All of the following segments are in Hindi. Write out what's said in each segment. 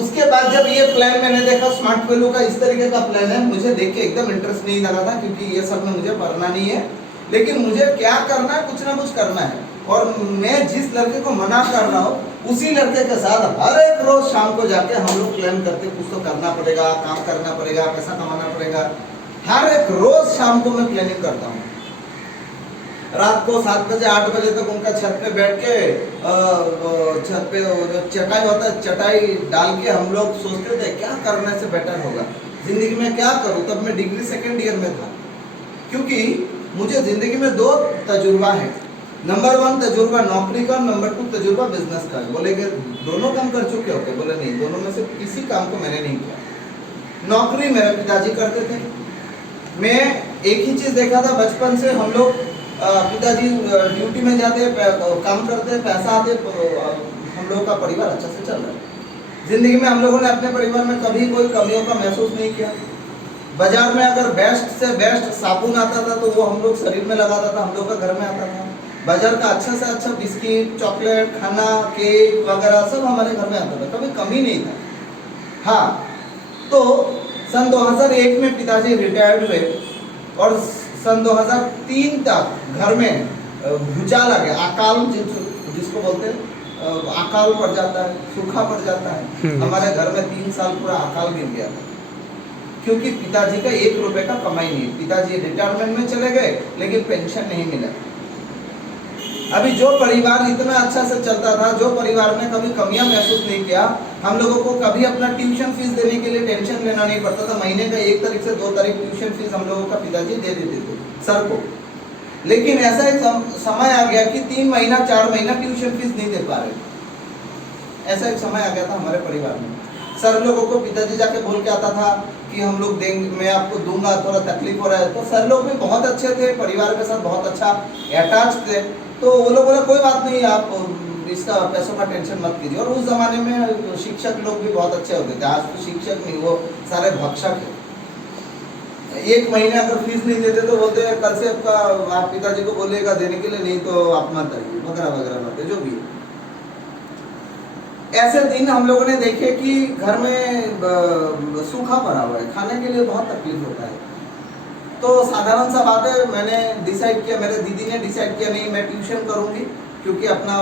उसके बाद जब ये प्लान मैंने देखा स्मार्ट वैल्यू का, इस तरीके का प्लान है, मुझे देख के एकदम इंटरेस्ट नहीं लगा था, क्योंकि ये सब में मुझे पढ़ना नहीं है, लेकिन मुझे क्या करना है, कुछ ना कुछ करना है। और मैं जिस लड़के को मना कर रहा हूँ, उसी लड़के के साथ हर एक रोज शाम को जाके हम लोग प्लान करते, कुछ तो करना पड़ेगा, काम करना पड़ेगा, पैसा कमाना पड़ेगा। हर एक रोज शाम को मैं प्लानिंग करता हूँ। रात को 7 बजे 8 बजे तक उनका छत पे बैठ के, छत पे जो चटाई होता है, चटाई डाल के हम लोग सोचते थे क्या करने से बेटर होगा, जिंदगी में क्या करूं। तब मैं डिग्री 2nd ईयर में था, क्योंकि मुझे जिंदगी में 2 तजुर्बा है। नंबर 1 तजुर्बा नौकरी का, नंबर 2 तजुर्बा बिजनेस का। बोले कि दोनों काम कर चुके हो क्या? बोले नहीं, दोनों में से किसी काम को मैंने नहीं किया। नौकरी मेरे पिताजी करते थे। मैं एक ही चीज देखा था बचपन से, हम लोग पिताजी ड्यूटी में जाते, काम करते, पैसा आते, हम लोगों का परिवार अच्छा से चल रहा है। जिंदगी में हम लोगों ने अपने परिवार में कभी कोई कमियों का महसूस नहीं किया। बाजार में अगर बेस्ट से बेस्ट साबुन आता था तो वो हम लोग शरीर में लगाता था, हम लोग का घर में आता था। बाजार का अच्छा से अच्छा बिस्किट, चॉकलेट, खाना, केक वगैरह सब हमारे घर में आता था, कभी कमी नहीं था। हाँ, तो सन 2001 में पिताजी रिटायर्ड हुए और सन 2003 तक घर में भूचाल आ गया, अकाल जिसको बोलते हैं, अकाल पड़ जाता है, सूखा पड़ जाता है। हमारे घर में 3 साल पूरा अकाल गिर गया था, क्योंकि पिताजी का 1 रुपए का कमाई नहीं। पिताजी रिटायरमेंट में चले गए, लेकिन पेंशन नहीं मिला। अभी जो परिवार इतना अच्छा से चलता था, जो परिवार ने कभी कमियां महसूस नहीं किया, हम लोगों को कभी अपना ट्यूशन फीस देने के लिए टेंशन लेना नहीं पड़ता था। महीने का 1 तारीख से 2 तारीख ट्यूशन फीस हम लोगों का पिताजी दे देते थे सर को। लेकिन ऐसा एक समय आ गया कि 3 महीना 4 महीना ट्यूशन फीस नहीं दे पा रहे। ऐसा एक समय आ गया था हमारे परिवार में। सर लोगों को पिताजी जाके बोल के आता था कि हम लोग देंगे, मैं आपको दूंगा, थोड़ा तकलीफ हो रहा है। तो सर लोग भी बहुत अच्छे थे, परिवार के साथ बहुत अच्छा अटैच थे। तो वो लोग बोला कोई बात नहीं, आप इसका पैसों का टेंशन मत कीजिए। और उस जमाने में शिक्षक लोग भी बहुत अच्छे होते थे। आज तो शिक्षक नहीं, वो सारे भक्षक है। 1 महीने अगर फीस नहीं देते तो बोलते हैं कल से आपका, आप पिताजी को बोलेगा देने के लिए, नहीं तो आप मत आइए, वगैरह वगैरह बातें जो भी है। ऐसे दिन हम लोगों ने देखे कि घर में सूखा पड़ा हुआ है, खाने के लिए बहुत तकलीफ होता है। तो साधारण सा बात है, मैंने डिसाइड किया, मेरे दीदी ने डिसाइड किया नहीं मैं ट्यूशन करूंगी, क्योंकि अपना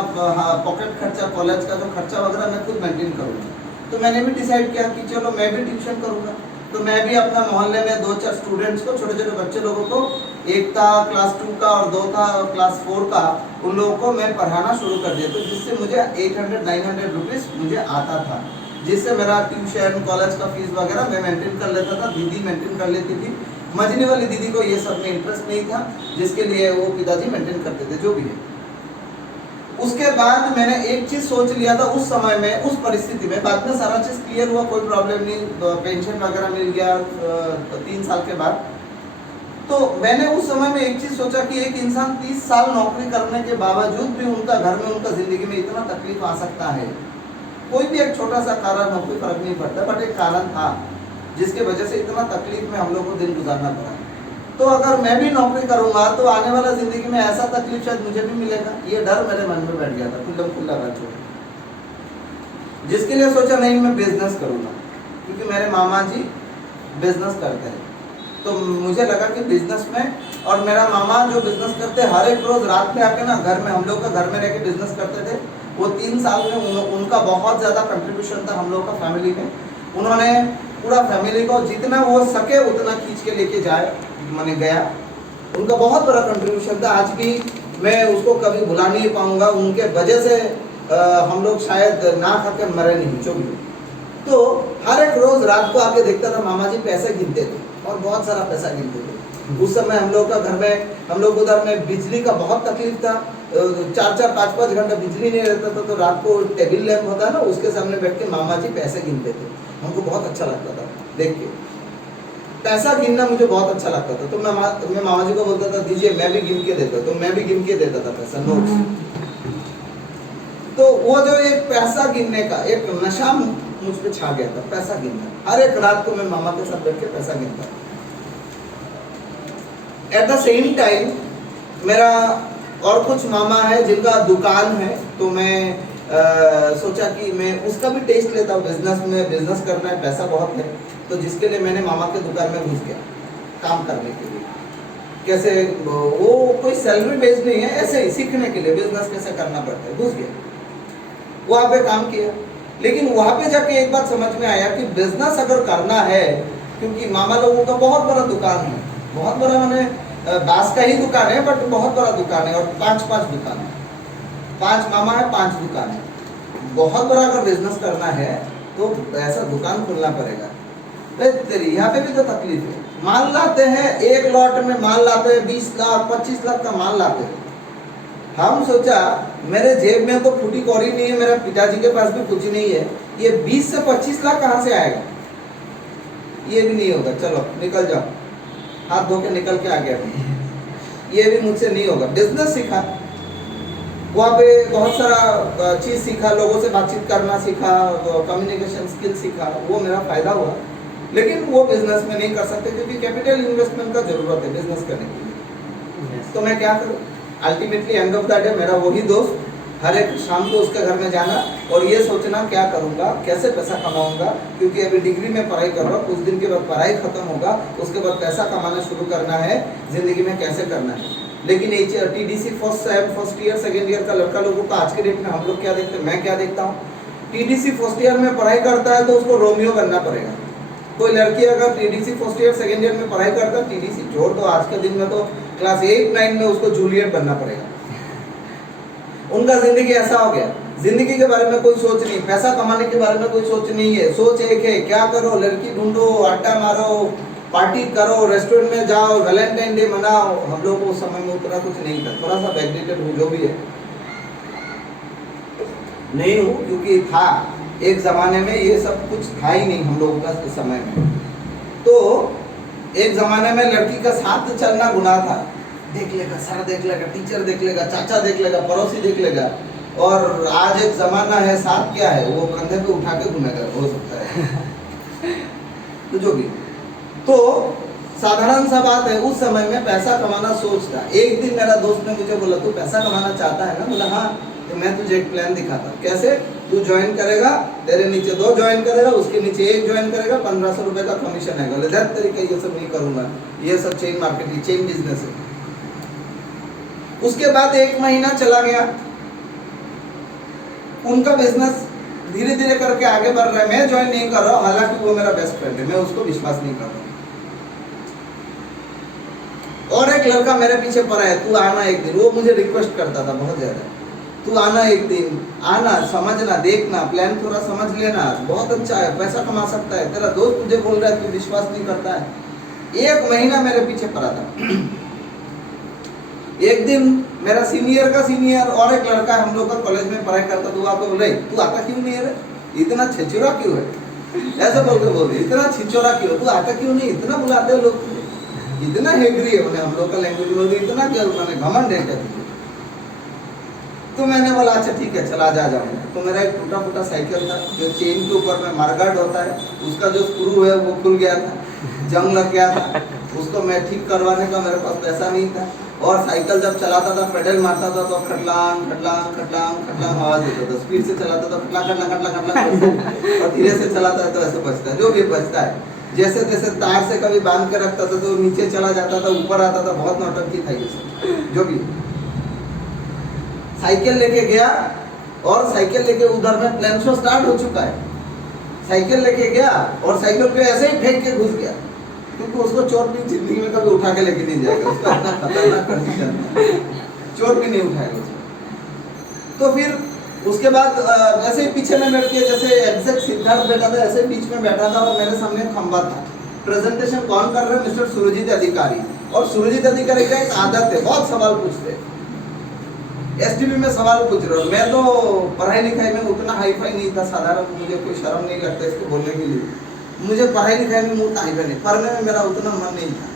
पॉकेट खर्चा, कॉलेज का जो खर्चा वगैरह मैं खुद मेंटेन करूंगी। तो मैंने भी डिसाइड किया कि चलो मैं भी ट्यूशन करूंगा। तो मैं भी अपना मोहल्ले में 2-4 स्टूडेंट्स को, छोटे छोटे बच्चे लोगों को, एक था क्लास 2 का और 2 था क्लास 4 का, उन लोगों को मैं पढ़ाना शुरू कर दिया। तो जिससे मुझे 800-900 रुपीज़ मुझे आता था, जिससे मेरा ट्यूशन, कॉलेज का फीस वगैरह मैं मेंटेन कर लेता था, दीदी मेंटेन कर लेती थी। मजनी वाली दीदी को ये सब में इंटरेस्ट नहीं था, जिसके लिए वो पिताजी मेंटेन करते थे, जो भी है। उसके बाद मैंने एक चीज सोच लिया था उस समय में, उस परिस्थिति में। बाद में सारा चीज क्लियर हुआ, कोई प्रॉब्लम नहीं, पेंशन वगैरह मिल गया 3 साल के बाद। तो मैंने उस समय में एक चीज सोचा कि एक इंसान 30 साल नौकरी करने के बावजूद भी उनका घर में, उनका जिंदगी में इतना तकलीफ आ सकता है। कोई भी एक छोटा सा कारण हो, कोई फर्क नहीं पड़ता, बट एक कारण था जिसके वजह से इतना तकलीफ में हम लोग को दिन गुजारना पड़ा। तो अगर मैं भी नौकरी करूंगा तो आने वाला जिंदगी में ऐसा तकलीफ शायद मुझे भी मिलेगा। ये डर मेरे मन में बैठ गया था, खुल्ला बात छोड़, जिसके लिए सोचा नहीं मैं बिजनेस करूंगा, क्योंकि मेरे मामा जी बिजनेस करते हैं। तो मुझे लगा कि बिजनेस में, और मेरा मामा जो बिजनेस करते हैं, हर एक रोज रात में आके ना घर में, हम लोग का घर में रह के बिजनेस करते थे। वो 3 साल में उनका बहुत ज्यादा कंट्रीब्यूशन था हम लोग का फैमिली में। उन्होंने पूरा फैमिली को जितना वो सके उतना खींच के लेके मैंने गया। उनका बहुत बड़ा कंट्रीब्यूशन था, आज भी मैं उसको कभी भुला नहीं पाऊंगा। उनके वजह से हम लोग शायद ना खा के मरे नहीं, जो भी। तो हर एक रोज रात को आके देखता था, मामा जी पैसे गिनते थे और बहुत सारा पैसा गिनते थे। उस समय हम लोग का घर में, हम लोग उधर में बिजली का बहुत तकलीफ था। 4-4, 5-5 घंटा बिजली नहीं रहता था। तो रात को टेबल लैंप होता है ना, उसके सामने बैठ के मामा जी पैसे गिनते थे। हमको बहुत अच्छा लगता था देख के, पैसा गिनना मुझे बहुत अच्छा लगता था। तो मैं मामा जी को बोलता था दीजिए मैं भी गिन के देता, तो मैं भी गिन के देता था पैसा, नोट्स। तो वो जो एक पैसा गिनने का एक नशा मुझ पे छा गया था, पैसा गिनना। हर एक रात को मैं मामा के साथ बैठ के पैसा गिनता। एट द सेम टाइम मेरा और कुछ मामा है जिनका दुकान है, तो मैं सोचा कि मैं उसका भी टेस्ट लेता हूँ। बिजनेस में बिजनेस करना है, पैसा बहुत है, तो जिसके लिए मैंने मामा के दुकान में घुस गया काम करने के लिए। कैसे, वो कोई सैलरी बेस्ड नहीं है, ऐसे ही सीखने के लिए बिजनेस कैसे करना पड़ता है, घुस गया। वहाँ पे काम किया, लेकिन वहाँ पे जाके एक बात समझ में आया कि बिजनेस अगर करना है, क्योंकि मामा लोगों का बहुत बड़ा दुकान है, बहुत बड़ा, मैंने बांस का ही दुकान है बट बहुत बड़ा दुकान है, और 5 दुकान है, 5 मामा है, 5 दुकान है। बहुत बड़ा अगर बिजनेस करना है तो ऐसा दुकान खोलना पड़ेगा। तेरी यहाँ पे भी तो तकलीफ है। माल लाते हैं, एक लॉट में माल लाते हैं 20 लाख 25 लाख का माल लाते हैं। हम सोचा मेरे जेब में तो फूटी कौड़ी नहीं है, मेरे पिताजी के पास भी कुछ नहीं है, ये 20 से 25 लाख कहाँ से आएगा? ये भी नहीं होगा, चलो निकल जाओ, हाथ धो के निकल के आ गया, ये भी मुझसे नहीं होगा। बिजनेस सीखा, वहाँ पे बहुत सारा चीज़ सीखा, लोगों से बातचीत करना सीखा, कम्युनिकेशन स्किल सीखा, वो मेरा फायदा हुआ। लेकिन वो बिजनेस में नहीं कर सकते क्योंकि कैपिटल इन्वेस्टमेंट का जरूरत है बिजनेस करने के लिए। तो मैं क्या करूँ? Ultimately end of the day मेरा वही दोस्त, हर एक शाम को उसके घर में जाना और ये सोचना क्या करूँगा, कैसे पैसा कमाऊँगा, क्योंकि अभी डिग्री में पढ़ाई कर रहा हूँ, कुछ दिन के बाद पढ़ाई खत्म होगा, उसके बाद पैसा कमाना शुरू करना है, जिंदगी में कैसे करना है। लेकिन TDC first year second year का लड़का लोगों को आज के डेट में हम लोग क्या देखते हैं, मैं क्या देखता हूँ, TDC फर्स्ट ईयर में पढ़ाई करता है तो उसको रोमियो बनना पड़ेगा। कोई लड़की अगर TDC first year second year में पढ़ाई करता है, TDC छोड़ दो, आज के दिन में तो क्लास 8-9 में उसको जूलियट बनना पड़ेगा। उनका जिंदगी ऐसा हो गया, जिंदगी के बारे में कोई सोच नहीं, पैसा कमाने के बारे में कोई सोच नहीं है, सोच एक है क्या करो, लड़की ढूंढो, अड्डा मारो, पार्टी करो, रेस्टोरेंट में जाओ, वैलेंटाइन डे मनाओ। हम लोग उस समय में उतना कुछ नहीं था, थोड़ा सा बैकडेटेड हूँ, जो भी है नहीं हूँ, क्योंकि था एक जमाने में ये सब कुछ था ही नहीं हम लोगों का उस समय में। तो एक जमाने में लड़की का साथ चलना गुनाह था, देख लेगा, सर देख लेगा, टीचर देख लेगा, चाचा देख लेगा, पड़ोसी देख लेगा। और आज एक जमाना है, साथ क्या है, वो कंधे पे उठा के घूमेगा, हो सकता है तो जो भी। तो साधारण सा बात है, उस समय में पैसा कमाना सोचता। एक दिन मेरा दोस्त ने मुझे बोला, तू पैसा कमाना चाहता है ना? बोला हाँ। तो मैं तुझे एक प्लान दिखाता, कैसे? तू ज्वाइन करेगा, तेरे नीचे 2 ज्वाइन करेगा, उसके नीचे 1 ज्वाइन करेगा, 1500 रुपए का कमीशन है। बोले दैट तरीके ये सब नहीं करूंगा, ये सब चेन मार्केटिंग, चेन बिजनेस है। उसके बाद 1 महीना चला गया, उनका बिजनेस धीरे धीरे करके आगे बढ़ रहा है, मैं ज्वाइन नहीं कर रहा हूँ, हालांकि वो मेरा बेस्ट फ्रेंड है, मैं उसको विश्वास नहीं कर रहा। और एक लड़का मेरे पीछे पड़ा है, तू आना एक दिन, वो मुझे रिक्वेस्ट करता था बहुत ज्यादा, तू आना एक दिन, आना, समझना, देखना, प्लान थोड़ा समझ लेना, बहुत अच्छा है, पैसा कमा सकता है। तेरा दोस्त तुझे बोल रहा है, तू विश्वास नहीं करता है। 1 महीना मेरे पीछे पड़ा था। एक दिन मेरा सीनियर का सीनियर और एक लड़का हम लोग का कॉलेज में पढ़ाई करता, तो आके बोले, तू आता क्यों नहीं है, इतना छिछोरा क्यों है, ऐसा बोल के बोल, इतना छिछोरा क्यों, तू आता क्यों नहीं, इतना बुलाते हैं लोग, इतना हेगरी है, उन्हें हम लोग का लैंग्वेज बोल, इतना क्या उन्होंने घमंड है क्या तुझे? तो मैंने बोला अच्छा ठीक है, चला जा जाऊंगा। तो मेरा एक टूटा फूटा साइकिल था, जो चेन के ऊपर में मारगार्ड होता है, उसका जो स्क्रू है वो खुल गया था, जंग लग गया था, उसको मैं ठीक करवाने का मेरे पास पैसा नहीं था। और साइकिल जब चलाता था, पेडल मारता था तो खटलांग खटलांग खटलांग खटलांग आवाज देता था, स्पीड से चलाता था खटलांग खटलांग खटलांग खटलांग, और धीरे से चलाता है तो ऐसे बचता है, जो भी बचता है। जैसे जैसे तार से कभी बांध के रखता था तो नीचे चला जाता था, ऊपर आता था, बहुत नौटंकी था ये सब, जो भी। साइकिल लेके गया और साइकिल लेके उधर में प्लान शो स्टार्ट हो चुका है। साइकिल लेके गया और साइकिल पे ऐसे ही फेंक के घुस गया, क्योंकि उसको चोर भी जिंदगी में कभी उठा के लेके नहीं जाएगा, उसका इतना खतरनाक कंडीशन है, चोर भी नहीं उठाएगा उसको। तो फिर उसके बाद ऐसे ही पीछे में बैठ के, जैसे एग्जैक्ट सिद्धार्थ बैठा था ऐसे बीच में बैठा था, और मेरे सामने खंबा था। प्रेजेंटेशन कौन कर रहे हैं? मिस्टर सुरजीत अधिकारी। और सुरजीत अधिकारी का एक आदत है, बहुत सवाल पूछते हैं, एसटीबी में सवाल पूछ रहे हो। मैं तो पढ़ाई लिखाई में उतना हाई फाई नहीं था, साधारण, मुझे कोई शर्म नहीं लगता इसको बोलने के लिए, मुझे पढ़ाई लिखाई में उतना हाई फाई नहीं, पढ़ने में मेरा उतना मन नहीं था,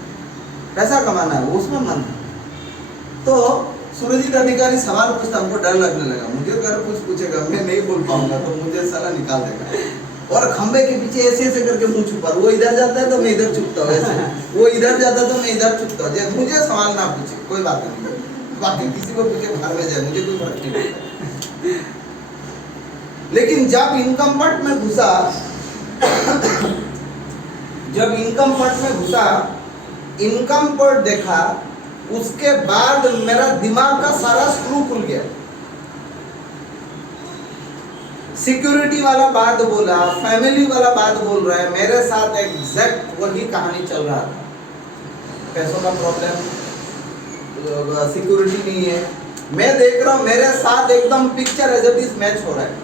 पैसा कमाना है उसमें मन था। तो सुरजीत अधिकारी सवाल पूछता, हमको डर लगने लगा, मुझे अगर कुछ पूछेगा मैं नहीं बोल पाऊंगा तो मुझे साला निकाल देगा। और खंबे के पीछे ऐसे ऐसे करके मुंह छुपा, वो इधर जाता है तो मैं इधर छुपता हूँ, ऐसे वो इधर जाता है तो मैं इधर छुपता हूँ। मुझे सवाल ना पूछे, कोई बात नहीं, बाकी किसी को पूछे, घर में जाए, मुझे कोई फर्क नहीं पड़ता। लेकिन जब इनकम फंड में घुसा इनकम फंड देखा, उसके बाद मेरा दिमाग का सारा स्क्रू खुल गया। सिक्योरिटी वाला बात बोला, फैमिली वाला बात बोल रहा है, मेरे साथ एग्जैक्ट वही कहानी चल रहा था। पैसों का प्रॉब्लम, सिक्योरिटी नहीं है। मैं देख रहा हूं मेरे साथ एकदम picture as it is match हो रहा है।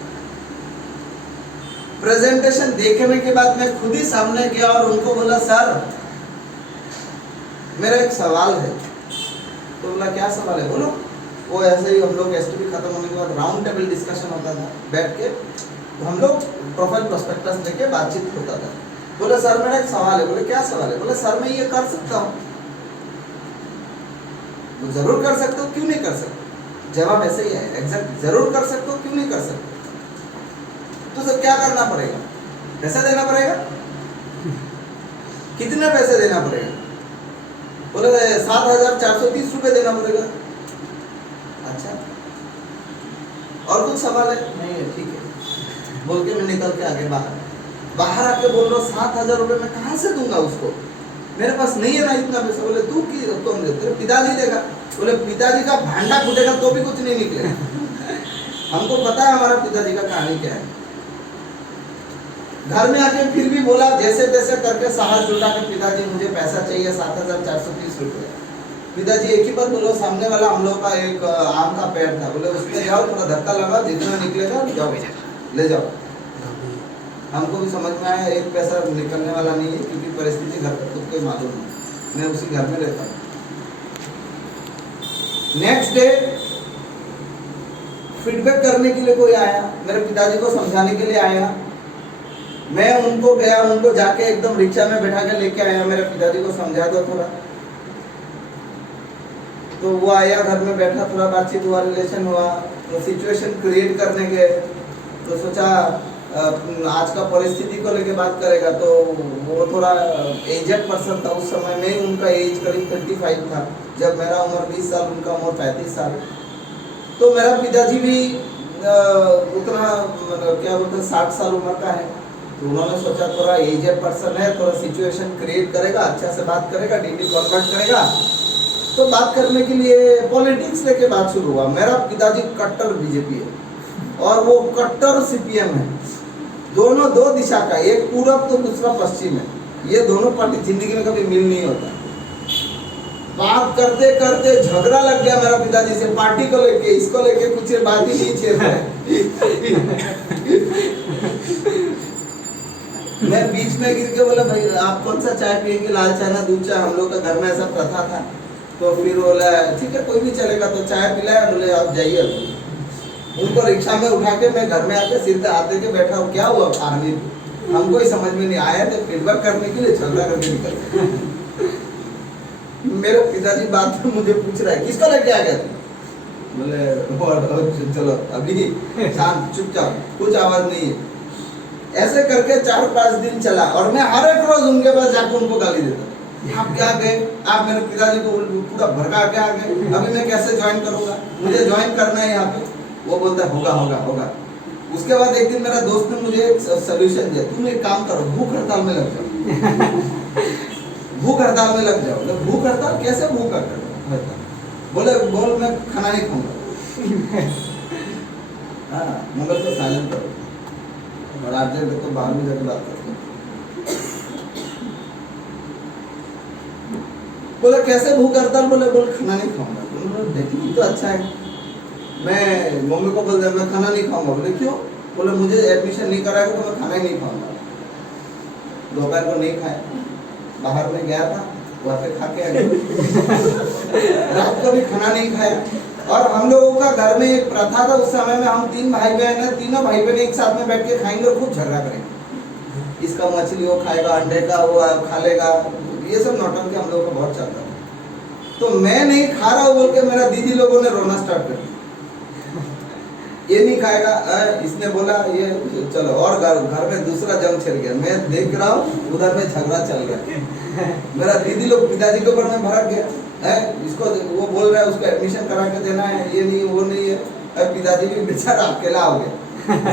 प्रेजेंटेशन देखने के बाद मैं खुद ही सामने गया और उनको बोला, सर मेरा एक सवाल है। तो बोला, क्या सवाल है, बोलो। वो ऐसे ही हम लोग एसटीपी खत्म होने के बाद राउंड टेबल डिस्कशन होता था, बैठ के तो हम लोग प्रोफाइल प्रोस्पेक्टस देके बातचीत होता था। बोले, सर मेरा एक सवाल है। बोले, क्या सवाल है। बोले, सर मैं ये कर सकता हूँ। तो जरूर कर सकते हो, क्यों नहीं कर सकते। जवाब ऐसे ही है एग्जैक्ट, जरूर कर सकते हो, क्यों नहीं कर सकते। तो सर क्या करना पड़ेगा, पैसा देना पड़ेगा। कितने पैसे देना पड़ेगा। बोले 7,430 रुपए देना पड़ेगा। अच्छा, और कुछ सवाल है। नहीं है, ठीक है। बोल के मैं निकल के आगे बाहर आके बोल रहा हूँ, 7,000 रुपए मैं कहाँ से दूंगा उसको, मेरे पास नहीं है ना इतना पैसा। बोले, तू की कौन दे, तेरे पिताजी देगा। बोले, पिताजी का भांडा फूटेगा तो भी कुछ नहीं निकलेगा। हमको पता है हमारा पिताजी का कहानी क्या है। घर में आके फिर भी बोला, जैसे तैसे करके साहस जुटा के, पिताजी मुझे पैसा चाहिए 7,430 रुपए। पिताजी एक ही बात बोलो, सामने वाला हम लोग का एक आम का पेड़ था। बोले, उसमें जाओ, थोड़ा धक्का लगा, जितना निकलेगा जाओ ले जाओ। हमको भी समझ में आया एक पैसा निकलने वाला नहीं है, क्योंकि परिस्थिति घर पर खुद को मालूम है। मैं उसी घर में रहता हूँ। नेक्स्ट डे फीडबैक करने के लिए कोई आया, मेरे पिताजी को समझाने के लिए आया। मैं उनको गया, उनको जाके एकदम रिक्शा में बैठा के लेके आया, मेरे पिताजी को समझा दो थोड़ा। तो वो आया, घर में बैठा, थोड़ा बातचीत हुआ, रिलेशन हुआ, तो सिचुएशन क्रिएट करने के तो सोचा आज का परिस्थिति को लेके बात करेगा। तो वो थोड़ा एजेड पर्सन था उस समय में, उनका एज करीब 35 था, जब मेरा उम्र 20 साल, उनका उम्र 35 साल। तो मेरा पिताजी भी उतना क्या बोलते 60 साल उम्र का है। तो उन्होंने सोचा थोड़ा एजेड पर्सन है, थोड़ा सिचुएशन क्रिएट करेगा, अच्छा से बात करेगा, डीडी कन्वर्ट करेगा। तो बात करने के लिए पॉलिटिक्स लेके बात शुरू हुआ। मेरा पिताजी कट्टर बीजेपी है और वो कट्टर सीपीएम है। दोनों दो दिशा का, एक पूरब तो दूसरा पश्चिम है। ये दोनों पार्टी जिंदगी में कभी मिल नहीं होता। बात करते करते झगड़ा लग गया मेरा पिताजी से, पार्टी को लेके, इसको लेके कुछ बात ही नहीं छेड़ रहा है। मैं बीच में गिर के बोला, भाई आप कौन सा चाय पियेंगे, लाल चाय ना दूध चाय, हम लोग का घर में ऐसा प्रथा था। तो फिर बोला, ठीक है कोई भी चलेगा। तो चाय पिलाया, बोले आप जाइए। उनको रिक्शा में उठा के मैं घर में आके सिर पे हाथ दे के बैठा हूँ। क्या हुआ कहानी, हमको ही समझ में नहीं आया। तो फीडबैक करने के लिए झगड़ा करके निकल। मेरे पिताजी बात में मुझे पूछ रहा है, किसको लेके आ गया तू। बोले चलो अभी शांत, चुपचाप, कुछ आवाज नहीं है। ऐसे करके 4-5 दिन चला और मैं हर एक रोज उनके पास जाकर उनको गाली देता। आप क्या गए, आप मेरे पिताजी को पूरा भड़का के आ गए, अभी मैं कैसे ज्वाइन करूंगा, मुझे ज्वाइन करना है यहाँ पे। वो बोलता है होगा होगा होगा। उसके बाद एक दिन मेरा दोस्त ने मुझे एक सोल्यूशन दिया, तुम एक काम करो, भूख हड़ताल में लग जाओ। भूख हड़ताल में लग जाओ। भूख हड़ताल कैसे, भूख हड़ताल। बोले बोल मैं खाना नहीं खाऊंगा। हाँ, मगर तो साइलेंट करो और आज तो बाहर में जाकर बात करते हैं। बोले कैसे भूख हड़ताल। बोले खाना नहीं खाऊंगा। देखिए तो अच्छा है। मैं मम्मी को बोल दिया मैं खाना नहीं खाऊंगा। बोले क्यों। बोले मुझे एडमिशन नहीं कराएगा तो मैं खाना ही नहीं खाऊंगा। दोपहर को नहीं खाया, बाहर में गया था, वहाँ पे खा के आया। रात को भी खाना नहीं खाया। और हम लोगों का घर में एक प्रथा था उस समय में, हम 3 भाई बहन है, तीनों भाई बहन एक साथ में बैठ के खाएंगे और खूब झगड़ा करेंगे। इसका मछली वो खाएगा, अंडे का वो खा लेगा, ये सब नौटंकी हम लोगों का बहुत चलता था। तो मैं नहीं खा रहा हूँ बोल के मेरा दीदी लोगों ने रोना स्टार्ट कर दिया। ये नहीं खाएगा, इसने बोला ये चलो, और घर में दूसरा जंग छिड़ गया। मैं देख रहा हूँ उधर में झगड़ा चल गया। मेरा दीदी लोग पिताजी के ऊपर में भड़क गया है, इसको वो बोल रहा है उसको एडमिशन करा के देना है, ये नहीं वो नहीं है। पिताजी भी बेचारा अकेला हो गया।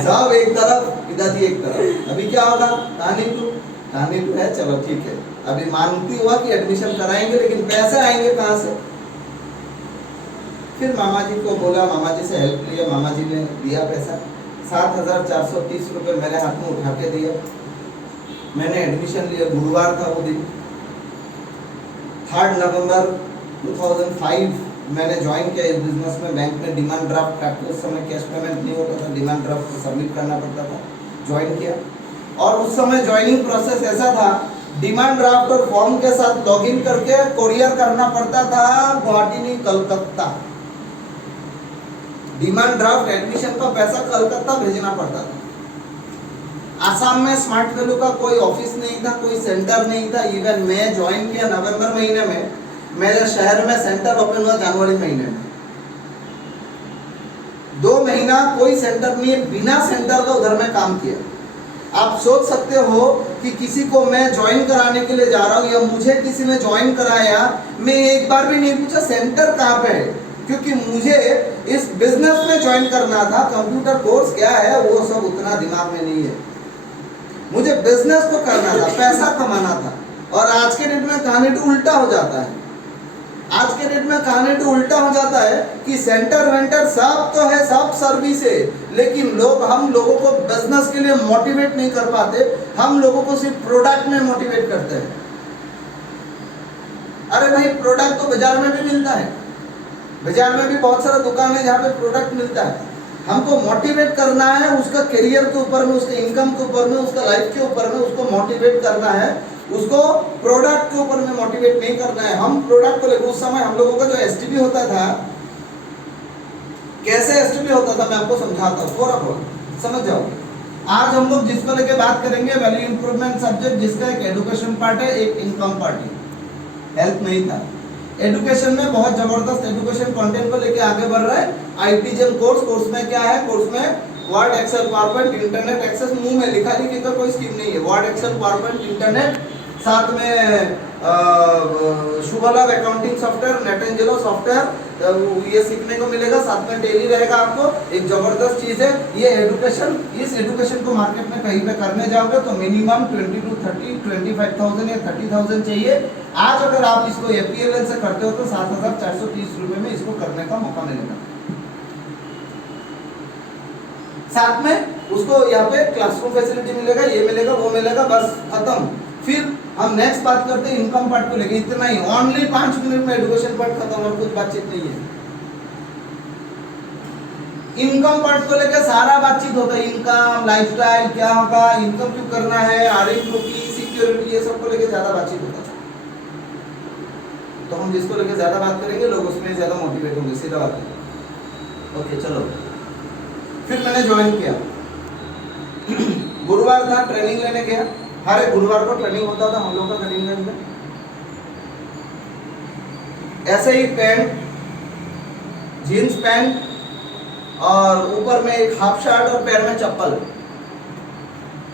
सब एक तरफ, पिताजी एक तरफ। अभी क्या होगा, कहानी टू है, चलो ठीक है। अभी मानती हुआ कि एडमिशन कराएंगे, लेकिन पैसे आएंगे कहाँ से? फिर मामा जी को बोला, मामा जी से हेल्प लिया, मामा जी ने दिया पैसा, 7,430 रुपये मेरे हाथ में उठा के दिया। मैंने एडमिशन लिया, गुरुवार था वो दिन, 3 नवंबर 2005 मैंने ज्वाइन किया इस बिजनेस में। बैंक में डिमांड ड्राफ्ट काटते, उस समय कैश पेमेंट नहीं होता था, डिमांड ड्राफ्ट को सबमिट करना पड़ता था। ज्वाइन किया, और उस समय ज्वाइनिंग प्रोसेस ऐसा था, डिमांड ड्राफ्ट और फॉर्म के साथ लॉगिन करके कोरियर करना पड़ता था गुवाहाटी नहीं, कलकत्ता। डिमांड ड्राफ्ट एडमिशन का पैसा कलकत्ता भेजना पड़ता था। आसाम में स्मार्ट वैल्यू का कोई ऑफिस नहीं था, कोई सेंटर नहीं था। इवन मैं ज्वाइन किया नवंबर महीने में, मेरे शहर में सेंटर ओपन हुआ जनवरी महीने में। 2 महीना कोई सेंटर नहीं है, बिना सेंटर का उधर में काम किया। आप सोच सकते हो कि किसी को मैं ज्वाइन कराने के लिए जा रहा हूँ या मुझे किसी ने ज्वाइन कराया, मैं एक बार भी नहीं पूछा सेंटर कहाँ पे है, क्योंकि मुझे इस बिजनेस में ज्वाइन करना था। कंप्यूटर कोर्स क्या है वो सब उतना दिमाग में नहीं है, मुझे बिजनेस को करना था, पैसा कमाना था। और आज के डेट में कहानी तो उल्टा हो जाता है। आज के डेट में कहानी तो उल्टा हो जाता है कि सेंटर वेंटर सब तो है, सब सर्विस है, लेकिन हम लोगों को बिजनेस के लिए मोटिवेट नहीं कर पाते। हम लोगों को सिर्फ प्रोडक्ट में मोटिवेट करते हैं। अरे भाई, प्रोडक्ट तो बाजार में भी मिलता है, बाजार में भी बहुत सारा दुकान है जहाँ पे प्रोडक्ट मिलता है। हमको मोटिवेट करना है उसका करियर के ऊपर में, उसके इनकम के ऊपर में, उसका लाइफ के ऊपर में, उसको मोटिवेट करना है। उसको प्रोडक्ट के ऊपर में मोटिवेट नहीं करना है। हम प्रोडक्ट को लेकर, उस समय हम लोगों का जो एसटीपी होता था, कैसे एसटीपी होता था मैं आपको समझाता हूँ, थोड़ा समझ जाओ। आज हम लोग जिसको लेके बात करेंगे वैल्यू इंप्रूवमेंट सब्जेक्ट, जिसका एक एजुकेशन पार्ट है, एक इनकम पार्ट है। हेल्थ नहीं था। एजुकेशन में बहुत जबरदस्त एजुकेशन कंटेंट को लेके आगे बढ़ रहा है। आईटीजेम कोर्स में क्या है? कोर्स में Word, Excel, PowerPoint, internet access, मुंह में लिखा लिखी का कोई स्कीम नहीं है। वर्ड, एक्सेल, पावरपॉइंट, इंटरनेट, साथ में शुभलाभ अकाउंटिंग सॉफ्टवेयर, नेटेंजेलो सॉफ्टवेयर, ये सीखने को मिलेगा। साथ में टेली रहेगा। आपको एक जबरदस्त चीज है ये एजुकेशन। इस एजुकेशन को मार्केट में कहीं पे करने जाओगे तो मिनिमम 20 to 30, 25,000 या 30,000 चाहिए। आज अगर आप इसको एपीएलएल से करते हो तो 7,430 रुपए में इसको करने का मौका मिलेगा। साथ में उसको यहाँ पे क्लासरूम फैसिलिटी मिलेगा, ये मिलेगा, वो मिलेगा, बस खत्म। फिर हम नेक्स्ट बात करते हैं इनकम पार्ट को लेके। इतना ही, ओनली 5 मिनट में एजुकेशन पार्ट खत्म, और कुछ बातचीत नहीं है। इनकम पार्ट को लेकर सारा बातचीत होता है। इनकम, लाइफस्टाइल क्या होगा, इनकम क्यों करना है, आरएम की सिक्योरिटी, ये सब को लेकर ज्यादा बातचीत होता है। तो हम जिसको लेकर ज्यादा बात करेंगे लोग उसमें ज्यादा मोटिवेट होंगे, सीधा बात है। ओके चलो, फिर मैंने ज्वाइन किया। गुरुवार था, ट्रेनिंग लेने गया। हर एक गुरुवार को ट्रेनिंग होता था हम लोग का करीमगंज में। ऐसे ही पैंट, जीन्स पैंट, और ऊपर में एक हाफ शर्ट और पैर में चप्पल।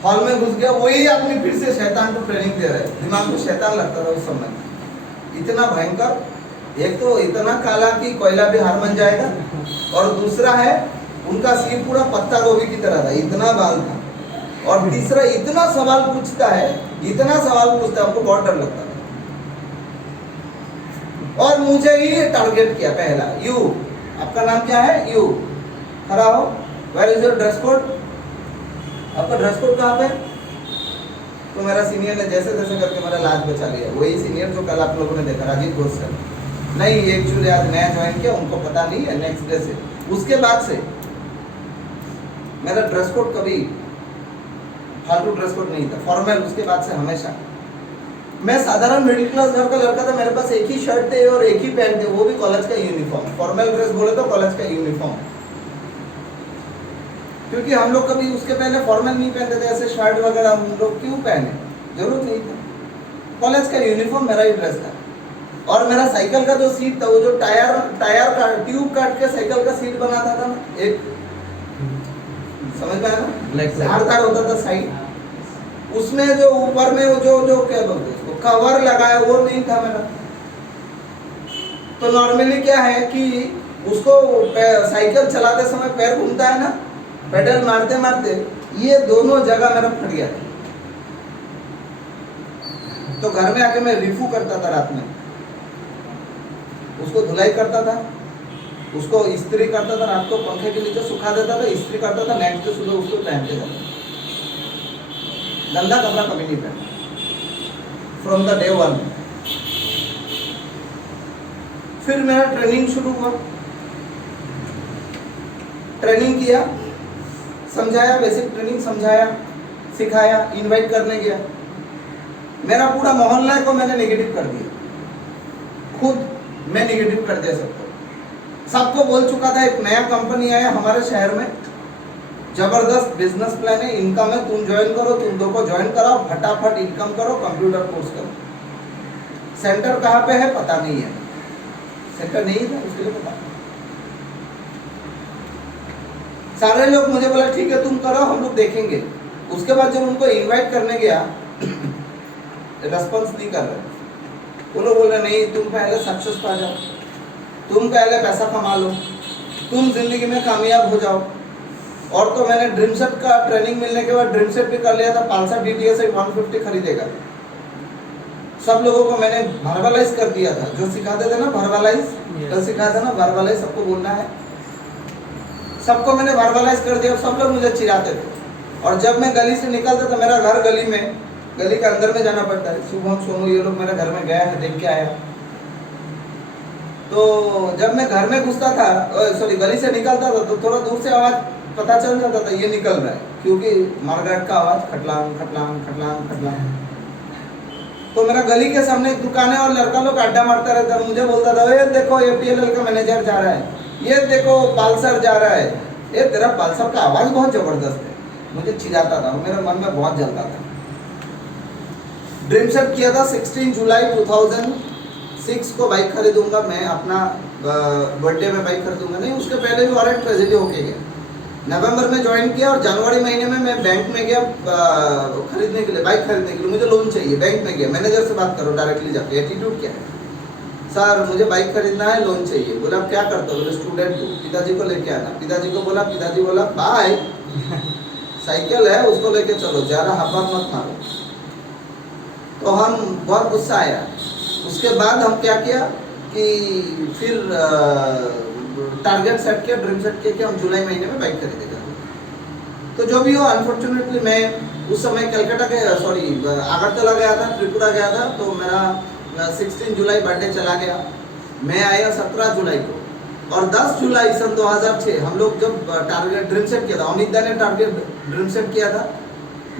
हॉल में घुस गया, वही अपनी फिर से शैतान को ट्रेनिंग दे रहे। दिमाग में शैतान लगता था उस समय, इतना भयंकर। एक तो इतना काला कि कोयला भी हार मान जाएगा, और दूसरा है उनका सिर पूरा पत्ता गोभी की तरह था, इतना बाल था। और तीसरा इतना सवाल पूछता है, इतना सवाल पूछता है, हमको बहुत डर लगता था। और मुझे ही टारगेट किया पहला, यू, आपका नाम क्या है? यू, खड़ा हो, where is your dress code, आपका ड्रेस कोड कहाँ पे? तो मेरा सीनियर ने जैसे तैसे करके मेरा लाज बचा लिया। वही सीनियर जो कल आप लोगों ने देखा, राजीव घोष सर। नहीं, एक्चुअली आज नया ज्वाइन किया, उनको पता नहीं है, नेक्स्ट डे से, उसके बाद से मेरा ड्रेस कोड कभी फालतू ड्रेस कोड नहीं था, फॉर्मल। उसके बाद से हमेशा मैं साधारण मिडिल क्लास घर का लड़का था। मेरे पास एक ही शर्ट थे और एक ही पैंट थे, वो भी कॉलेज का यूनिफॉर्म। फॉर्मल ड्रेस बोले तो कॉलेज का यूनिफॉर्म, क्योंकि हम लोग कभी उसके पहले फॉर्मल नहीं पहनते थे, ऐसे शर्ट वगैरह हम लोग क्यों पहने, जरूरत नहीं था। कॉलेज का यूनिफॉर्म मेरा ही ड्रेस था। और मेरा साइकिल का जो सीट था, वो जो टायर का ट्यूब काट के साइकिल का सीट बनाता था ना, एक समझ में आया ना, धारदार होता था साइड, उसमें जो ऊपर में वो जो क्या बोलते हैं उसको, कवर लगाया, वो नहीं था मेरा। तो नॉर्मली क्या है कि उसको साइकिल चलाते समय पैर घूमता है ना, पेडल मारते मारते ये दोनों जगह मेरा फट गया। तो घर में आके मैं रिफू करता था रात में, उसको धुलाई करता था, उसको इस्त्री करता था, रात को पंखे के नीचे सुखा देता था, इस्त्री करता था, नेक्स्ट डे सुबह उसको पहनते जाता। गंदा कपड़ा कभी नहीं पहना फ्रॉम द डे वन। फिर मेरा ट्रेनिंग शुरू हुआ, ट्रेनिंग किया, समझाया, बेसिक ट्रेनिंग समझाया, सिखाया, इनवाइट करने गया। मेरा पूरा मोहल्ला को मैंने नेगेटिव कर दिया, खुद मैं नेगेटिव कर दिया सबको बोल चुका था एक नया कंपनी आया हमारे शहर में, जबरदस्त बिजनेस प्लान है, इनकम है, तुम ज्वाइन करो, तुम दो को ज्वाइन कराओ, फटाफट इनकम करो, कंप्यूटर कोर्स करो। सेंटर कहाँ पे है पता नहीं है, सेंटर नहीं था उसके लिए पता। सारे लोग मुझे बोला ठीक है तुम करो, हम लोग देखेंगे। उसके बाद जब उनको इनवाइट करने गया रेस्पॉन्स नहीं कर रहे, वो लोग बोल रहे नहीं तुम पहले सक्सेस पा जाओ, तुम पहले पैसा कमा लो, तुम जिंदगी में कामयाब हो जाओ। और तो मैंने ड्रीम सेट का ट्रेनिंग मिलने के बाद ड्रीम सेट भी कर लिया था, 500 DTS 150 खरीदेगा। सब लोगों को मैंने वर्बलाइज कर दिया था, जो सिखाते थे ना वर्बलाइज, कल सिखाया था ना वर्बलाइज, सबको बोलना है, सबको मैंने वर्बलाइज कर दिया। सब लोग मुझे चिढ़ाते थे। और जब मैं गली से निकलता था, मेरा घर गली में, गली के अंदर में जाना पड़ता है, शुभम सोनू ये लोग मेरे घर में गया है, देख के आया। तो जब मैं घर में घुसता था, सॉरी गली से निकलता था, तो थोड़ा दूर से आवाज पता चल जाता था ये निकल रहा है, क्योंकि मार्केट का आवाज खटलांग खटलांग खटलांग खटलांग। तो मेरा गली के सामने एक दुकान है और लड़का लोग अड्डा मारता रहता है, मुझे बोलता था ये देखो APLL का मैनेजर जा रहा है, ये देखो पालसर जा रहा है, ये तेरा पालसर का आवाज बहुत जबरदस्त है। मुझे चिढ़ाता था, मेरे मन में बहुत जलता था। ड्रीम सेट किया था 16 जुलाई 2006 को बाइक खरीदूंगा मैं, अपना बर्थडे में बाइक खरीदूंगा, नहीं उसके पहले भी और एक ट्रेजेडी होके गया। नवंबर में ज्वाइन किया और जनवरी महीने में मैं बैंक में गया खरीदने के लिए, बाइक खरीदने के लिए, मुझे लोन चाहिए। बैंक में गया, मैनेजर से बात करो डायरेक्टली जाके, एटीट्यूड क्या है सर, मुझे बाइक खरीदना है, लोन चाहिए। बोला आप क्या करते हो, बोले स्टूडेंट हूँ, पिताजी को लेके आना। पिताजी को बोला, पिताजी बोला बाय साइकिल है उसको लेके चलो, ज़्यादा हब्बा मत मारो। तो हम बहुत गुस्सा आया। उसके बाद हम क्या किया कि फिर टारगेट सेट किया, ड्रीम सेट किया कि हम जुलाई महीने में बाइक खरीदेगा। तो जो भी हो, अनफॉर्चुनेटली मैं उस समय कलकत्ता के अगरतला गया था, त्रिपुरा गया था, तो मेरा 16 जुलाई बर्थडे चला गया। मैं आया 17 जुलाई को, और 10 जुलाई सन 2006 हम लोग जब टारगेट ड्रीम सेट किया था, अमित दा ने टारगेट ड्रीम सेट किया था,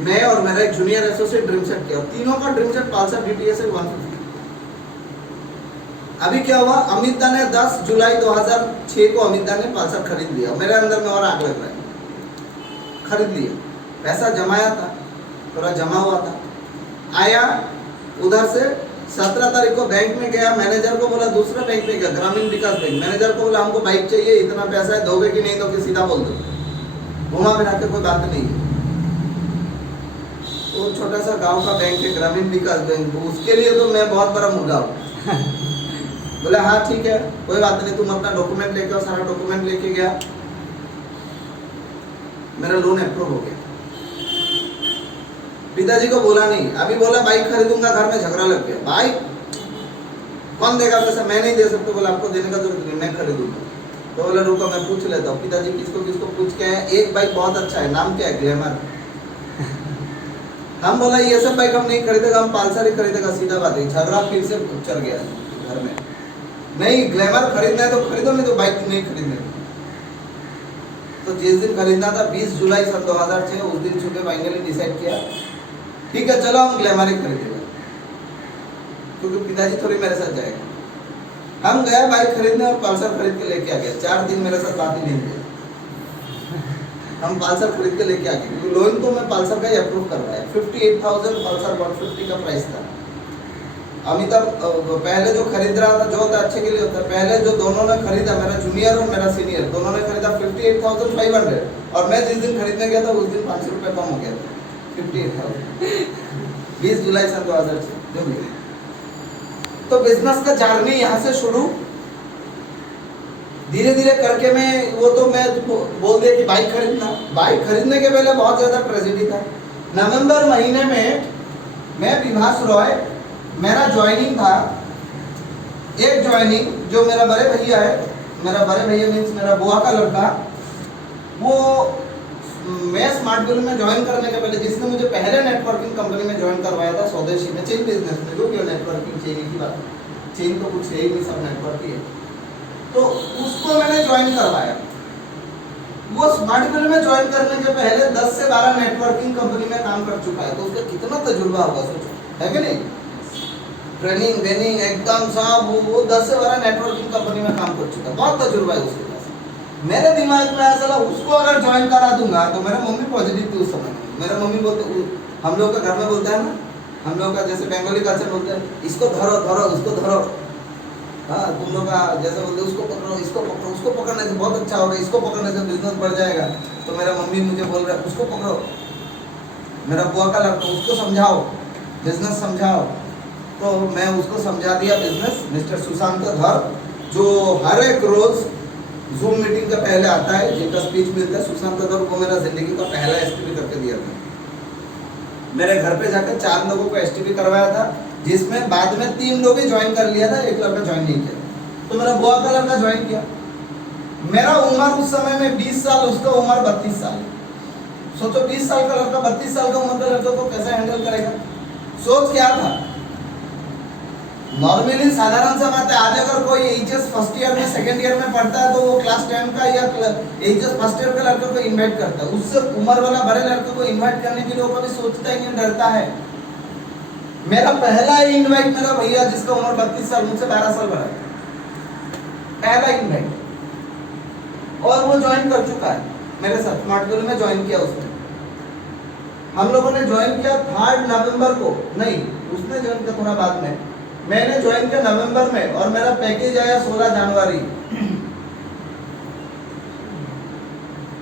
मैं और मेरा एक जूनियर एसोसिएट ड्रीम सेट किया, तीनों का ड्रीम सेट पालसर DTS 150। अभी क्या हुआ, अमित दा ने 10 जुलाई 2006 को अमित दा ने पालसर खरीद लिया। मेरे अंदर में और आग लग रहा है, खरीद लिया, पैसा जमाया था, थोड़ा जमा हुआ था। आया उधर से 17 तारीख को बैंक में गया, मैनेजर को बोला, दूसरे बैंक में गया, ग्रामीण विकास बैंक, मैनेजर को बोला हमको बाइक चाहिए, इतना पैसा है, दोगे कि नहीं दोगे, सीधा बोल दो, घुमा फिरा के, कोई बात नहीं है। वो छोटा सा गांव का बैंक है, ग्रामीण विकास बैंक, उसके लिए तो मैं बहुत बड़ा मुर्गा हूँ। बोले हाँ ठीक है कोई बात नहीं, तुम अपना डॉक्यूमेंट लेके आओ। सारा डॉक्यूमेंट लेके गया, मेरा लोन अप्रूव हो गया। पिताजी को बोला नहीं, अभी बोला बाइक खरीदूंगा, घर में झगड़ा लग गया, बाइक कौन देगा पैसा, मैं नहीं दे सकता। बोला आपको देने का जरूरत नहीं, मैं खरीदूंगा। तो बोला रुको मैं पूछ लेता हूँ। पिताजी किसको किसको पूछ के आए, एक बाइक बहुत अच्छा है, नाम क्या है, ग्लैमर। हम बोला ये सब बाइक हम नहीं खरीदेगा, हम पालसर ही खरीदेगा, सीधा बात है। झगड़ा फिर से चल गया घर में, नहीं ग्लैमर खरीदना है तो खरीदो, नहीं तो बाइक नहीं खरीदने। तो जिस दिन खरीदना था 20 जुलाई सन 2006, उस दिन सुबह फाइनली डिसाइड किया ठीक है चलो हम ग्लैमर ही खरीदेगा, क्योंकि पिताजी थोड़ी मेरे साथ जाएगा। हम गए बाइक खरीदने और पल्सर खरीद के लेके आ गया। 4 दिन मेरे साथ बात ही नहीं किया, हम पल्सर खरीद के लेके आ गए, क्योंकि लोन तो मैं पल्सर का ही अप्रूव करवाया। 58,000 पल्सर 150 का प्राइस था। अमिताभ पहले जो खरीद रहा था, जो होता अच्छे के लिए होता है, पहले जो दोनों ने खरीदा, मेरा जूनियर और मेरा सीनियर दोनों ने खरीदा 58,500, और मैं जिस दिन खरीदने गया था उस दिन 500 रुपये कम हो गया था, 58,000। 20 जुलाई सन 2006 जो भी। तो बिजनेस का जर्नी यहाँ से शुरू, धीरे धीरे करके मैं बोल दिया कि बाइक खरीदना। बाइक खरीदने के पहले बहुत ज़्यादा ट्रेजेडी था। नवंबर महीने में मैं विभास रॉय, मेरा ज्वाइनिंग था। एक ज्वाइनिंग जो मेरा बड़े भैया है, मेरा बड़े भैया मीन्स मेरा बुआ का लड़का, वो मैं स्मार्ट वैल्यू में ज्वाइन करने के पहले जिसने मुझे पहले नेटवर्किंग कंपनी में ज्वाइन करवाया था, स्वदेशी में, चेन बिजनेस में, जो भी नेटवर्किंग चेन की बात, चेन तो कुछ है ही नहीं, सब नेटवर्क ही है, तो उसको मैंने ज्वाइन करवाया। वो स्मार्ट वैल्यू में ज्वाइन करने के पहले 10 से 12 नेटवर्किंग कंपनी में काम कर चुका है, तो उसका कितना तजुर्बा होगा सोचो, है कि नहीं? ट्रेनिंग वेनिंग एकदम सब वो 10 से 12 नेटवर्किंग कंपनी में काम कर चुका है, बहुत तजुर्बा है उसके पास। मेरे दिमाग में आया चला उसको अगर ज्वाइन करा दूंगा तो मेरा मम्मी पॉजिटिव थी उस समय। मेरा मम्मी बोलते, हम लोग का घर में बोलता है ना, हम लोग का जैसे बंगाली कल्चर बोलते हैं, इसको धरो धरो उसको धरो, हाँ तुम लोग का जैसे बोलते उसको पकड़ो इसको पकड़ो, उसको पकड़ने से बहुत अच्छा होगा, इसको पकड़ने से बिजनेस बढ़ जाएगा। तो मेरा मम्मी मुझे बोल रहा है उसको पकड़ो, मेरा बुआ का लड़का उसको समझाओ, बिजनेस समझाओ। तो मैं उसको समझा दिया बिजनेस। मिस्टर सुशांत धर, जो हर एक रोज जूम मीटिंग का पहले आता है, जिनका स्पीच मिलता है, सुशांत धर को मेरा जिंदगी का पहला एसटीपी करके दिया था। मेरे घर पे जाकर 4 लोगों को एसटीपी करवाया था, जिसमें बाद में 3 लोग ही ज्वाइन कर लिया था, एक लड़का ज्वाइन नहीं किया। तो मेरा बुआ का लड़का ज्वाइन किया। मेरा उम्र उस समय में 20 साल, उसका उम्र 32 साल। सोचो 20 साल का लड़का 32 साल का उम्र का लड़का को कैसे हैंडल करेगा? सोच क्या था? नॉर्मली साधारण सा बात है, आज अगर कोई एचएस फर्स्ट ईयर में सेकंड ईयर में पढ़ता है तो वो क्लास 10 का या एचएस फर्स्ट ईयर के लड़के को इनवाइट करता है। उससे उम्र वाला बड़े लड़के को इनवाइट करने के लिए वो कभी सोचता ही नहीं, डरता है। मेरा पहला इनवाइट मेरा भैया जिसका उम्र 32 साल, मुझसे 12 साल बड़ा, पहला इनवाइट, और वो ज्वाइन कर चुका है मेरे साथ। स्मार्ट वैल्यू में ज्वाइन किया उसने। हम लोगों ने ज्वाइन किया 3 नवंबर को, नहीं उसने ज्वाइन किया थोड़ा बाद में, मैंने ज्वाइन किया नवंबर में, और मेरा पैकेज आया 16 जनवरी।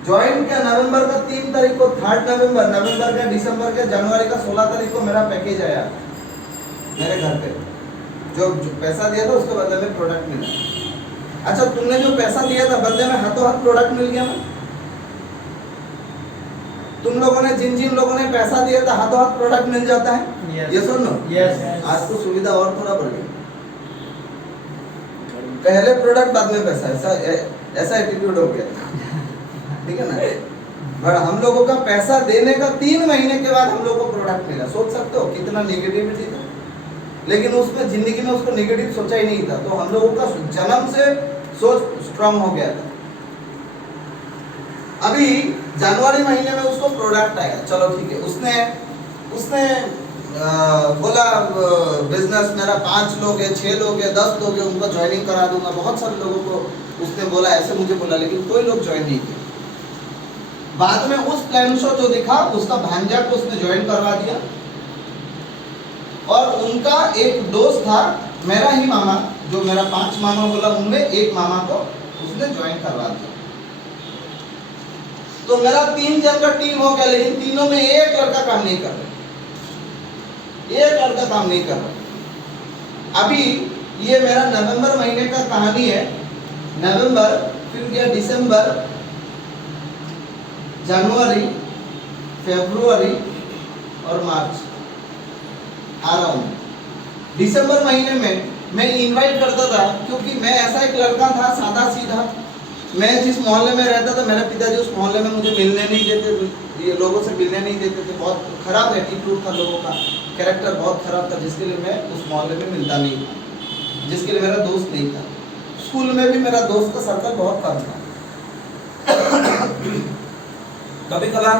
ज्वाइन किया नवंबर का 3 तारीख को, 3 नवंबर, नवंबर का, दिसंबर का, जनवरी का 16 तारीख को मेरा पैकेज आया मेरे घर पे। जो पैसा दिया था उसके बदले में प्रोडक्ट मिला। अच्छा, तुमने जो पैसा दिया था बदले में हाथों हाथ प्रोडक्ट मिल गया ना? तुम लोगों ने जिन लोगों ने पैसा दिया था हाथों हाथ प्रोडक्ट मिल जाता है? यस और नो? यस। आज तो सुविधा और थोड़ा बढ़ गई, पहले प्रोडक्ट बाद में पैसा, ऐसा एटीट्यूड हो गया, ठीक है ना? पर हम लोगों का पैसा देने का 3 महीने के बाद हम लोग को प्रोडक्ट मिला। सोच सकते हो कितना नेगेटिविटी था, लेकिन उसमें जिंदगी में उसको नेगेटिव सोचा ही नहीं था। तो हम लोगों का जन्म से सोच स्ट्रांग हो गया था। अभी जनवरी महीने में उसको प्रोडक्ट आएगा, चलो ठीक है, उसने बोला बिजनेस मेरा 5 लोग है, 6 लोग है, 10 लोग है, उनको ज्वाइनिंग करा दूंगा। बहुत सारे लोगों को उसने बोला, ऐसे मुझे बोला, लेकिन कोई लोग ज्वाइन नहीं किए। बाद में उस प्लान शो जो दिखा, उसका भांजा को उसने ज्वाइन करवा दिया, और उनका एक दोस्त था मेरा ही मामा, जो मेरा 5 मामा बोला, उनमें एक मामा को उसने ज्वाइन करवा दिया। तो मेरा 3 जन का टीम हो गया, लेकिन तीनों में एक लड़का काम नहीं कर रहा, एक लड़का काम नहीं कर रहा। अभी ये मेरा नवंबर महीने का कहानी है। नवंबर, फिर गया दिसंबर, जनवरी, फरवरी और मार्च आ रहा हूँ। दिसंबर महीने में मैं इनवाइट करता था, क्योंकि मैं ऐसा एक लड़का था सादा सीधा। मैं जिस मोहल्ले में रहता था, मेरे पिताजी उस मोहल्ले में मुझे मिलने नहीं देते थे, ये लोगों से मिलने नहीं देते थे। बहुत खराब एटीट्यूड था लोगों का, कैरेक्टर बहुत खराब था, जिसके लिए मैं उस मोहल्ले में मिलता नहीं था, जिसके लिए मेरा दोस्त नहीं था। स्कूल में भी मेरा दोस्त का सर्कल बहुत कम था। कभी कभार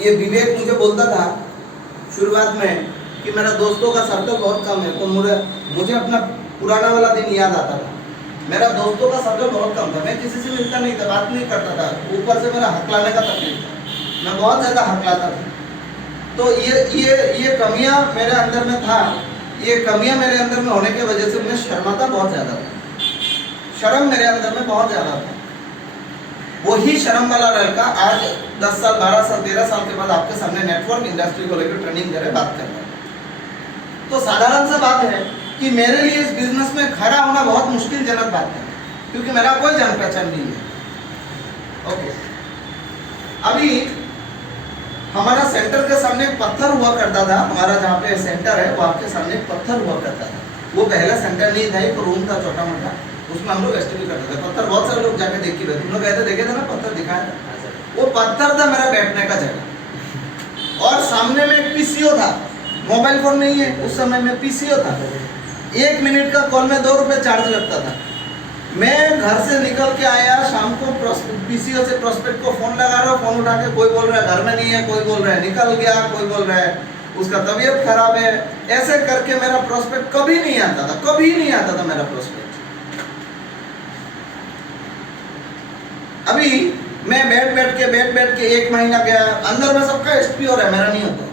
ये विवेक मुझे बोलता था शुरुआत में कि मेरा दोस्तों का सर्कल बहुत कम है, तो मुझे अपना पुराना वाला दिन याद आता था। मेरा दोस्तों का सर्कल बहुत कम था, मैं किसी से मिलता नहीं था, बात नहीं करता था। ऊपर से मेरा हकलाने का तकलीफ था, मैं बहुत ज़्यादा हकलाता था। तो ये कमियां मेरे अंदर में था। ये कमियां मेरे अंदर में होने की वजह से मैं शर्माता बहुत ज़्यादा था, शर्म मेरे अंदर में बहुत ज़्यादा था। वही शर्म वाला लड़का आज 10 साल, 12 साल, 13 साल के बाद आपके सामने नेटवर्क इंडस्ट्री को लेकर ट्रेनिंग दे रहे, बात कर रहे हैं। तो साधारण सा बात है कि मेरे लिए इस बिजनेस में खड़ा होना बहुत मुश्किल जनक बात है। क्योंकि मेरा कोई जान पहचान नहीं है। ओके, अभी हमारा सेंटर के सामने एक पत्थर हुआ करता था, हमारा जहाँ पे सेंटर है वहाँ के सामने एक पत्थर हुआ करता था। वो पहला सेंटर नहीं था, एक रूम था छोटा मोटा, उसमें हम लोग एसटीडी करते थे। पत्थर बहुत सारे लोग जाके देख के रहे, तुम लोग गए थे, देखे थे ना पत्थर दिखाया? वो पत्थर था मेरा बैठने का जगह, और सामने में एक पीसीओ था। मोबाइल फोन नहीं है उस समय में, पीसीओ था। 1 मिनट का कॉल में 2 रुपए चार्ज लगता था। मैं घर से निकल के आया, शाम को पीसीओ से प्रोस्पेक्ट को फोन लगा रहा हूँ, फोन उठा के कोई बोल रहा है घर में नहीं है, कोई बोल रहा है निकल गया, कोई बोल रहा है उसका तबीयत खराब है। ऐसे करके मेरा प्रोस्पेक्ट कभी नहीं आता था, कभी नहीं आता था मेरा प्रोस्पेक्ट। अभी मैं बैठ बैठ के 1 महीना गया, अंदर में सबका एसपी हो रहा है, मेरा नहीं होता।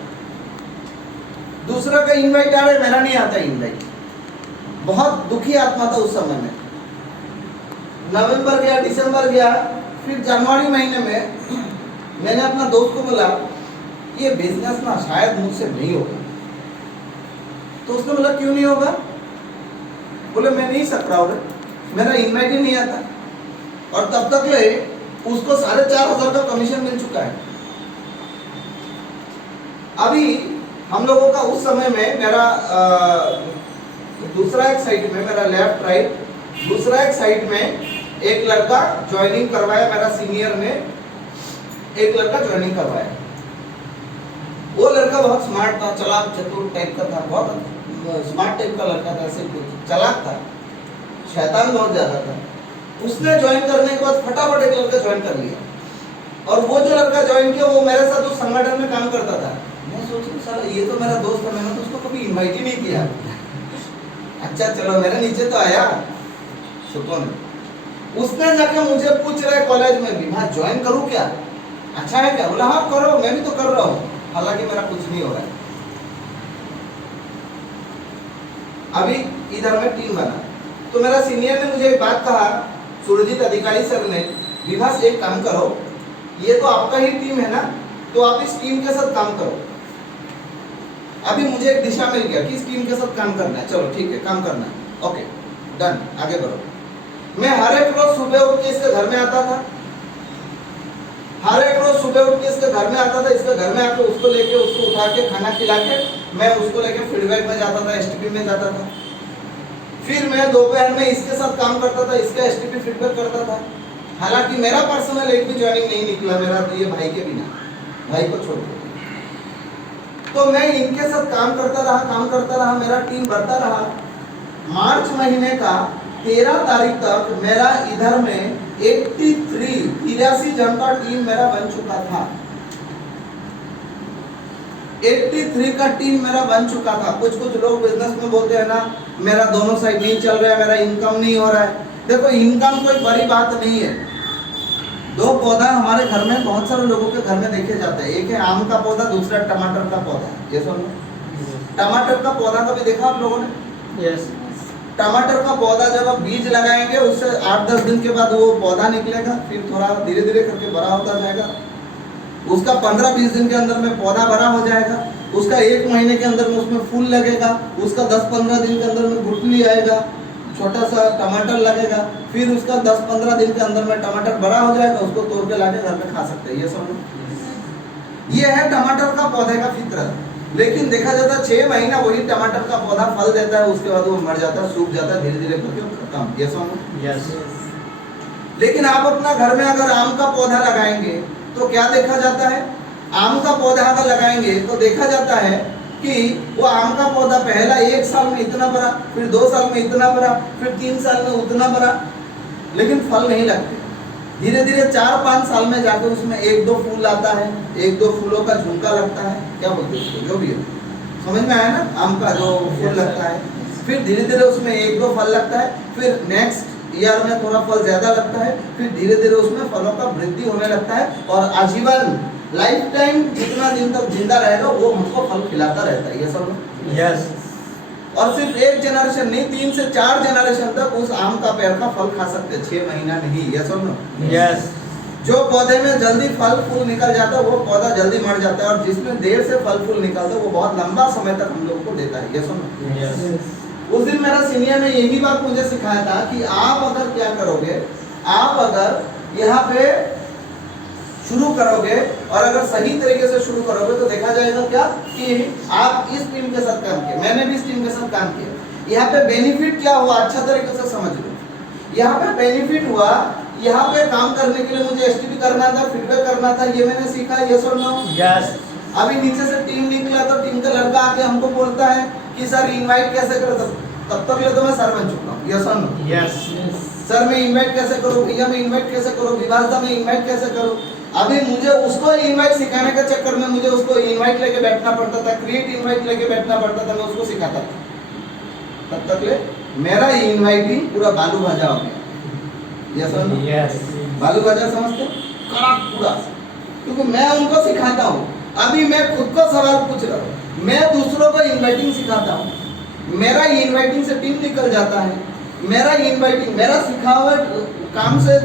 दूसरा का इनवाइट आ रहा है, मेरा नहीं आता इनवाइट। बहुत दुखी आत्मा था उस समय में। नवंबर गया, दिसंबर गया, फिर जनवरी महीने में मैंने अपना दोस्त को बोला ये बिजनेस ना शायद मुझसे नहीं होगा। तो उसने बोला क्यों नहीं होगा? बोले मैं नहीं सक रहा हूँ, मेरा इनवाइट ही नहीं आता। और तब तक ले उसको 4,500 का कमीशन मिल चुका है। अभी हम लोगों का उस समय में मेरा दूसरा एक साइड में, मेरा लेफ्ट राइट दूसरा एक साइड में एक लड़का ज्वाइनिंग करवाया, मेरा सीनियर ने एक लड़का ज्वाइनिंग करवाया। वो लड़का बहुत स्मार्ट था, चालाक चतुर टाइप का था, बहुत स्मार्ट टाइप का लड़का था, ऐसे चालाक था, शैतान बहुत ज्यादा था। उसने ज्वाइन करने के बाद फटाफट एक लड़का ज्वाइन कर लिया। और वो जो लड़का ज्वाइन किया वो मेरे साथ उस संगठन में काम करता था। मैं सोचूं साला ये तो मेरा दोस्त है, मैंने तो उसको कभी इनवाइट ही नहीं किया। अच्छा चलो मेरे नीचे तो आया, सुकून। उसने जाके मुझे पूछ रहा है कॉलेज में भी, मैं ज्वाइन करूं क्या, अच्छा है क्या? बोला हाँ करो, मैं भी तो कर रहा हूँ, हालांकि मेरा कुछ नहीं हो रहा है। अभी इधर में टीम बना, तो मेरा सीनियर ने मुझे एक बात कहा, सुरजीत अधिकारी सर ने, विभास एक काम करो, ये तो आपका ही टीम है ना, तो आप इस टीम के साथ काम करो। अभी मुझे एक दिशा मिल गया कि इस टीम के साथ काम करना है, चलो ठीक है काम करना है, ओके डन, आगे बढ़ो। मैं हर एक रोज सुबह उठ के इसके घर में आता था, हर एक रोज सुबह उठ के इसके घर में आता था, इसके घर में आके उसको लेके, उसको उठा के खाना खिला के मैं उसको लेके फीडबैक में जाता था, एसटीपी में जाता था। फिर मैं दोपहर में इसके साथ काम करता था, इसका एसटीपी फीडबैक करता था। हालांकि मेरा पर्सनल एक भी ज्वाइनिंग नहीं निकला मेरा, तो ये भाई के बिना, भाई को छोड़ के। तो मैं इनके साथ काम करता रहा, मेरा टीम बढ़ता रहा। मार्च महीने का 13 तारीख तक मेरा इधर में 83 जन का टीम मेरा बन चुका था। 83 का टीम मेरा बन चुका था। कुछ लोग बिजनेस में बोलते हैं ना, मेरा दोनों साइड नहीं चल रहा है, मेरा इनकम नहीं हो रहा है। देखो इनकम कोई बड़ी बात नहीं है। 2 पौधा हमारे घर में, बहुत सारे लोगों के घर में देखे जाते हैं। एक है आम का पौधा, दूसरा टमाटर का पौधा। ये सुन, टमाटर का पौधा कभी देखा आप लोगों ने? यस। टमाटर का पौधा जब आप बीज लगाएंगे, उससे 8-10 दिन के बाद वो पौधा निकलेगा, फिर थोड़ा धीरे धीरे करके बड़ा होता जाएगा। उसका 15-20 दिन के अंदर में पौधा बड़ा हो जाएगा। उसका 1 महीने के अंदर में उसमें फूल लगेगा। उसका 10-15 दिन के अंदर में गुठली आएगा, छोटा सा टमाटर लगेगा। फिर उसका 10-15 दिन के अंदर में टमाटर बड़ा हो जाएगा, उसको तोड़ के लाके घर में खा सकते हैं। ये सब ये है टमाटर का पौधे का फितरत। लेकिन देखा जाता है 6 महीना वही टमाटर का पौधा फल देता है, उसके बाद वो मर जाता है, सूख जाता है, धीरे धीरे करके खत्म। ये सब यस। लेकिन आप अपना घर में अगर आम का पौधा लगाएंगे तो क्या देखा जाता है? आम का पौधा अगर लगाएंगे तो देखा जाता है कि वो आम का पौधा पहला 1 साल में इतना बड़ा, फिर 2 साल में इतना बड़ा, फिर 3 साल में उतना बड़ा, लेकिन फल नहीं लगते। धीरे धीरे 4-5 साल में जाकर उसमें 1-2 फूल आता है, 1-2 फूलों का झुमका लगता है, क्या बोलते हैं उसको, जो भी है, समझ में आया ना, आम का जो फूल लगता है। फिर धीरे धीरे उसमें 1-2 फल लगता है, फिर नेक्स्ट ईयर में थोड़ा फल ज्यादा लगता है, फिर धीरे धीरे उसमें फलों का वृद्धि होने लगता है, और आजीवन लाइफ टाइम जितना दिन तक जिंदा रहेगा वो हमको फल खिलाता रहता है। ये सब यस। और सिर्फ 1 जनरेशन नहीं, 3 से 4 जनरेशन तक उस आम का पेड़ का फल खा सकते हैं, 6 महीना नहीं। ये सब यस। जो पौधे में जल्दी फल फूल निकल जाता है वो पौधा जल्दी मर जाता है, और जिसमें देर से फल फूल निकलता है वो बहुत लंबा समय तक हम लोग को देता है। ये सब उस दिन मेरा सीनियर ने यही बात मुझे सिखाया था कि आप अगर क्या करोगे, आप अगर यहाँ पे शुरू करोगे और अगर सही तरीके से शुरू करोगे तो देखा जाएगा क्या कि आप इस टीम के साथ काम किए, मैंने भी इस टीम के साथ काम किया। यहाँ पे बेनिफिट क्या हुआ अच्छा तरीके से समझ लो। यहाँ पे बेनिफिट हुआ, यहाँ पे काम करने के लिए मुझे एसटीपी करना था, फीडबैक करना था, ये मैंने सीखा। यस और नो? यस। अभी नीचे से टीम निकला तो टीम का लड़का आके हमको बोलता है कि सर इनवाइट कैसे करो, तब तक ले तो मैं सर बन चुका हूँ। यस और नो? यस। सर मैं इनवाइट कैसे करूँ, भैया मैं इनवाइट कैसे करूँ, विभासदा मैं इनवाइट कैसे करूँ। अभी मुझे उसको इनवाइट सिखाने के चक्कर में मुझे उसको इनवाइट लेके बैठना पड़ता था, क्रिएट इनवाइट लेके बैठना पड़ता था, मैं उसको सिखाता था। तब तक ले मेरा इनवाइटिंग पूरा बालू भाजा हो गया। यस और नो? यस। बालू भाजा समझते हो? कड़क पूरा, क्योंकि मैं उनको सिखाता हूँ। अभी मैं खुद को सवाल पूछ रहा हूँ, मैं दूसरों को इनवाइटिंग सिखाता हूँ, मेरा इनवाइटिंग से टीम निकल जाता है, मेरा इनवाइटिंग मेरा सिखा हुआ काम से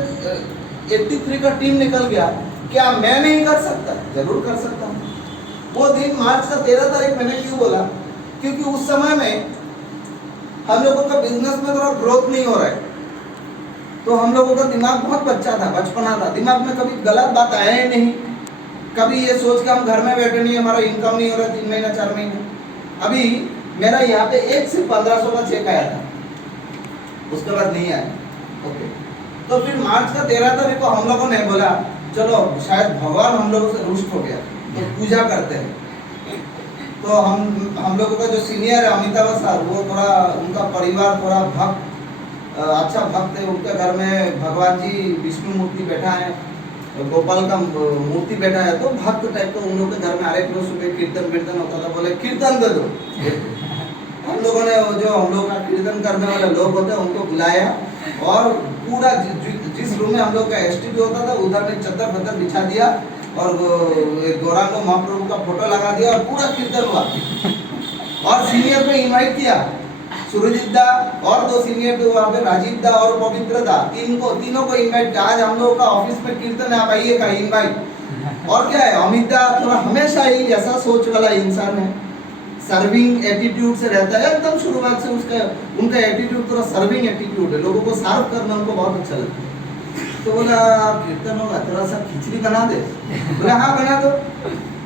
83 का टीम निकल गया। क्या मैं नहीं कर सकता? जरूर कर सकता हूँ। वो दिन मार्च का 13 तारीख मैंने क्यों बोला, क्योंकि उस समय में हम लोगों का बिजनेस में थोड़ा ग्रोथ नहीं हो रहा है, तो हम लोगों का दिमाग बहुत बच्चा था, बचपना था, दिमाग में कभी गलत बात आया ही नहीं। कभी ये सोच के हम घर में बैठे नहीं, हमारा इनकम नहीं हो रहा 3 महीना 4 महीने। अभी मेरा यहाँ पे एक सिर्फ 1500 का चेक आया था, उसके बाद नहीं आया। ओके, तो फिर मार्च का 13 तारीख को हम लोगों ने बोला चलो शायद भगवान हम लोगों से रुष्ट हो गया, तो पूजा करते हैं। तो हम लोगों का जो सीनियर है अमिताभ सर, वो थोड़ा उनका परिवार थोड़ा भक्त, अच्छा भक्त है। उनके घर में भगवान जी विष्णु मूर्ति बैठा है, गोपाल का मूर्ति बैठा है, तो भक्त टाइप का उन लोगों के घर में हर एक रोज सुबह कीर्तन होता था। बोले कीर्तन दे दो। हम लोगों ने जो हम लोग का कीर्तन करने वाले लोग होते हैं उनको बुलाया और पूरा जिस रूम में हम लोग का एसटीपी होता था उधर में चद्दर फद्दर बिछा दिया और गौरांग महाप्रभु का फोटो लगा दिया और पूरा कीर्तन हुआ। और सीनियर पे इनवाइट किया, सुरजीत दा और 2 सीनियर थे वहाँ पे, राजीव दा और पवित्र दा, तीनों को इनवाइट किया। आज हम लोग का ऑफिस में कीर्तन है, आप आइए का इनवाइट। और क्या है, अमित दा थोड़ा हमेशा ही ऐसा सोच वाला इंसान है, सर्विंग एटीट्यूड से रहता है एकदम शुरुआत से। उनका एटीट्यूड थोड़ा सर्विंग एटीट्यूड है, लोगों को सर्व करना उनको बहुत अच्छा लगता है। तो बोला कीर्तन होगा, थोड़ा सा खिचड़ी बना दे। बोला हाँ बना दो।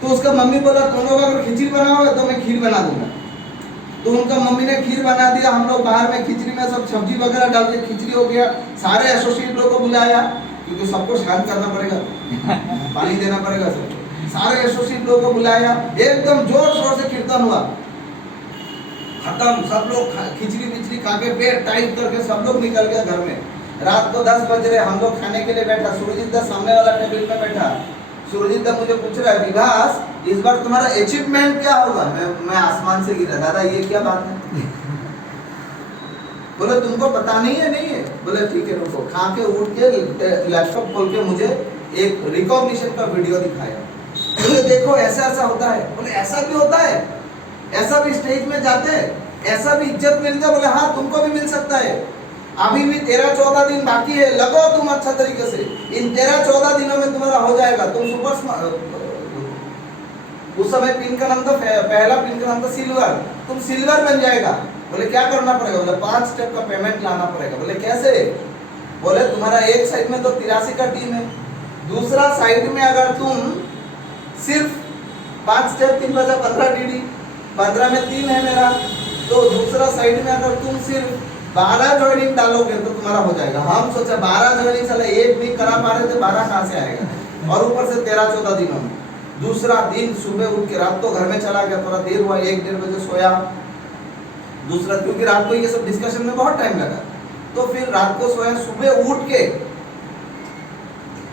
तो उसका मम्मी बोला तुम लोग अगर खिचड़ी बनाओगे तो मैं खीर बना दूंगा। तो उनका मम्मी ने खीर बना दिया। हम लोग बाहर में खिचड़ी में सब सब्जी वगैरह डाल के खिचड़ी हो गया। सारे एसोसिएट लोगों को बुलाया, क्योंकि सबको शांत करना पड़ेगा, पानी देना पड़ेगा सबको। सारे एसोसिएट लोगों को बुलाया, एकदम जोर शोर से कीर्तन हुआ, खत्म। सब लोग खिचड़ी विचड़ी खा के पेट टाइट करके सब लोग निकल गए घर में। रात को 10 बज रहे, हम लोग खाने के लिए बैठा, सुरजीत दा सामने वाला टेबल पे बैठा। सुरजीत दा मुझे पूछ रहा है विभास इस बार तुम्हारा अचीवमेंट क्या होगा? मैं आसमान से गिरा, दादा ये क्या बात है? बोले तुमको पता नहीं है? नहीं है। बोले ठीक है रुको। खा के उठ के लैपटॉप खोल के मुझे एक रिकॉग्निशन का वीडियो दिखाया। बोले देखो ऐसा ऐसा होता है। बोले ऐसा भी होता है, ऐसा भी स्टेज में जाते हैं, ऐसा भी इज्जत मिलता है? बोले हाँ तुमको भी मिल सकता है। अभी भी 13-14 दिन बाकी है, लगो तुम अच्छा तरीके से। इन 13-14 दिनों में तुम्हारा हो जाएगा। तुम सुपर, उस समय पिन का नाम था, पहला पिन का नाम था सिल्वर। तुम सिल्वर बन जाएगा। बोले क्या करना पड़ेगा? बोले 5 स्टेप का पेमेंट लाना पड़ेगा। बोले कैसे? बोले तुम्हारा एक साइड में तो 83 का टीम है, दूसरा साइड में अगर तुम सिर्फ 5 स्टेप 3 बजा 15 डीडी, 15 में 3 है मेरा, तो दूसरा साइड में अगर तुम सिर्फ 12 ज्वाइनिंग डालोगे तो तुम्हारा हो जाएगा। हम सोचा 12 ज्वाइनिंग साला एक भी करा पा रहे थे, 12 कहाँ से आएगा? और ऊपर से 13-14 दिनों में। दूसरा दिन सुबह उठ के, रात को घर में चला गया, थोड़ा देर हुआ, 1-1:30 बजे सोया। दूसरा क्योंकि रात को ये सब डिस्कशन में बहुत टाइम लगा, तो फिर रात को सोया। सुबह उठ के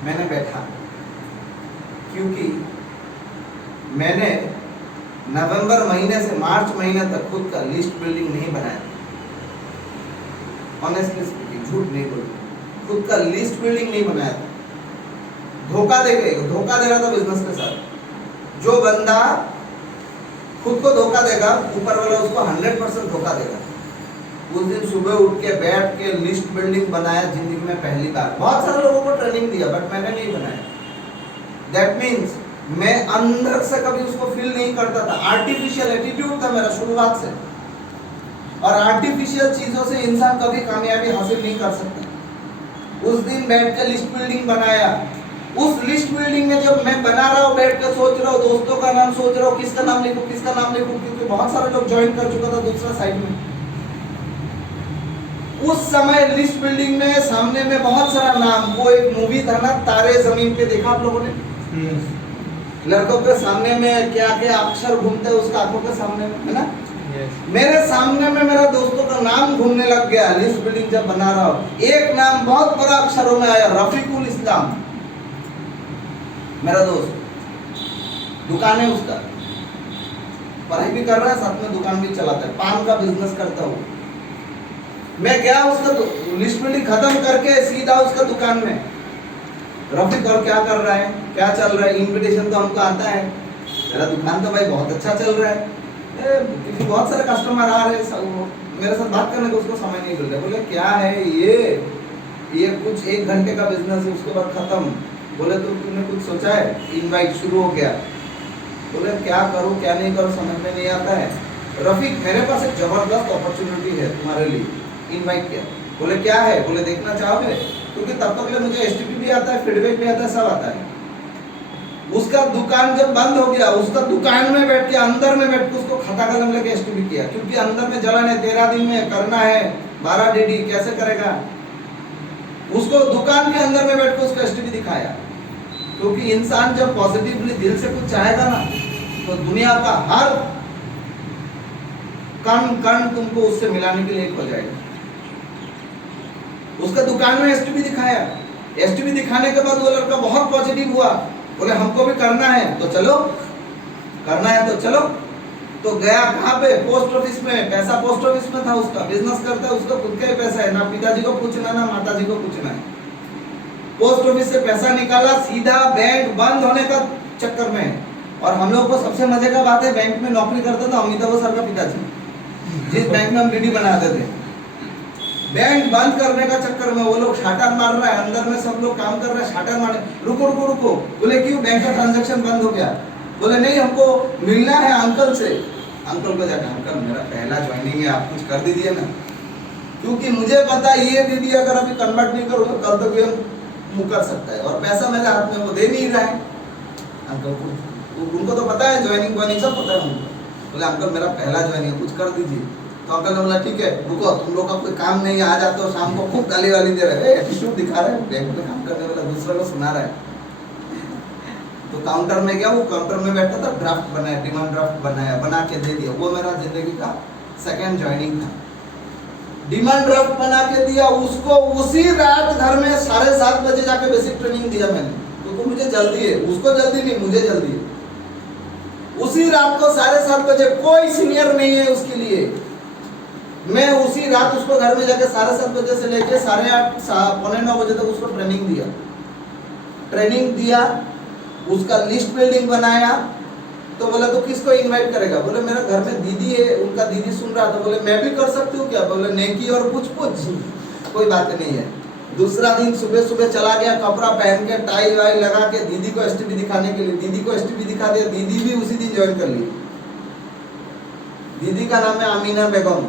मैंने बैठा, क्योंकि मैंने नवंबर महीने से मार्च महीने तक खुद का लिस्ट बिल्डिंग नहीं बनाया। ऑनेस्टली स्पीकिंग, झूठ नहीं बोलूं, खुद का लिस्ट बिल्डिंग नहीं बनाया था। धोखा दे रहा था बिजनेस के साथ। जो बंदा खुद को धोखा देगा, ऊपर वाला उसको 100% धोखा देगा। उस दिन सुबह उठ के बैठ के लिस्ट बिल्डिंग बनाया, जिंदगी में पहली बार। बहुत सारे लोगों को ट्रेनिंग दिया, बट मैंने नहीं बनाया। दैट मीन्स मैं अंदर से कभी उसको फील नहीं करता था। आर्टिफिशियल एटीट्यूड था मेरा शुरुआत से। और आर्टिफिशियल चीजों से इंसान कभी कामयाबी हासिल नहीं कर सकता। उस दिन बैठ के लिस्ट बिल्डिंग बनाया। उस लिस्ट बिल्डिंग में जब मैं बना रहा हूँ, बैठ के सोच रहा हूँ, दोस्तों का नाम सोच रहा हूँ, किसका नाम लिखूं, क्योंकि बहुत सारे लोग ज्वाइन कर चुका था दूसरा साइड में। उस समय लिस्ट बिल्डिंग में सामने में बहुत सारा नाम, वो एक मूवी था ना तारे जमीन पे, देखा आप लोगों ने? लड़कों के सामने में क्या क्या अक्षर घूमते हैं उसका आंखों के सामने में, है ना? मेरे सामने में मेरा दोस्तों का नाम घूमने लग गया। लिस्ट बिल्डिंग जब बना रहा हूँ, एक नाम बहुत बड़ा अक्षरों में आया, रफीकुल इस्लाम। मेरा दोस्त, दुकान है उसका, पढ़ाई भी कर रहा है, साथ में दुकान भी चलाता है, पान का बिजनेस करता हूँ। मैं गया उसका लिस्ट बिल्डिंग खत्म करके सीधा उसका दुकान में, रफीक और क्या कर रहा है, क्या चल रहा है? इनविटेशन तो हमको आता है, मेरा दुकान तो भाई बहुत अच्छा चल रहा है, क्योंकि बहुत सारे कस्टमर आ रहे हैं, मेरे साथ बात करने को उसको समय नहीं मिल रहा। बोले क्या है ये कुछ 1 घंटे का बिजनेस है, उसके बाद खत्म। बोले तो तूने कुछ सोचा है? इनवाइट शुरू हो गया। बोले क्या करूं क्या नहीं करूं समझ में नहीं आता है। रफीक मेरे पास एक जबरदस्त अपॉर्चुनिटी है तुम्हारे लिए, इनवाइट किया। बोले क्या है? बोले देखना चाहोगे? क्योंकि तब तक ले मुझे एसटीपी भी आता है, फीडबैक भी आता है, सब आता है। उसका दुकान जब बंद हो गया, उसका दुकान में बैठ के, अंदर में बैठ के उसको खाता कलम लेके एसटीपी किया, क्योंकि अंदर में जलन है, 13 दिन में करना है 12 डीडी, कैसे करेगा? उसको दुकान के अंदर में बैठ के उसको एसटीपी दिखाया। क्योंकि इंसान जब पॉजिटिवली दिल से कुछ चाहेगा ना, तो दुनिया का हर कण कण तुमको उससे मिलाने के लिए एक हो जाएगा। उसका दुकान में एसटीपी दिखाया। एसटीपी दिखाने के बाद वो लड़का बहुत पॉजिटिव हुआ, बोले हमको भी करना है तो चलो, करना है तो चलो। तो गया कहाँ पे? पोस्ट ऑफिस में। पैसा पोस्ट ऑफिस में था, उसका बिजनेस करता है, उसका खुद का ही पैसा है, ना पिताजी को पूछना ना माताजी को पूछना है। पोस्ट ऑफिस से पैसा निकाला, सीधा बैंक बंद होने का चक्कर में। और हम लोग को सबसे मजे का बात है, बैंक में नौकरी करता था अमिताभ सर का पिताजी, जिस बैंक में हम डीडी बनाते थे। बैंक बंद करने का चक्कर में वो लोग शाटर मार रहा है, अंदर में सब लोग काम कर रहे हैं, शाटर मारे। रुको रुको रुको, बोले क्यों? बैंक का ट्रांजैक्शन बंद हो गया। बोले नहीं, हमको मिलना है अंकल से। अंकल को जाकर, अंकल मेरा पहला ज्वाइनिंग है, आप कुछ कर दीजिए ना, क्योंकि मुझे पता ये दीदी अगर अभी कन्वर्ट नहीं करूँ तो कल तक ये मुकर सकता है, और पैसा मेरे हाथ में वो दे नहीं रहा है। अंकल को उनको तो पता है, ज्वाइनिंग सब पता है उनको। बोले अंकल मेरा पहला ज्वाइनिंग है, कुछ कर दीजिए। तो अंकल ने बोला ठीक है रुको, तुम लोग का कोई काम नहीं है, आ जाते हो शाम को, खूब गाली वाली दे रहे हैं, एटीट्यूड दिखा रहे हैं, बैंक में काम करने वाला दूसरे को सुना रहा है। तो काउंटर में गया, वो काउंटर में बैठा था, ड्राफ्ट बनाया, डिमांड ड्राफ्ट बनाया, बना के दे दिया। वो मेरा जिंदगी का सेकंड ज्वाइनिंग था। डिमांड ड्राफ्ट बना के दिया उसको, उसी रात घर में 7:30 बजे जाके बेसिक ट्रेनिंग दिया मैंने, क्योंकि मुझे जल्दी है, उसको जल्दी नहीं, मुझे जल्दी है। उसी रात को 7:30 बजे, कोई सीनियर नहीं है उसके लिए, मैं उसी रात उसको घर में जाके 7:30 बजे से लेके 8:30 पौने 9 बजे तक उसको ट्रेनिंग दिया। उसका लिस्ट बिल्डिंग बनाया। तो बोला तो किसको इनवाइट करेगा? बोले मेरा घर में दीदी है, उनका दीदी सुन रहा था। बोले मैं भी कर सकती हूँ क्या? बोले नेकी और पूछ कोई बात नहीं है। दूसरा दिन सुबह सुबह चला गया, कपड़ा पहन के, टाई वाई लगा के, दीदी को एसटीपी दिखाने के लिए। दीदी को एसटीपी दिखा दिया, दीदी भी उसी दिन ज्वाइन कर ली। दीदी का नाम है अमीना बेगम,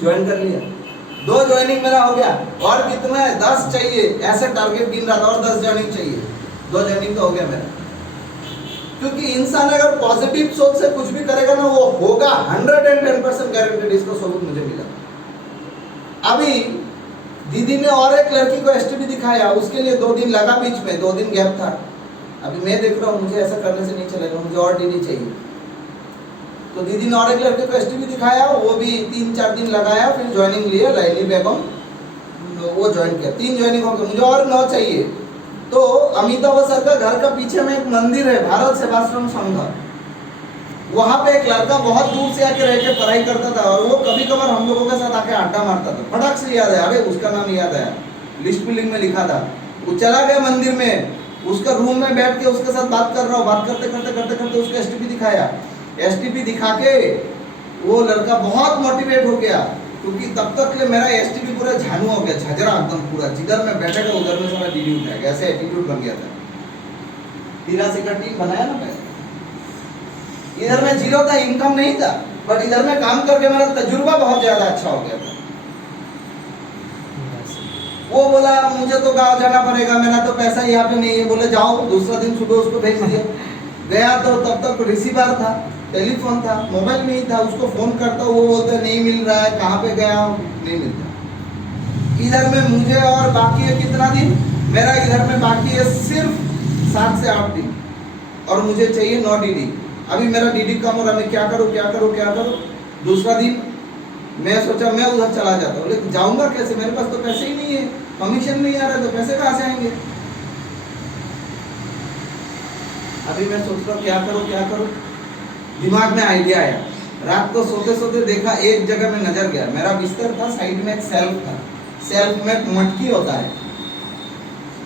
ज्वाइन कर लिया। 2 ज्वाइनिंग मेरा हो गया, और कितना है? 10 चाहिए, ऐसे टारगेट गिन रहा था, और 10 ज्वाइनिंग चाहिए। 2 ज्वाइनिंग तो हो गया मेरा। क्योंकि इंसान अगर पॉजिटिव सोच से कुछ भी करेगा ना, वो होगा 110% गारंटेड। इसको सबूत मुझे मिला। अभी दीदी ने और एक लड़की को एसटीपी दिखाया, उसके लिए 2 दिन लगा, बीच में 2 दिन गैप था। अभी मैं देख रहा हूँ मुझे ऐसा करने से नहीं चलेगा, मुझे और डीडी चाहिए। तो दीदी ने और एक लड़के को एसटीपी दिखाया, वो भी 3-4 दिन लगाया, फिर ज्वाइनिंग लिया, लाइली बेगम, वो ज्वाइन किया। 3 ज्वाइनिंग हो गए, मुझे और 9 चाहिए। तो अमिताभ सर का घर का पीछे में एक मंदिर है, भारत सेवाश्रम संघ, वहां पे एक लड़का बहुत दूर से आके रह के पढ़ाई करता था, और वो कभी कभार हम लोगों के साथ आके अड्डा मारता था। फटाक से याद है, अरे उसका नाम याद आया, लिस्ट बिल्डिंग में लिखा था। वो चला गया मंदिर में, उसका रूम में बैठ के उसके साथ बात कर रहा हूँ, बात करते करते करते करते उसको एसटीपी दिखाया। एसटीपी दिखा के वो लड़का बहुत मोटिवेट हो गया, क्योंकि तब तक ले मेरा एसटीपी पूरा झानू हो गया, झजरा एकदम पूरा, जिधर में बैठेगा उधर में सारा डीडी उठाएगा, ऐसे एटीट्यूड बन गया था। 83 का टीम बनाया ना मैं, इधर में 0 था, इनकम नहीं था, बट इधर में काम करके मेरा तजुर्बा बहुत ज्यादा अच्छा हो गया था। वो बोला मुझे तो गांव जाना पड़ेगा, मेरा तो पैसा यहाँ पे नहीं है। बोले जाओ, दूसरा दिन सुबह उसको भेज दिया। गया तो तब तक रिसीवर था, टेलीफोन था, मोबाइल नहीं था। उसको फोन करता, वो बोलते नहीं मिल रहा है, कहाँ पे गया हूँ, नहीं मिलता। इधर में मुझे और बाकी है कितना दिन, मेरा इधर में बाकी है सिर्फ 7 से 8 दिन और मुझे चाहिए 9 डीडी। अभी मेरा डीडी कम हो रहा, मैं क्या करूँ क्या करूँ क्या करूँ। दूसरा दिन मैं सोचा मैं उधर चला जाता हूँ, लेकिन जाऊंगा कैसे, मेरे पास तो पैसे ही नहीं है, कमीशन नहीं आ रहा है, तो पैसे कहाँ से आएंगे। अभी मैं सोच रहा हूँ क्या करूँ क्या करूँ। दिमाग में आइडिया आया, रात को सोते सोते देखा एक जगह में नजर गया। मेरा बिस्तर था, साइड में एक सेल्फ था, सेल्फ में एक मटकी होता है।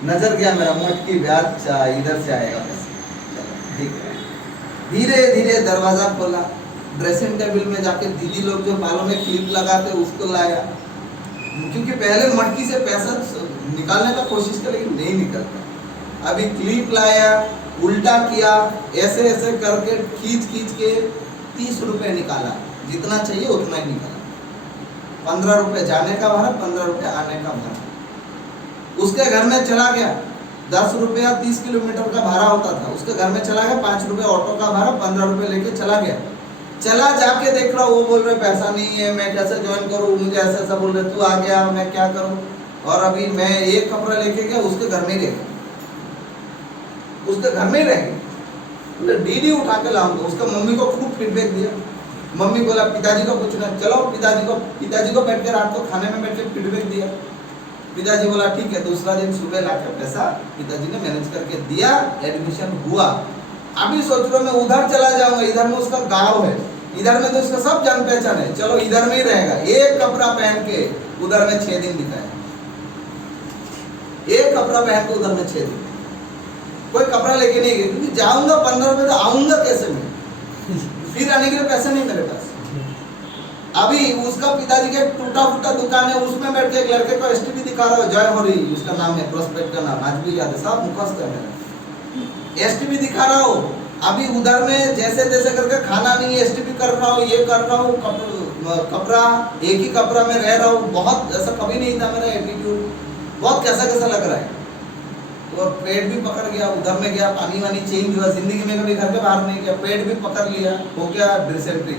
नजर गया मेरा मटकी, अच्छा इधर से आएगा पैसा, ठीक है। धीरे धीरे दरवाजा खोला, ड्रेसिंग टेबल में जाके दीदी लोग जो बालों में क्लिप लगाते उसको लाया, क्योंकि पहले मटकी से पैसा निकालने का कोशिश किया लेकिन नहीं निकलता। अभी क्लिप लाया, उल्टा किया, ऐसे ऐसे करके खींच खींच के 30 रुपए निकाला, जितना चाहिए उतना ही निकाला। 15 रुपए जाने का भाड़ा, 15 रुपए आने का भाड़ा। उसके घर में चला गया, 10 रुपया 30 किलोमीटर का भाड़ा होता था, उसके घर में चला गया, 5 रुपए ऑटो का भाड़ा, 15 रुपए लेके चला गया। चला जाके देख रहा, वो बोल रहे पैसा नहीं है, मैं कैसे ज्वाइन करूँ, मुझे ऐसा ऐसा बोल रहे, तू आ गया मैं क्या करूँ। और अभी मैं एक कपड़ा लेके गया, उसके घर में ही रह, उसके घर में ही रह गया। डीडी उठा के लाऊंगा। उसका मम्मी को खूब फीडबैक दिया। मम्मी बोला पिताजी को पूछना, चलो पिताजी को बैठ के रात को खाने में बैठ के फीडबैक दिया। पिताजी बोला ठीक है। दूसरा दिन सुबह लाके पैसा पिताजी ने मैनेज करके दिया, एडमिशन हुआ। अभी सोच रहा मैं उधर चला जाऊंगा, इधर में उसका गांव है, इधर में तो उसका सब जान पहचान है, चलो इधर में ही रहेगा। एक कपड़ा पहन के उधर में 6 दिन दिखाया, एक कपड़ा पहन के उधर में 6 दिन, कोई कपड़ा लेके नहीं गया, क्योंकि जाऊंगा 15 रुपए तो आऊंगा कैसे मैं, फिर आने के लिए पैसे नहीं मेरे पास। अभी उसका पिताजी का टूटा फूटा दुकान है, उसमें बैठ के एक लड़के को एसटीपी दिखा रहा है, जय हरी उसका नाम है, प्रोस्पेक्ट का नाम आज भी याद है, सब मुखस्त है मेरा। एसटीपी दिखा रहा हो, अभी उधर में जैसे तैसे करके खाना नहीं है, एसटीपी कर रहा हूँ, ये कर रहा हूँ, कपड़ा एक ही कपड़ा में रह रहा हूँ। बहुत ऐसा कभी नहीं था मेरा एटीट्यूड, बहुत कैसा कैसा लग रहा है। तो पेट भी पकड़ गया, उधर में गया, पानी वानी चेंज हुआ, जिंदगी में कभी घर के बाहर नहीं गया, पेट भी पकड़ लिया, हो गया डिसेंट्री।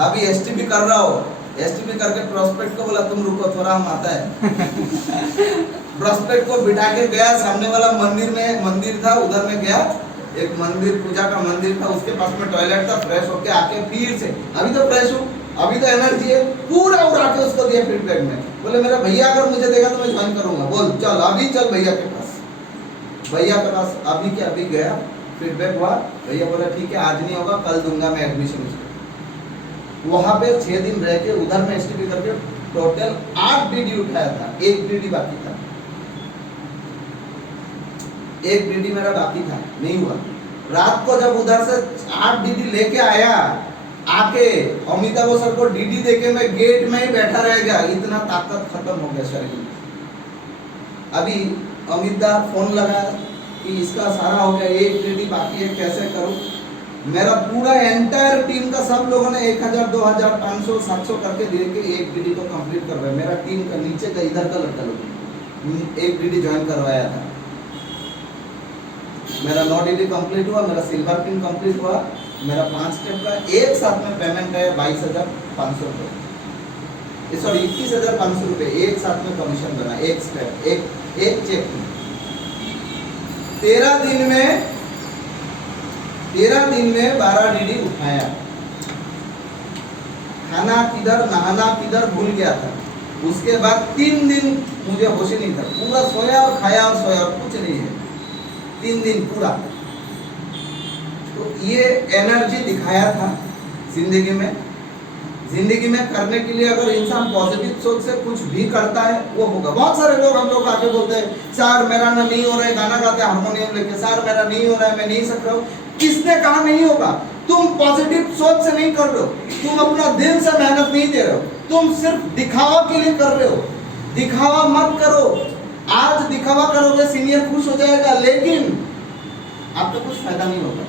अभी एसटीपी कर रहा हो, एसटीपी करके प्रोस्पेक्ट को बोला तुम रुको थोड़ा हम आता है। प्रोस्पेक्ट को बिठा के गया, सामने वाला मंदिर था, उधर में गया, एक मंदिर पूजा का मंदिर था, उसके पास में टॉयलेट था, फ्रेश होके आके फिर से अभी तो फ्रेश हूँ, अभी तो एनर्जी है, पूरा उड़ा के उसको दिया फीडबैक में। बोले मेरा भैया अगर मुझे देगा तो मैं ज्वाइन करूंगा, बोल चल अभी चल भैया के पास। भैया के पास अभी के अभी गया, फीडबैक हुआ, भैया बोला ठीक है आज नहीं होगा कल दूंगा मैं एडमिशन। वहां पे 6 दिन रह के उधर में एसटीपी करके टोटल 8 डीडी उठाया था, 1 डीडी बाकी था, 1 डीडी मेरा बाकी था, नहीं हुआ। रात को जब उधर से 8 डीडी लेके आया, आके अमिताभ सर को डीडी देके मैं गेट में ही बैठा रह गया, इतना ताकत खत्म हो गया शरीर में। अभी अमिताभ फोन लगा कि इसका सारा हो गया, 1 डीडी बाकी है, कैसे करूं। मेरा पूरा एंटायर टीम का सब लोगों ने 1000, 2000, 500, 700 करके दे के 1 डीडी को कंप्लीट करवाया। मेरा टीम का नीचे का इधर का लड़का लोग 1 डीडी ज्वाइन करवाया था। मेरा 9 डीडी कंप्लीट हुआ, मेरा सिल्वर पिन कंप्लीट हुआ, मेरा 5 स्टेप का एक साथ में पेमेंट है 22,500 रुपये, सॉरी 21,500 रुपये एक साथ में कमीशन बना, एक स्टेप, एक चेक में। 13 दिन में 12 डीडी उठाया। खाना किधर नहाना किधर भूल गया था। उसके बाद 3 दिन मुझे होश ही नहीं था, पूरा सोया और खाया और सोया और कुछ नहीं है, 3 दिन पूरा। तो ये एनर्जी दिखाया था जिंदगी में करने के लिए। अगर इंसान पॉजिटिव सोच से कुछ भी करता है वो होगा। बहुत सारे लोग हम लोग आगे बोलते हैं सर मेरा ना नहीं हो रहा है, गाना गाते हारमोनियम लेके, सर मेरा नहीं हो रहा है, मैं नहीं सक रहा हूँ। किसने कहा नहीं होगा? तुम पॉजिटिव सोच से नहीं कर रहे हो, तुम अपना दिल से मेहनत नहीं दे रहे हो, तुम सिर्फ दिखावा के लिए कर रहे हो। दिखावा मत करो। आज दिखावा करोगे सीनियर खुश हो जाएगा, लेकिन आपका कुछ फायदा नहीं होगा।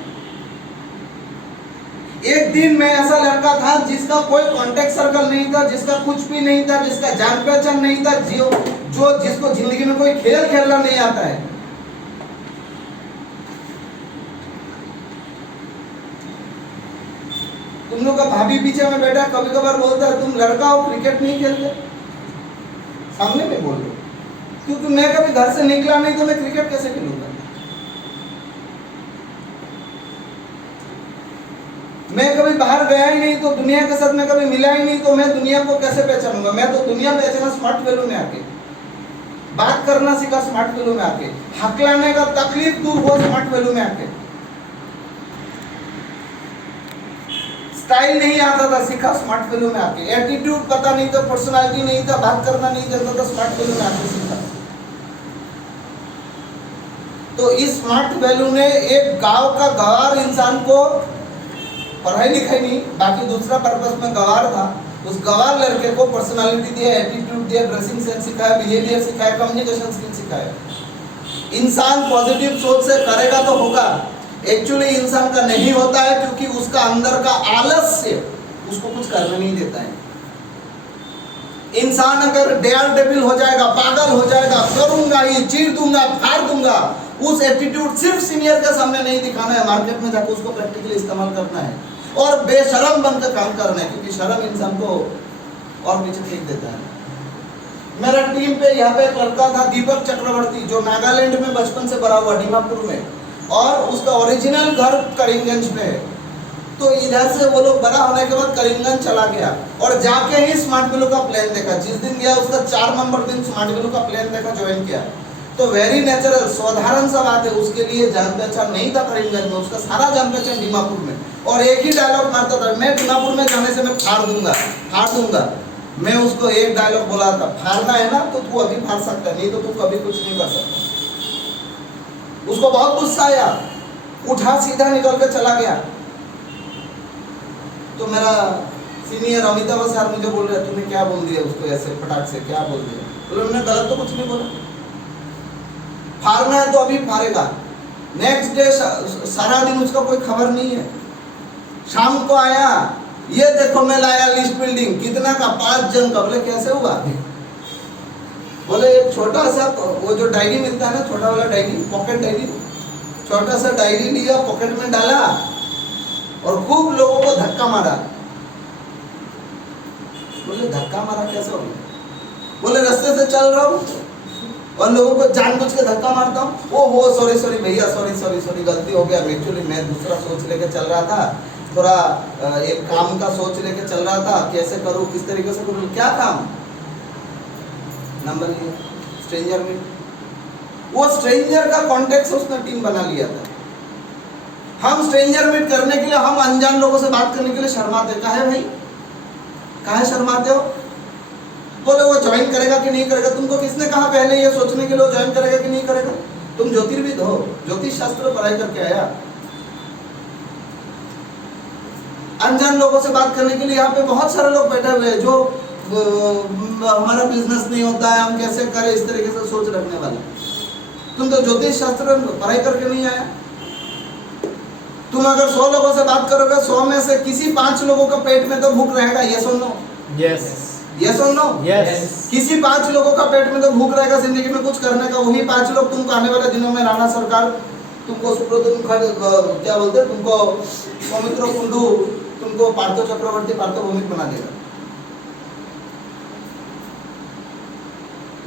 एक दिन में ऐसा लड़का था जिसका कोई कांटेक्ट सर्कल नहीं था, जिसका कुछ भी नहीं था, जिसका जान पहचान नहीं था, जो जिसको जिंदगी में कोई खेल खेलना नहीं आता है। तुम लोग का भाभी पीछे में बैठा कभी कभार बोलता है तुम लड़का हो क्रिकेट नहीं खेलते, सामने में बोल रहे, क्योंकि मैं कभी घर से निकला नहीं तो मैं क्रिकेट कैसे खेलूंगा। मैं कभी बाहर गया ही नहीं तो दुनिया के साथ में कभी मिला ही नहीं तो मैं दुनिया को कैसे पहचानूंगा। मैं तो दुनिया पहचाना स्मार्ट वैल्यू में आके, बात करना सीखा स्मार्ट वैल्यू में आके, हकलाने का तकलीफ दूर हुआ स्मार्ट वैल्यू में आके, स्टाइल नहीं आता था सीखा स्मार्ट वैल्यू में आके, एटीट्यूड पता नहीं था, पर्सनालिटी नहीं था, बात करना नहीं जानता था, स्मार्ट वैल्यू में आके सीखा। तो इस स्मार्ट वैल्यू ने एक गांव का गवार इंसान को पढ़ाई लिखाई नहीं, बाकी दूसरा पर्पस में गवार था, उस गवार लड़के को पर्सनालिटी दिया, एटीट्यूड दिया, ड्रेसिंग सेंस सिखाया, बिहेवियर सिखाया, कम्युनिकेशन स्किल सिखाया। इंसान पॉजिटिव सोच से करेगा तो होगा, एक्चुअली इंसान का नहीं होता है क्योंकि उसका अंदर का आलस्य उसको कुछ करने नहीं देता है। इंसान अगर डेयर डेविल हो जाएगा, पागल हो जाएगा, करूंगा ही, चीर दूंगा, फाड़ दूंगा, उस एटीट्यूड सिर्फ सीनियर के सामने नहीं दिखाना है, मार्केट में जाकर उसको प्रैक्टिकली इस्तेमाल करना है और बेशरम बनकर काम करना है, क्योंकि शर्म इंसान को और पीछे फेंक देता है। मेरा टीम पे यहाँ पे एक लड़का था दीपक चक्रवर्ती, जो नागालैंड में बचपन से बड़ा हुआ, दीमापुर में, और उसका ओरिजिनल घर करीमगंज में है। तो इधर से वो लोग बड़ा होने के बाद करीमगंज चला गया और जाके ही स्मार्ट वैल्यू का प्लान देखा। जिस दिन गया उसका 4 नंबर दिन स्मार्ट वैल्यू का प्लान देखा, ज्वाइन किया। तो वेरी नेचुरल, साधारण सा बात है, उसके लिए जान पहचान नहीं था करीमगंज में, उसका सारा जान पहचान दीमापुर में, और एक ही डायलॉग मारता था, मैं दीमापुर में जाने से मैं फाड़ दूंगा, फाड़ दूंगा। मैं उसको एक डायलॉग बोला था, फाड़ना है ना तो तू अभी फाड़ सकता है, नहीं तो तू कभी कुछ नहीं कर सकता। उसको बहुत गुस्सा आया, उठा सीधा निकल कर चला गया। तो मेरा सीनियर अमिताभ सर मुझे बोल रहे, तूने क्या बोल दिया उसको ऐसे फटाक से, क्या बोल दिया? बोले मैंने गलत तो कुछ नहीं बोला, फाड़ना है तो अभी फाड़ेगा। नेक्स्ट डे सारा दिन उसका कोई खबर नहीं है। शाम को आया, ये देखो मैं लाया लिस्ट बिल्डिंग, कितना का? 5 जन का। बोले कैसे हुआ? बोले एक छोटा सा वो जो डायरी मिलता है ना, छोटा वाला डायरी, पॉकेट डायरी, छोटा सा डायरी लिया, पॉकेट में डाला और खूब लोगों को धक्का मारा। बोले धक्का मारा कैसे हो? बोले रास्ते से चल रहा हूँ और लोगों को जानबूझ के धक्का मारता हूँ। ओ हो सॉरी सॉरी भैया, सॉरी सॉरी सॉरी, गलती हो गया। एक्चुअली मैं दूसरा सोच लेके चल रहा था, थोड़ा एक काम का सोच लेके चल रहा था, कैसे करूँ, किस तरीके से करूँ। क्या काम? नंबर लिया, स्ट्रेंजर मीट। वो स्ट्रेंजर का कॉन्टेक्ट उसने टीम बना लिया था। हम स्ट्रेंजर मीट करने के लिए, हम अनजान लोगों से बात करने के लिए शर्माते। काहे भाई, काहे शर्माते हो? बोले वो ज्वाइन करेगा कि नहीं करेगा। तुमको किसने कहा पहले ये सोचने के लिए ज्वाइन करेगा कि नहीं करेगा? तुम ज्योतिर्विद हो, ज्योतिष शास्त्र पढ़ाई करके आया। अनजान लोगों से बात करने के लिए यहाँ पे बहुत सारे लोग बैठे हुए हैं जो हमारा बिजनेस नहीं होता है, हम कैसे करें, इस तरीके से सोच रखने वाले। तुम तो ज्योतिष शास्त्र पढ़ाई करके नहीं आया। तुम अगर 100 लोगों से बात करोगे, 100 में से किसी 5 लोगों का पेट में तो भूख रहेगा। यस और नो? यस। यस और नो? यस। किसी 5 लोगों का पेट में तो भूख रहेगा जिंदगी में कुछ करने का। वही 5 लोग तुमको आने वाले दिनों में राणा सरकार, तुमको क्या बोलते हैं, तुमको सौमित्र कुंडू, तुमको पार्थो चक्रवर्ती, पार्थो भौमिक बना देगा।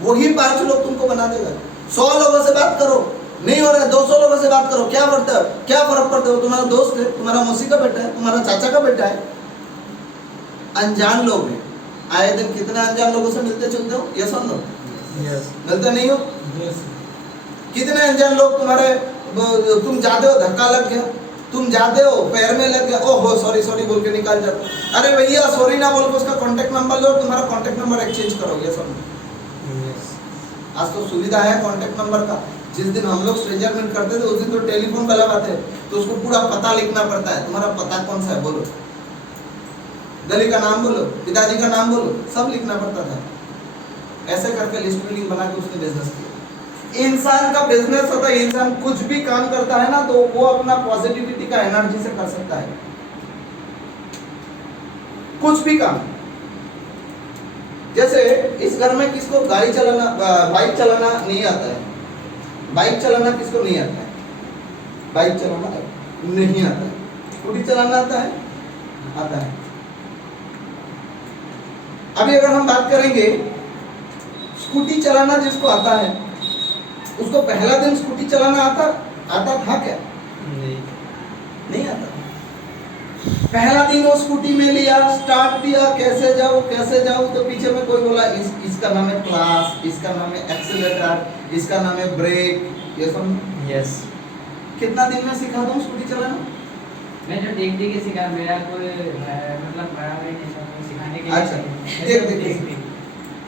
वही 5 लोग तुमको बना देगा। 100 लोगों से बात करो, नहीं हो रहा है, 200 लोगों से बात करो, क्या पड़ता है, क्या फर्क पड़ता है? तुम्हारा दोस्त है, तुम्हारा मौसी का बेटा है, तुम्हारा चाचा का बेटा है। अनजान लोग हैं। आए दिन कितने अनजान लोगों से मिलते चलते हो? यस और नो? यस। मिलते नहीं हो? यस। कितने अनजान लोग तुम्हारे, तुम जाते हो, धक्का लग गया, तुम जाते हो, पैर में लग गया, ओहो सॉरी सॉरी बोल के निकाल जाते। अरे भैया सॉरी ना बोल के उसका कांटेक्ट नंबर लो, तुम्हारा कांटेक्ट नंबर एक्सचेंज करो। यस और नो? आज तो सुविधा है कांटेक्ट नंबर का। जिस दिन हम लोग स्ट्रेंजर मीट करते थे उस दिन तो टेलीफोन वाला बात है, तो उसको पूरा पता लिखना पड़ता है। तुम्हारा पता कौन सा है बोलो, गली का नाम बोलो, पिताजी का नाम बोलो, सब लिखना पड़ता था। ऐसे करके लिस्ट बिल्डिंग बना के उसने बिजनेस किया। इंसान का बिजनेस होता है, इंसान कुछ भी काम करता है ना तो वो अपना पॉजिटिविटी का एनर्जी से कर सकता है। कुछ भी काम, जैसे इस घर में किसको गाड़ी चलाना, बाइक चलाना नहीं आता है, बाइक चलाना किसको नहीं आता है, बाइक चलाना नहीं आता है, स्कूटी चलाना आता है, आता है। अभी अगर हम बात करेंगे स्कूटी चलाना जिसको आता है, उसको पहला दिन स्कूटी चलाना आता था क्या? नहीं आता। पहला दिन वो स्कूटी में लिया, स्टार्ट किया, कैसे जाऊं, तो पीछे में कोई बोला इसका नाम है क्लास, इसका नाम है एक्सीलरेटर, इसका नाम है ब्रेक, ये सब। यस। कितना दिन में सिखा दूं स्कूटी चलाना? मैं जो देख के सिखा, मेरा कोई मतलब बड़ा भाई नहीं था सिखाने के लिए। अच्छा, देख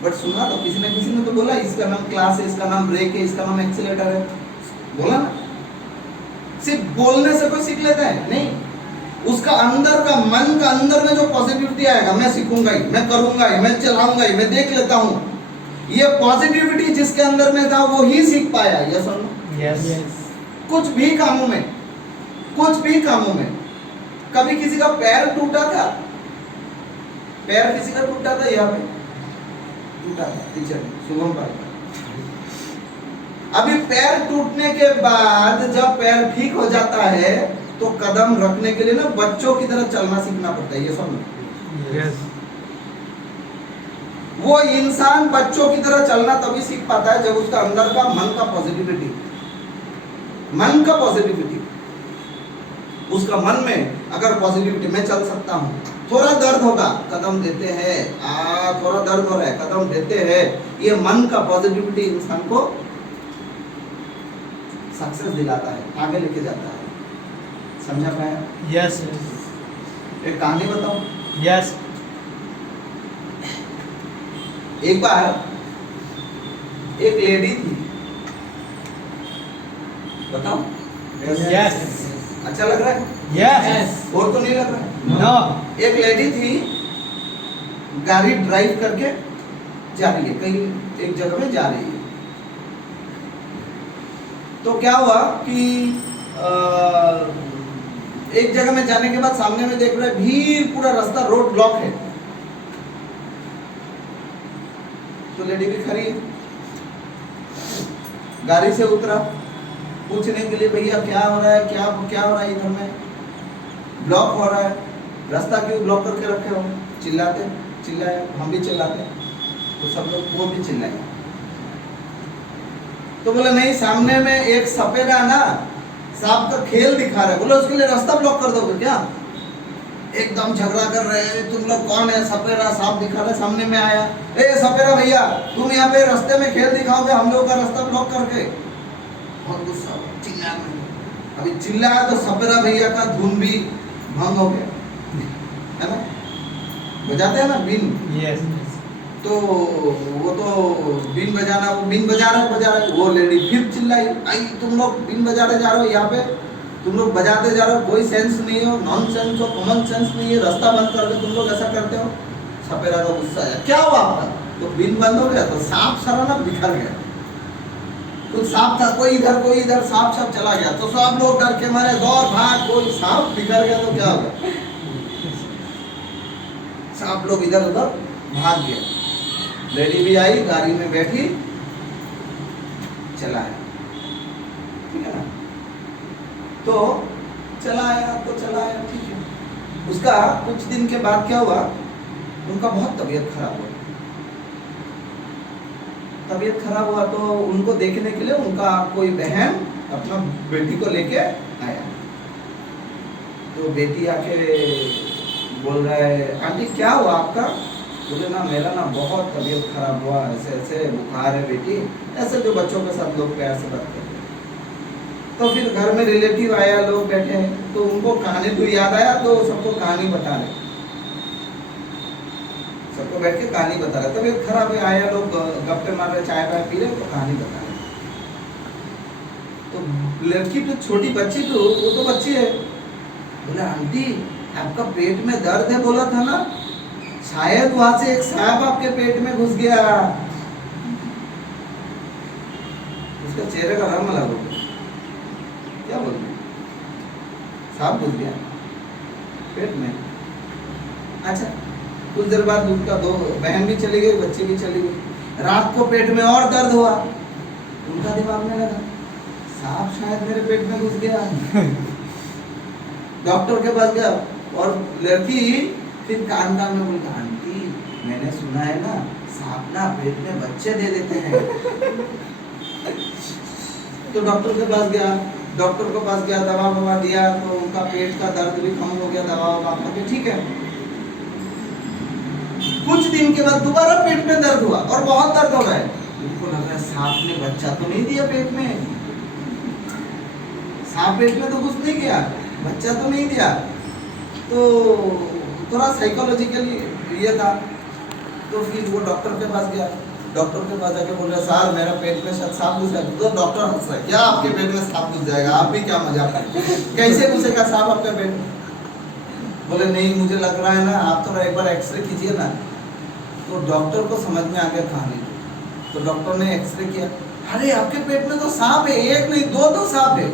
बट सुना तो किसी ने तो बोला इसका नाम क्लास है, इसका नाम ब्रेक है, इसका नाम एक्सीलरेटर है, बोला ना? सिर्फ बोलने से कोई सीख लेता है? नहीं। उसका अंदर का, मन का अंदर में जो पॉजिटिविटी आएगा, मैं सीखूंगा ही, मैं करूंगा ही, मैं चलाऊंगा ही, मैं देख लेता हूँ, ये पॉजिटिविटी जिसके अंदर में था वो ही सीख पाया। ये सुनो, यस। कुछ भी कामों में, कभी किसी का पैर टूटा था, पैर किसी का टूटा था, यहाँ पे टूटा था टीचर शुभम भाई। अभी पैर टूटने के बाद जब पैर ठीक हो जाता है तो कदम रखने के लिए ना बच्चों की तरह चलना सीखना पड़ता है। ये समझो, यस। वो इंसान बच्चों की तरह चलना तभी सीख पाता है जब उसका अंदर का मन का पॉजिटिविटी, उसका मन में अगर पॉजिटिविटी, मैं चल सकता हूँ, थोड़ा दर्द होगा, कदम देते हैं, थोड़ा दर्द हो रहा है, कदम देते हैं, ये मन का पॉजिटिविटी इंसान को सक्सेस दिलाता है, आगे लेके जाता है। समझा पाया? यस। एक कहानी बताऊं? यस। एक बार एक लेडी थी, बताओ? यस। अच्छा लग रहा है? यस। और तो नहीं लग रहा है? नो। एक लेडी थी, गाड़ी ड्राइव करके जा रही है, कहीं एक जगह में जा रही है। तो क्या हुआ कि एक जगह में जाने के बाद सामने में देख रहे भीड़, पूरा रास्ता, रोड ब्लॉक है। तो लेडी भी खड़ी है, गाड़ी से उतरा, पूछने के लिए भैया क्या हो रहा है, क्या हो रहा है, इधर में ब्लॉक हो रहा है, रास्ता क्यों ब्लॉक करके रखे हो? चिल्लाए, हम भी चिल्लाते, तो सब लोग वो भी चिल्लाए। तो बोले नहीं, सामने में एक सपेरा ना सांप का खेल दिखा रहा है, बोले उसके लिए रास्ता ब्लॉक कर दोगे क्या? एकदम झगड़ा कर रहे हैं, तुम लोग कौन है? सपेरा सांप दिखा रहा है, सामने में आया, ए सपेरा भैया, तुम यहाँ पे रास्ते में खेल दिखाओगे हम लोग का रास्ता ब्लॉक करके? बहुत गुस्सा, चिल्लाने, अभी चिल्लाया तो सपेरा भैया का धुन भी भंग हो गया, है ना? बजाते हैं ना बीन। यस। तो वो तो बीन बजाना, वो बीन बजा रहे, वो लेडी फिर चिल्लाई, आई तुम लोग बीन बजाते जा रहे हो, यहाँ पे तुम लोग बजाते जा रहे हो, कोई सेंस नहीं हो, नॉन सेंस हो, कॉमन सेंस नहीं है, रास्ता बंद करके तुम लोग ऐसा करते हो। सपेरा का गुस्सा आया, क्या हुआ आपका? तो बीन बंद हो गया तो सांप सारा ना बिखर गया, कुछ सांप था, कोई इधर सांप चला गया, तो सब लोग डर के मारे दौड़ भाग, कोई सांप बिखर गया तो क्या होगा? सांप लोग इधर उधर भाग गया। लेडी भी आई, गाड़ी में बैठी, चलाया, ठीक है ना? तो चलाया, ठीक है। उसका कुछ दिन के बाद क्या हुआ, उनका बहुत तबीयत खराब हुआ। तो उनको देखने के लिए उनका कोई बहन अपना बेटी को लेके आया। तो बेटी आके बोल रहा है, आंटी क्या हुआ आपका? बोले ना मेरा ना बहुत तबीयत खराब हुआ, ऐसे बुखार है बेटी, ऐसे जो बच्चों के साथ लोग प्यार से बात करते हैं। तो फिर घर में रिलेटिव आया, लोग बैठे हैं, तो उनको कहानी तो याद आया, तो सबको कहानी बता रहे, सबको बैठ के कहानी बता रहे। तबीयत खराब है, आया लोग गप्पे मार रहे, चाय पाय पी रहे, तो कहानी बता रहे। तो लड़की तो छोटी बच्ची, तो वो तो बच्ची है, बोले आंटी आपका पेट में दर्द है बोला था ना, शायद वहां से एक सांप आपके पेट में घुस गया। उसका चेहरे का रंग अलग हो गया, क्या बोलते, सांप घुस गया पेट में। अच्छा कुछ देर बाद उनका दो बहन भी चली गई, बच्ची भी चली गई। रात को पेट में और दर्द हुआ, उनका दिमाग में लगा सांप शायद मेरे पेट में घुस गया। डॉक्टर के पास गया और लड़की फिर कान में बोली, आंटी मैंने सुना है ना सांप ना पेट में बच्चे दे देते हैं। तो डॉक्टर के पास गया, दवा ववा दिया तो उनका पेट का दर्द भी कम हो गया, दवा ववा खा, ठीक है। कुछ दिन के बाद दोबारा पेट में दर्द हुआ और बहुत दर्द हो रहा है। उनको लग रहा है सांप ने बच्चा तो नहीं दिया पेट में, सांप पेट में तो घुस नहीं गया, बच्चा तो नहीं दिया। तो थोड़ा साइकोलॉजिकली ये था। तो फिर वो डॉक्टर के पास गया, डॉक्टर के पास जाके बोल रहा सर मेरा पेट में शायद सांप घुस गया। तो डॉक्टर हंस रहा है, क्या आपके पेट में सांप घुस जाएगा, आप भी क्या मजाक करें, कैसे घुसेगा सांप आपके पेट में? बोले नहीं मुझे लग रहा है ना, आप थोड़ा एक बार एक्सरे कीजिए ना। तो डॉक्टर को समझ में आ गया कहानी। तो डॉक्टर ने एक्सरे किया, अरे आपके पेट में तो सांप है, एक नहीं दो सांप है।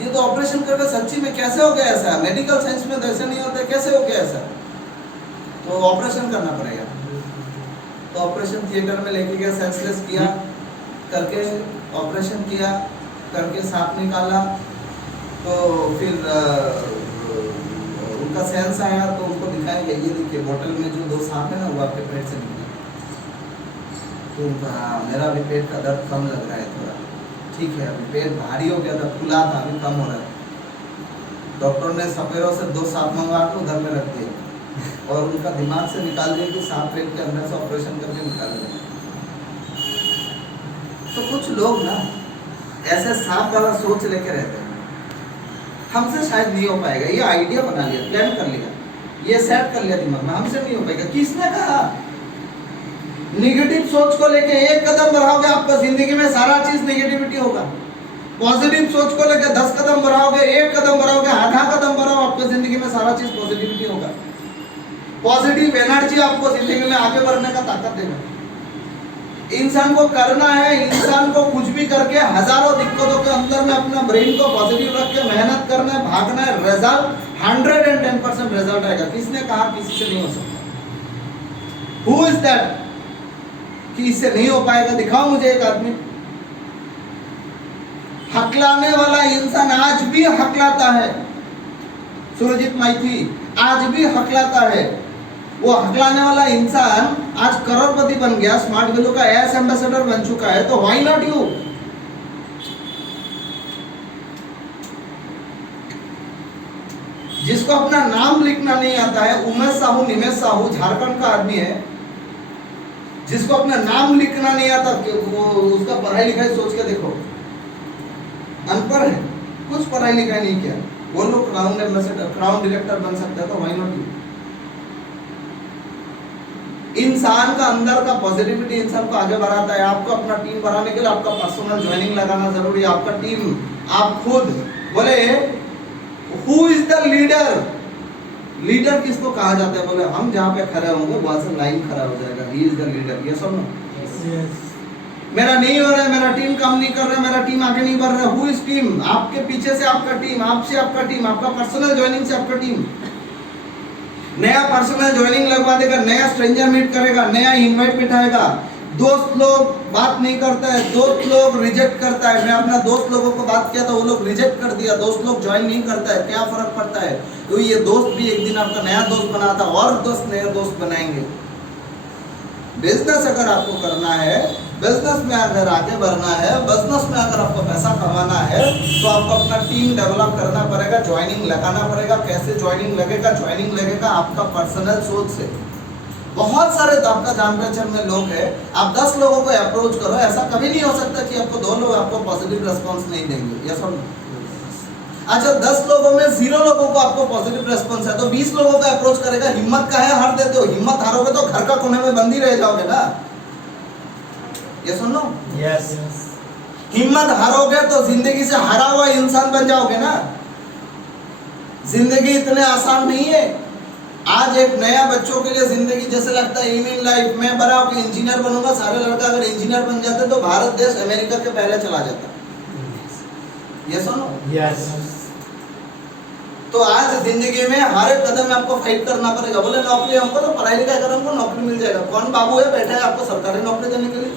ये तो ऑपरेशन करके सच्ची में कैसे हो गया ऐसा? मेडिकल साइंस में तो ऐसा नहीं होता, कैसे हो गया ऐसा? तो ऑपरेशन करना पड़ेगा। तो ऑपरेशन थिएटर में लेके गया, सेंसलेस किया, करके ऑपरेशन किया, करके सांप निकाला। तो फिर उनका सेंस आया तो उनको दिखाया गया, ये देखिए बोतल में जो दो सांप है ना वो आपके पेट से निकले। तो उनका मेरा भी पेट का दर्द कम लग रहा है थोड़ा, ठीक है, अभी पेट भारी हो गया था, फुला था, अभी कम हो रहा है। डॉक्टर ने सपेरों से दो सांप मंगवा के उधर में रख दिए और उनका दिमाग से निकाल दिया कि सांप पेट के अंदर से ऑपरेशन करके निकाल दिया। तो कुछ लोग ना ऐसे सांप वाला सोच लेके रहते हैं, हमसे शायद नहीं हो पाएगा, ये आइडिया बना लिया, प्लान कर लिया, ये सेट कर लिया दिमाग में, हमसे नहीं हो पाएगा। किसने कहा? निगेटिव सोच को लेके एक कदम बढ़ाओगे आपका जिंदगी में सारा चीज नेगेटिविटी होगा। पॉजिटिव सोच को लेके 10 कदम बढ़ाओगे, एक कदम बढ़ाओगे, आधा कदम बढ़ाओ, आपके जिंदगी में सारा चीज पॉजिटिविटी होगा। पॉजिटिव एनर्जी आपको जिंदगी में आगे बढ़ने का ताकत देगा। इंसान को करना है, इंसान को कुछ भी करके हजारों दिक्कतों के अंदर में अपना ब्रेन को पॉजिटिव रख के मेहनत करना है, भागना है, रिजल्ट 110% रिजल्ट आएगा। किसने कहा किसी से नहीं हो सकता? हु इज दैट कि इससे नहीं हो पाएगा? दिखाओ मुझे एक आदमी। हकलाने वाला इंसान आज भी हकलाता है, सुरजीत माइती आज भी हकलाता है। वो हकलाने वाला इंसान आज करोड़पति बन गया, स्मार्ट वैल्यू का एस एम्बेसडर बन चुका है, तो व्हाई नॉट यू? जिसको अपना नाम लिखना नहीं आता है, उमेश साहू, निमेश साहू झारखंड का आदमी है, जिसको अपना नाम लिखना नहीं आता, वो उसका पढ़ाई लिखाई सोच के देखो, अनपढ़ है, कुछ पढ़ाई लिखाई नहीं किया, वो लोग क्राउन एम्बेसडर, क्राउन डायरेक्टर बन सकता है, तो व्हाई नॉट यू? इंसान का अंदर का पॉजिटिविटी इंसान को आगे बढ़ाता है। आपको अपना टीम बढ़ाने के लिए आपका पर्सनल ज्वाइनिंग लगाना जरूरी है। आपका टीम, आप खुद बोले who is the leader? Leader किसको कहा जाता है? बोले हम जहाँ पे खड़े होंगे वहां से लाइन खड़ा हो जाएगा, he is the leader. Yes और नो? मेरा नहीं हो रहा है, मेरा टीम काम नहीं कर रहा है, मेरा टीम आगे नहीं बढ़ रहा है। Who is team? आपके पीछे से आपका टीम, आपसे आपका टीम, आपका पर्सनल ज्वाइनिंग से आपका टीम। नया पर्सनल ज्वाइनिंग लगवा देगा, नया स्ट्रेंजर मीट करेगा, नया इनवाइट बिठाएगा। दोस्त लोग बात नहीं करता है, दोस्त लोग रिजेक्ट करता है। मैं अपना दोस्त लोगों को बात किया था, वो लोग रिजेक्ट कर दिया, दोस्त लोग ज्वाइन नहीं करता है। क्या फर्क पड़ता है? तो ये दोस्त भी एक दिन आपका नया दोस्त बना था और 10 नए दोस्त बनाएंगे। बिजनेस अगर आपको करना है, बिजनेस में अगर आगे बढ़ना है, बिजनेस में अगर आपको पैसा कमाना है, तो आपको अपना टीम डेवलप करना पड़ेगा, ज्वाइनिंग लगाना पड़ेगा। कैसे ज्वाइनिंग लगेगा? ज्वाइनिंग लगेगा आपका पर्सनल सोच से। बहुत सारे आपका जान पहचान में लोग हैं, आप 10 लोगों को अप्रोच करो, ऐसा कभी नहीं हो सकता कि आपको 2 लोग आपको पॉजिटिव रेस्पॉन्स नहीं देंगे। यस और नो? अच्छा 10 लोगों में 0 लोगों को आपको पॉजिटिव रेस्पॉन्स है, तो 20 लोगों को अप्रोच करेगा। हिम्मत का है, हार देते हो। हिम्मत हारोगे तो घर का कोने में बंद ही रह जाओगे ना। ये सुन लो, यस हिम्मत हारोगे तो जिंदगी से हारा हुआ इंसान बन जाओगे ना। जिंदगी इतने आसान नहीं है। आज एक नया बच्चों के लिए जिंदगी जैसे लगता है एम इन लाइफ, मैं बड़ा होकर इंजीनियर बनूंगा। सारे लड़का अगर इंजीनियर बन जाते तो भारत देश अमेरिका के पहले चला जाता। ये सुनो, यस तो आज जिंदगी में हर एक कदम में आपको फाइट करना पड़ेगा। बोले नौकरी हमको, तो पढ़ाई लिखाई कर हमको नौकरी मिल जाएगा। कौन बाबू है बैठा है आपको सरकारी नौकरी देने के लिए?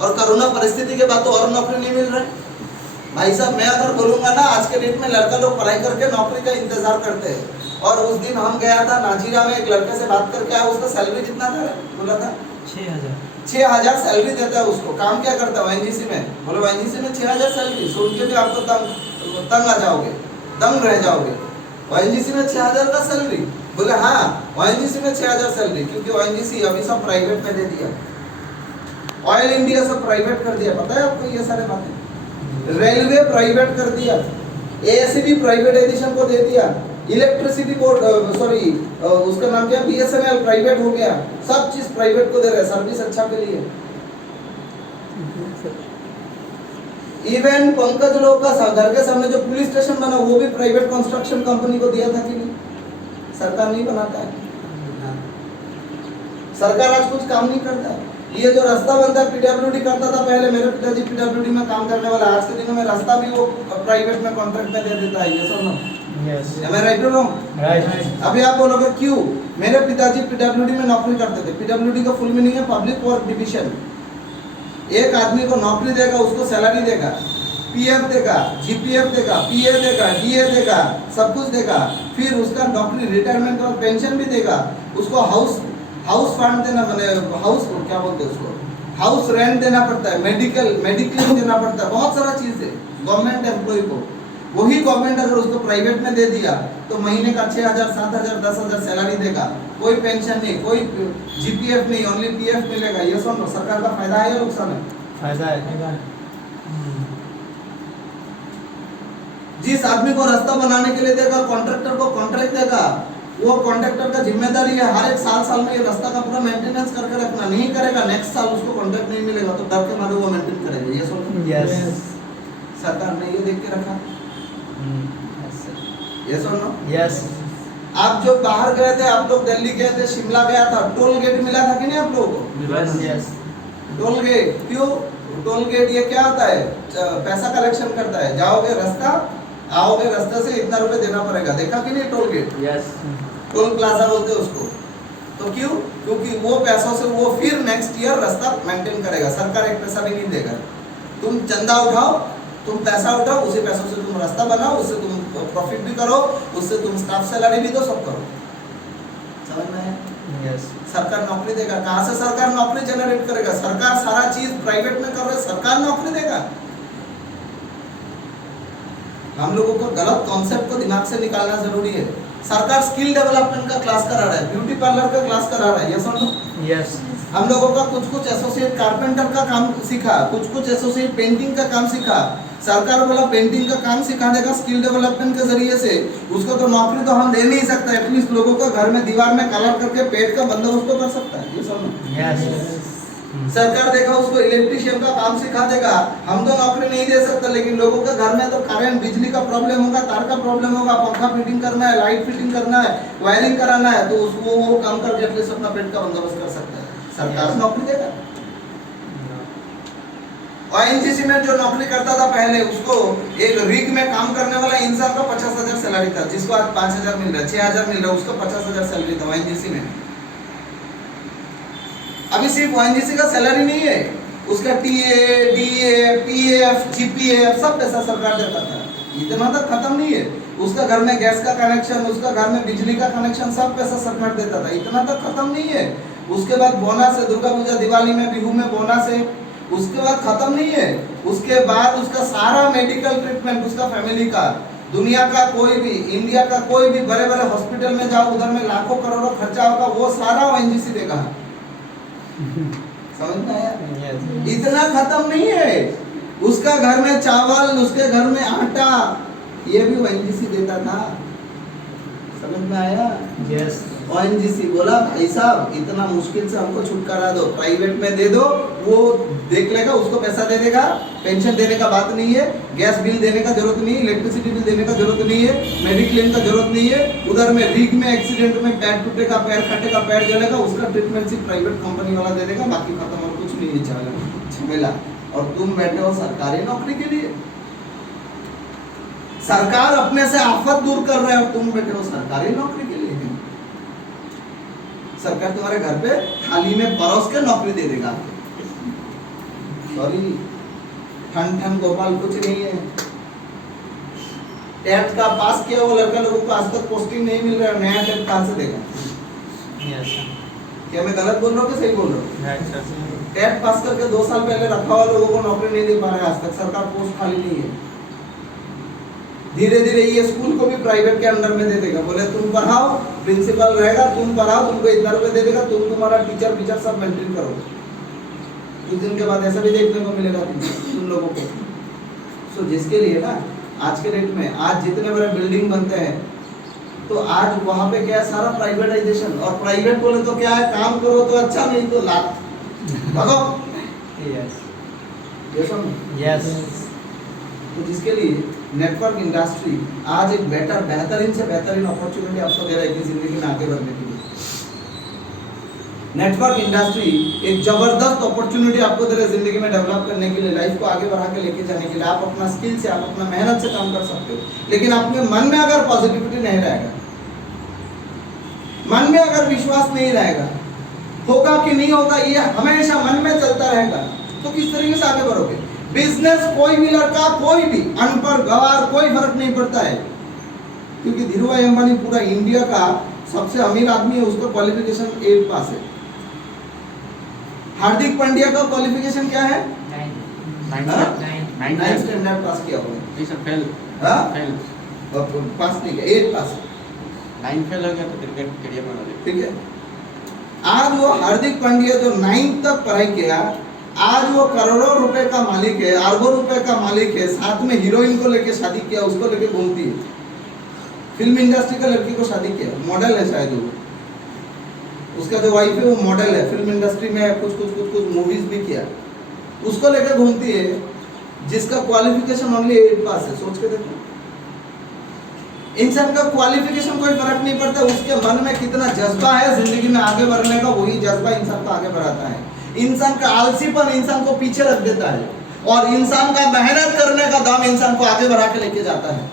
और कोरोना परिस्थिति के बाद तो और नौकरी नहीं मिल रहा है। भाई साहब मैं अगर बोलूंगा ना, आज के डेट में लड़का लोग पढ़ाई करके नौकरी का इंतजार करते हैं। और उस दिन हम गया था नाजीरा में, एक लड़के से बात करके आया, उसका सैलरी कितना था बोला था? 6,000 सैलरी देता है उसको। काम क्या करता है ओएनजीसी में? बोलो ओएनजीसी में 6,000 सैलरी सुन के भी आपको तंग आ जाओगे, दंग रह जाओगे। ओएनजीसी में 6,000 का सैलरी? बोले हाँ ओएनजीसी में 6,000 सैलरी, क्योंकि ओएनजीसी अभी सब प्राइवेट में दे दिया। ऑयल इंडिया सब प्राइवेट कर दिया, पता है आपको ये सारे बातें? रेलवे प्राइवेट कर दिया, एएससीबी प्राइवेटाइजेशन को दे दिया, इलेक्ट्रिसिटी बोर्ड उसका नाम क्या, बीएसएनएल प्राइवेट हो गया। सब चीज प्राइवेट को दे रहे हैं सर्विस अच्छा के लिए। इवन पंकज लोग का घर के सामने जो पुलिस स्टेशन बना वो भी प्राइवेट कंस्ट्रक्शन कंपनी को दिया था कि नहीं? सरकार नहीं बनाता है, सरकार आज कुछ काम नहीं करता है। ये जो रास्ता बनता है पीडब्ल्यूडी करता था पहले, मेरे पिताजी पीडब्ल्यूडी में काम करने वाला, आज के दिनों में रास्ता भी वो प्राइवेट में कॉन्ट्रैक्ट में दे देता है। ये सुनो, am I right or wrong? Right. अभी आप बोलोगे क्यों? मेरे पिताजी पीडब्ल्यूडी में नौकरी करते थे। पीडब्ल्यूडी का फुल मीनिंग है पब्लिक वर्क डिवीजन। एक आदमी को नौकरी देगा, उसको सैलरी देगा, पीएफ देगा, जीपीएफ देगा, पीए देगा, डीए देगा, सब कुछ देगा। फिर उसका नौकरी रिटायरमेंट और पेंशन भी देगा। उसको हाउस फंड देना, मैंने हाउस क्या बोलते हैं उसको, हाउस रेंट देना पड़ता है, मेडिक्लेम देना पड़ता है, बहुत सारा चीज है गवर्नमेंट एम्प्लॉय को। वही गवर्नमेंट अगर उसको प्राइवेट में दे दिया तो महीने का 6,000, 7,000, 10,000 सैलरी देगा, कोई पेंशन नहीं, कोई जीपीएफ नहीं, ओनली पीएफ मिलेगा। ये सुनो, सरकार का फायदा है या नुकसान है? फायदा है। जिस आदमी को रास्ता बनाने के लिए देगा, कॉन्ट्रैक्टर को कॉन्ट्रैक्ट देगा, वो कॉन्ट्रैक्टर का जिम्मेदारी है हर एक साल में ये रास्ता का पूरा मेंटेनेंस करके रखना। नहीं करेगा नेक्स्ट साल उसको कॉन्ट्रैक्ट नहीं मिलेगा, तो डर के मारे वो मेंटेन करेगा। ये सुनो, यस, सरकार ने ये देख के रखा। ये सुनो, यस। आप जो बाहर गए थे, आप लोग दिल्ली गए थे, शिमला गया था, टोल गेट मिला था कि नहीं आप लोगों को? यस। टोल गेट क्यों? टोल गेट ये क्या होता है? पैसा कलेक्शन करता है। जाओगे रास्ता, आओगे रास्ते से इतना रुपए देना पड़ेगा। देखा कि नहीं toll gate? Yes. Toll plaza बोलते हैं उसको। तो क्यों? क्योंकि वो पैसों से वो फिर नेक्स्ट ईयर रास्ता मेंटेन करेगा। सरकार एक पैसा भी नहीं देगा। तुम चंदा उठाओ, तुम पैसा उठाओ, उसी पैसों से तुम रास्ता बनाओ, उससे तुम प्रॉफिट भी करो, उससे तुम स्टाफ सैलरी भी दो, सब करो। समझ में आया? यस। सरकार नौकरी देगा। कहाँ से सरकार नौकरी जनरेट करेगा? सरकार सारा चीज प्राइवेट में कर रहा है, सरकार नौकरी देगा? हम लोगों को गलत कॉन्सेप्ट को दिमाग से निकालना जरूरी है। सरकार स्किल डेवलपमेंट का क्लास करा रहा है, ब्यूटी पार्लर का क्लास करा रहा है। ये सुन लो, यस। हम लोगों का कुछ एसोसिएट कारपेंटर का काम सीखा, कुछ एसोसिएट पेंटिंग का काम सीखा। सरकार बोला पेंटिंग का काम सिखा देगा स्किल डेवलपमेंट के जरिए से। उसको तो नौकरी तो हम दे नहीं सकते, एटलीस्ट लोगों को घर में दीवार में कलर करके पेट का बंदोबस्त तो कर सकता है। ये समझ। यस। सरकार देखा उसको इलेक्ट्रिशियन का काम सिखा देगा। हम तो नौकरी नहीं दे सकते, लेकिन लोगों के घर में तो करंट, बिजली का प्रॉब्लम होगा, तार का प्रॉब्लम होगा, पंखा फिटिंग करना है, लाइट फिटिंग करना है, वायरिंग कराना है, तो उसको वो काम करके एटलीस्ट अपना पेट का बंदोबस्त कर सकता है। सरकार नौकरी देगा। ओएनजीसी में जो नौकरी करता था पहले, उसको एक रिग में काम करने वाला इंसान का 50,000 सैलरी था, जिसको आज 5,000 मिल रहा है, 6,000 मिल रहा है, उसको 50,000 सैलरी था ओएनजीसी में। अभी सिर्फ ओएनजीसी का सैलरी नहीं है, उसका टीए, डीए, पीएफ, जीपीएफ सब पैसा सरकार देता था। इतना तक खत्म नहीं है। उसका घर में गैस का कनेक्शन, उसका घर में बिजली का कनेक्शन, सब पैसा सरकार देता था। इतना तक खत्म नहीं है। उसके बाद बोनस है, दुर्गा पूजा, दिवाली में, बिहू में बोनस है। उसके बाद खत्म नहीं है। उसके बाद उसका सारा मेडिकल ट्रीटमेंट, उसका फैमिली का, दुनिया का कोई भी, इंडिया का कोई भी बड़े बड़े हॉस्पिटल में जाओ, उधर में लाखों करोड़ों खर्चा होगा, वो सारा ओएनजीसी देगा। समझ में आया? इतना खत्म नहीं है। उसका घर में चावल, उसके घर में आटा, ये भी ओएनजीसी देता था। समझ में आया? यस। ओएनजीसी बोला भाई साहब इतना मुश्किल से हमको छुटकारा दो, प्राइवेट में दे दो, वो देख लेगा, उसको पैसा दे देगा, पेंशन देने का बात नहीं है, गैस बिल देने का जरूरत नहीं है, इलेक्ट्रिसिटी बिल देने का जरूरत नहीं है, मेडिक्लेम का जरूरत नहीं है। उधर में रिग में एक्सीडेंट में पैर टूटेगा, पैर फटेगा, पैर जलेगा, उसका ट्रीटमेंट सिर्फ प्राइवेट कंपनी वाला दे देगा, बाकी खत्म, और कुछ नहीं झमेला। और तुम बैठे हो सरकारी नौकरी के लिए। सरकार अपने से आफत दूर कर रहे हो, तुम बैठे हो सरकारी नौकरी के लिए। सरकार तुम्हारे घर पे थाली में परोस के नौकरी दे देगा। सॉरी, ठन ठन गोपाल कुछ नहीं है। टेट का पास किया वो लड़का लोगों को आज तक पोस्टिंग नहीं मिल रहा है, नया टेट कहाँ से देगा? क्या मैं गलत बोल रहा हूँ कि सही बोल रहा हूँ? टेट पास करके 2 साल पहले रखा हुआ लोगों को नौकरी नहीं दे पा रहा है आज तक, सरकार पोस्ट खाली नहीं है। धीरे धीरे ये स्कूल को भी प्राइवेट के अंडर में दे देगा, बोले तुम पढ़ाओ, प्रिंसिपल रहेगा, तुम पढ़ाओ, तुमको इतना रुपए दे देगा, तुम तुम्हारा टीचर सब मेंटेन करो। कुछ दिन के बाद ऐसा भी देखने को मिलेगा तुम लोगों को। सो जिसके लिए ना आज के डेट में आज जितने बड़े बिल्डिंग बनते हैं, तो आज वहाँ पे क्या है, सारा प्राइवेटाइजेशन। और प्राइवेट बोले तो क्या है, काम करो तो अच्छा, नहीं तो लात भागो। यस। तो जिसके लिए नेटवर्क इंडस्ट्री आज एक बेहतरीन से बेहतरीन अपॉर्चुनिटी आपको दे रहा है कि जिंदगी में आगे बढ़ने के लिए। नेटवर्क इंडस्ट्री एक जबरदस्त अपॉर्चुनिटी आपको दे रहा है जिंदगी में डेवलप करने के लिए, लाइफ को आगे बढ़ा के लेके जाने के लिए। आप अपना स्किल से, आप अपना मेहनत से काम कर सकते हो। लेकिन आपके मन में अगर पॉजिटिविटी नहीं रहेगा, मन में अगर विश्वास नहीं रहेगा, होगा कि नहीं होगा ये हमेशा मन में चलता रहेगा, तो किस तरीके से आगे बढ़ोगे? बिजनेस कोई भी लड़का, कोई भी अनपढ़ गवार, कोई फर्क नहीं पड़ता है, क्योंकि धीरूभाई अंबानी पूरा इंडिया का सबसे अमीर आदमी है, उसका क्वालिफिकेशन 8 पास है। हार्दिक पांड्या का क्वालिफिकेशन क्या है? 9 स्टैंडर्ड पास किया हुआ है, पास नहीं किया, 8 पास, 9 फेल हो गया तो क्रिकेट करियर बना दे। ठीक है। आज वो हार्दिक पांड्या जो 9 तक पढ़ाई किया, आज वो करोड़ों रुपए का मालिक है, अरबों रुपए का मालिक है, साथ में हीरोइन को लेके शादी किया, उसको लेके घूमती है, फिल्म इंडस्ट्री का लड़की को शादी किया, मॉडल है शायद वो, उसका जो वाइफ है वो मॉडल है, फिल्म इंडस्ट्री में कुछ मूवीज भी किया, उसको लेकर घूमती है, जिसका क्वालिफिकेशन ओनली 8 पास है। सोच के देखो, इंसान का क्वालिफिकेशन कोई फर्क नहीं पड़ता, उसके मन में कितना जज्बा है जिंदगी में आगे बढ़ने का, वही जज्बा इंसान को आगे बढ़ाता है। इंसान का आलसीपन इंसान को पीछे रख देता है, और इंसान का मेहनत करने का दम इंसान को आगे बढ़ा के लेके जाता है।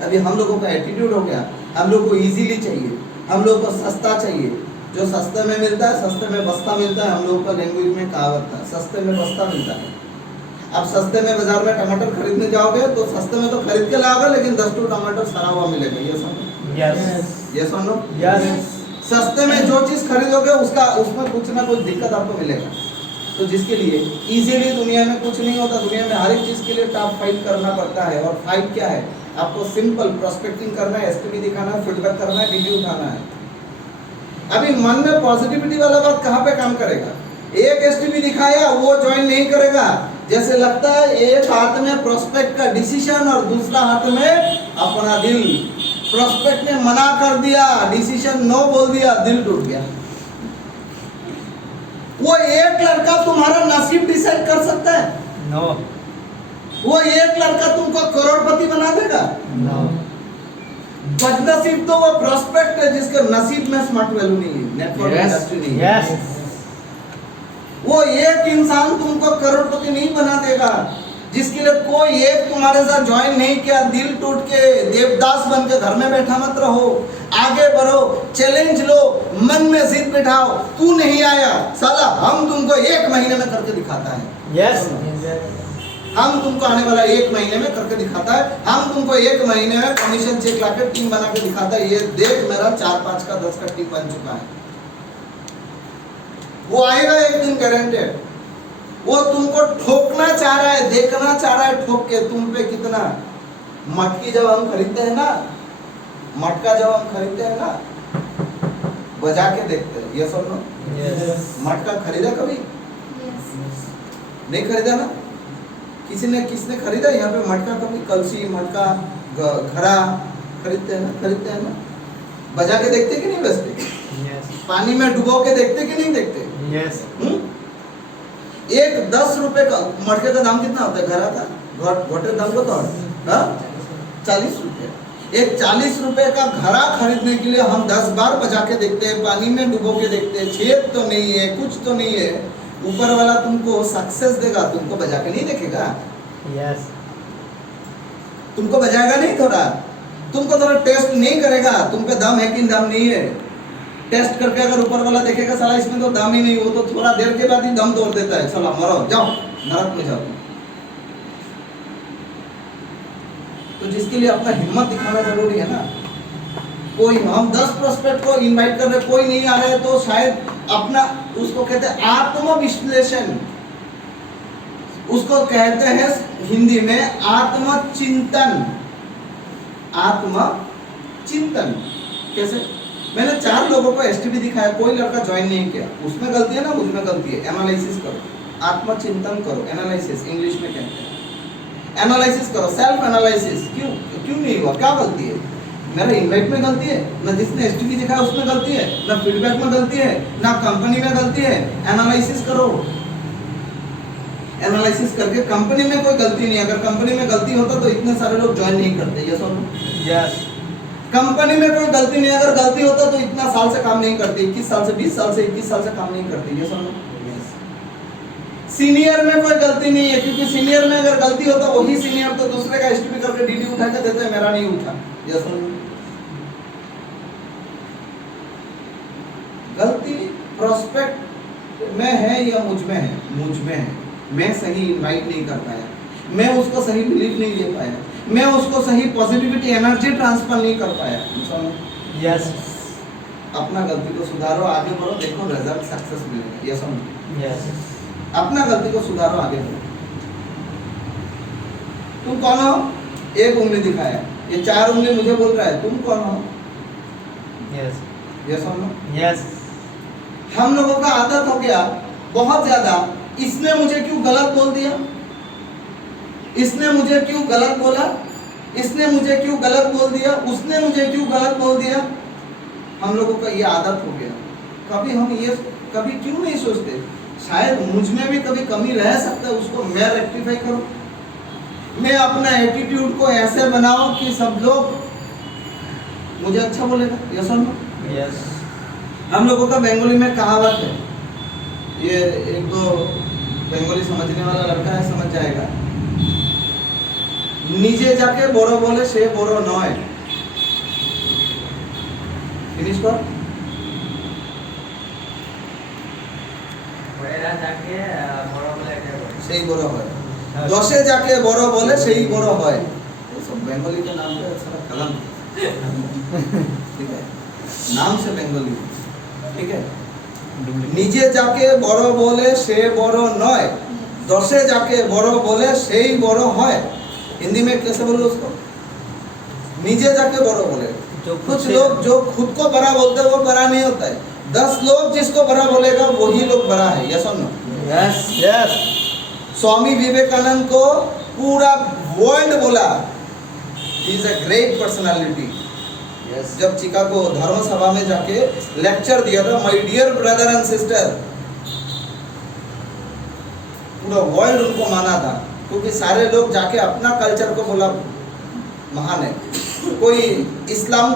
अभी हम लोगों का एटीट्यूड हो गया, हम लोग को इजीली चाहिए, हम लोग को सस्ता चाहिए, जो सस्ते में मिलता है सस्ते में बस्ता मिलता है। हम लोगों का लैंग्वेज में कहावत था, सस्ते में बस्ता मिलता है। अब सस्ते में बाजार में टमाटर खरीदने जाओगे तो सस्ते में तो खरीद के लाओगे, लेकिन 10 टमाटर सड़ा हुआ मिलेगा। ये सुनो, ये सुनो, सस्ते में जो चीज खरीदोगे उसमें कुछ ना कुछ दिक्कत आपको मिलेगा। तो जिसके लिए इजीली दुनिया में कुछ नहीं होता, दुनिया में हर एक चीज के लिए टफ फाइट करना पड़ता है। और फाइट क्या है? आपको सिंपल प्रोस्पेक्टिंग करना है, एसटीपी दिखाना है, फीडबैक करना है, वीडियो उठाना है। अभी मन में पॉजिटिविटी वाला बात कहाँ पे काम करेगा? एक एसटीपी दिखाया वो ज्वाइन नहीं करेगा। जैसे लगता है एक हाथ में प्रोस्पेक्ट का डिसीजन और दूसरा हाथ में अपना दिल। प्रोस्पेक्ट ने मना कर दिया, डिसीजन नो बोल दिया, दिल टूट गया। वो एक लड़का तुम्हारा नसीब डिसाइड कर सकता है? नो। वो एक लड़का तुमको करोड़पति बना देगा? नो। बदनसीब तो वो प्रोस्पेक्ट है जिसके नसीब में स्मार्ट वैल्यू नहीं है, नेटवर्क इंडस्ट्री नहीं है। यस। वो एक इंसान तुमको करोड़पति नहीं बना देगा जिसके लिए कोई एक तुम्हारे साथ ज्वाइन नहीं किया। दिल टूट के देवदास बन के घर में बैठा मत रहो, आगे बढ़ो, चैलेंज लो, मन में जिद बिठाओ। तू नहीं आया साला, हम तुमको 1 महीने में करके दिखाता है। यस। हम तुमको आने वाला 1 महीने में करके दिखाता है। हम तुमको 1 महीने में कमीशन चेक लाके टीम बना के दिखाता है। ये देख, मेरा 4, 5 का 10 का टीम बन चुका है। वो आएगा एक दिन गारंटेड। वो तुमको ठोकना चाह रहा है, देखना चाह रहा है ठोक के तुम पे कितना। मटकी जब हम खरीदते हैं ना, मटका जब हम खरीदते हैं ना, बजा के देखते हैं। ये सब लोग मटका खरीदा कभी? नहीं खरीदा ना? किसने खरीदा यहाँ पे मटका कभी? कलसी, मटका, घड़ा खरीदते हैं ना? खरीदते हैं ना? बजा के देखते कि नहीं बजते? पानी में डुबो के देखते कि नहीं देखते? यस। एक 10 रुपए का मटके का दाम कितना होता है? घड़ा का घोटे दाम को तो 40 रुपए। एक 40 रुपए का घड़ा खरीदने के लिए हम 10 बार बजा के देखते हैं, पानी में डुबो के देखते हैं, छेद तो नहीं है, कुछ तो नहीं है। ऊपर वाला तुमको सक्सेस देगा, तुमको बजा के नहीं देखेगा। यस। तुमको बजाएगा नहीं थोड़ा, तुमको थोड़ा टेस्ट नहीं करेगा तुम पे दम है कि दम नहीं है। टेस्ट करके अगर ऊपर वाला देखेगा साला इसमें तो दम ही नहीं, वो तो थोड़ा देर के बाद ही दम तोड़ देता है, चलो मरो जाओ नरक में जाओ। तो जिसके लिए अपना हिम्मत दिखाना जरूरी है ना। कोई हम 10 प्रोस्पेक्ट को इनवाइट कर रहे, कोई नहीं आ रहा है तो शायद अपना, उसको कहते हैं आत्मविश्लेषण, उसको कहते हैं हिंदी में आत्मचिंतन। आत्मचिंतन कैसे? मैंने 4 लोगों को एसटीपी दिखाया, कोई लड़का ज्वाइन नहीं किया, उसमें गलती है ना, मुझमें गलती है। एनालिसिस करो, आत्मचिंतन करो, एनालिसिस इंग्लिश में कहते हैं। एनालिसिस करो, सेल्फ एनालिसिस, क्यों नहीं हुआ, क्या गलती है? मेरा इनवाइट में गलती है ना, जिसने एसटीपी दिखाया उसमें गलती है ना, फीडबैक में गलती है ना, कंपनी में गलती है। एनालिसिस करो, एनालिसिस करके कंपनी में कोई गलती नहीं, अगर कंपनी में गलती होता तो इतने सारे लोग ज्वाइन नहीं करते। यस और नो? यस। कंपनी में कोई गलती नहीं, अगर गलती होता तो इतना साल से काम नहीं करते, 21 साल से 20 साल से 21 साल से काम नहीं करते। यस और नो? सीनियर में कोई गलती नहीं है, क्योंकि सीनियर में अगर गलती होता वही सीनियर तो दूसरे का एसटीपी करके डीडी उठा के देते हैं, मेरा नहीं उठा। यस और नो? गलती प्रोस्पेक्ट में है या मुझ में है? मुझ में है। मैं सही इनवाइट नहीं कर पाया, मैं उसको सही बिलीफ नहीं दे पाया, मैं उसको सही पॉजिटिविटी एनर्जी ट्रांसफर नहीं कर पाया। यस। अपना गलती को सुधारो, आगे बढ़ो, देखो रिजल्ट सक्सेस मिलेगा। यस और नो? यस। अपना गलती को सुधारो, आगे बढ़ो। तुम कौन हो? एक उंगली दिखाया, ये 4 उंगली मुझे बोल रहा है तुम कौन हो? यस। यस और नो? यस। हम लोगों का आदत हो गया बहुत ज्यादा, इसने मुझे क्यों गलत बोल दिया, इसने मुझे क्यों गलत बोला, इसने मुझे क्यों गलत बोल दिया, उसने मुझे क्यों गलत बोल दिया। हम लोगों का ये आदत हो गया। कभी हम ये कभी क्यों नहीं सोचते शायद मुझ में भी कभी कमी रह सकता है, उसको मैं रेक्टिफाई करूं, मैं अपना एटीट्यूड को ऐसे बनाऊं कि सब लोग मुझे अच्छा बोलेगा। यस और नो? यस। हम लोगों का बंगाली में कहावत है, ये एक दो बंगाली समझने वाला लड़का है समझ जाएगा। निजे जाके बड़ो बोले से बड़ो नय। फिनिश कर। बड़ेरा जाके बड़ो बोले के बोले সেই বড় হয়, দশে যাকে বড় বলে সেই বড় হয়। ये सब बंगाली के नाम पे सारा कलम ठीक है, नाम से बंगाली ठीक है। নিজে যাকে বড় বলে সে বড় নয়, দশে যাকে বড় বলে সেই বড় হয়। हिंदी में कैसे बोलो उसको? নিজে যাকে বড় बोले, कुछ लोग जो खुद को बड़ा बोलते हैं वो बड़ा नहीं होता है, 10 लोग जिसको बड़ा बोलेगा वही लोग बड़ा है। यस और no? Yes. Yes. Swami Vivekananda को पूरा वर्ल्ड बोला he is a great personality. जब चिकागो धर्म सभा में जाके लेक्चर दिया था, my dear brother and sister, पूरा वर्ल्ड उनको माना था, क्योंकि सारे लोग जाके अपना कल्चर को बोला महान है। कोई इस्लाम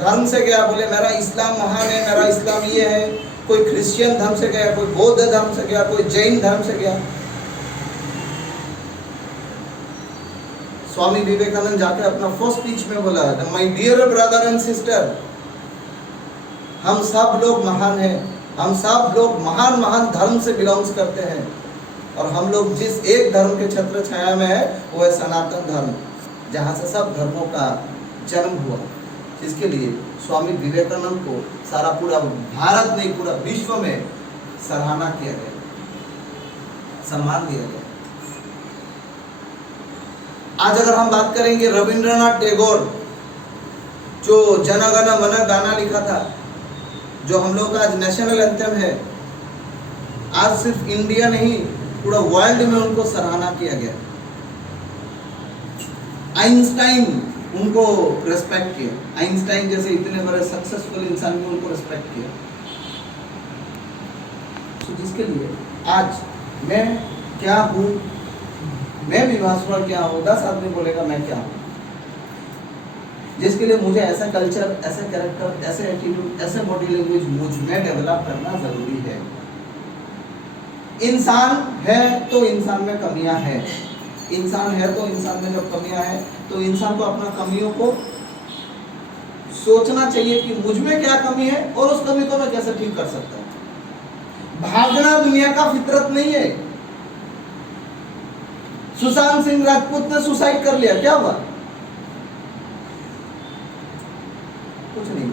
धर्म से गया, बोले मेरा इस्लाम महान है, मेरा इस्लाम ये है। कोई क्रिश्चियन धर्म से गया, कोई बौद्ध धर्म से गया, कोई जैन धर्म से गया। स्वामी विवेकानंद जाके अपना फर्स्ट स्पीच में बोला, my dear brother and sister, हम सब लोग महान हैं, हम सब लोग महान महान धर्म से बिलोंग्स करते हैं, और हम लोग जिस एक धर्म के छत्र छाया में है वो है सनातन धर्म, जहाँ से सब धर्मों का जन्म हुआ। जिसके लिए स्वामी विवेकानंद को सारा पूरा भारत नहीं पूरा विश्व में सराहना किया गया, सम्मान दिया गया। आज अगर हम बात करेंगे रविंद्रनाथ टैगोर, जो जन गण मन गाना लिखा था, जो हम लोग का आज नेशनल एंथम है, आज सिर्फ इंडिया नहीं पूरा वर्ल्ड में उनको सराहना किया गया। आइंस्टाइन उनको रेस्पेक्ट किया, आइंस्टाइन जैसे इतने बड़े सक्सेसफुल इंसान ने उनको रेस्पेक्ट किया। तो जिसके लिए आज मैं क्या हूँ, मैं विभास्वर क्या हूँ, 10 आदमी बोलेगा मैं क्या हूँ। जिसके लिए मुझे ऐसा कल्चर, ऐसा कैरेक्टर, ऐसे एटीट्यूड, ऐसे बॉडी लैंग्वेज मुझ में डेवलप करना जरूरी है। इंसान है तो इंसान में कमियां हैं, इंसान है तो इंसान में जब कमियां हैं तो इंसान को अपना कमियों को सोचना चाहिए कि मुझ में क्या कमी है और उस कमी को मैं कैसे ठीक कर सकता हूं। भागना दुनिया का फितरत नहीं है। सुशांत सिंह राजपूत ने सुसाइड कर लिया, क्या हुआ? कुछ नहीं,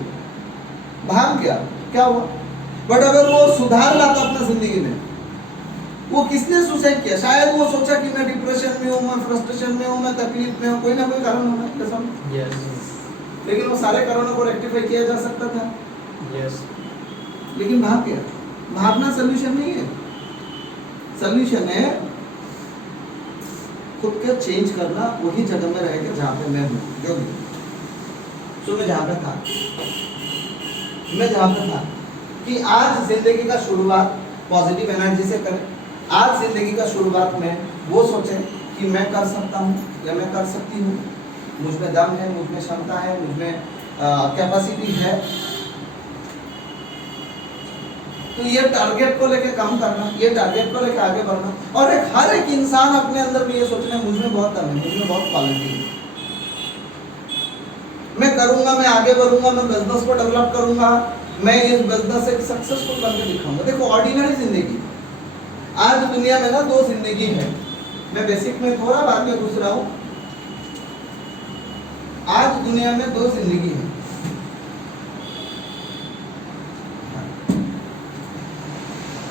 भाग गया, क्या हुआ? बट अगर वो सुधार लाता अपना जिंदगी में, वो किसने सुसाइड किया? शायद वो सोचा कि मैं डिप्रेशन में हूं, मैं फ्रस्ट्रेशन में हूं, मैं तकलीफ में हूं, कोई ना कोई कारण होगा कसम। Yes. लेकिन वो सारे कारणों को रेक्टिफाई किया जा सकता था, Yes. लेकिन भाग गया। भागना सोल्यूशन नहीं है। सोल्यूशन है खुद के चेंज करना, वही जगह में रह के जहाँ पे मैं हूँ, जो भी। तो मैं जहाँ पे था कि आज जिंदगी का शुरुआत पॉजिटिव एनर्जी से करें। आज जिंदगी का शुरुआत में वो सोचें कि मैं कर सकता हूँ या मैं कर सकती हूँ, मुझ में दम है, मुझ में क्षमता है, मुझ में कैपेसिटी है। तो ये टारगेट को लेके काम करना, ये टारगेट को लेके आगे बढ़ना। और हर एक इंसान अपने अंदर भी ये सोचना, मुझ में बहुत दम है, मुझ में बहुत क्वालिटी है, मैं करूंगा, मैं आगे बढ़ूंगा, मैं बिजनेस को डेवलप करूंगा, मैं इस बिजनेस एक सक्सेसफुल करके दिखाऊंगा। देखो ऑर्डिनरी जिंदगी, आज दुनिया में ना दो जिंदगी है। मैं बेसिक में थोड़ा बाद में घुस रहा हूं। आज दुनिया में दो जिंदगी है।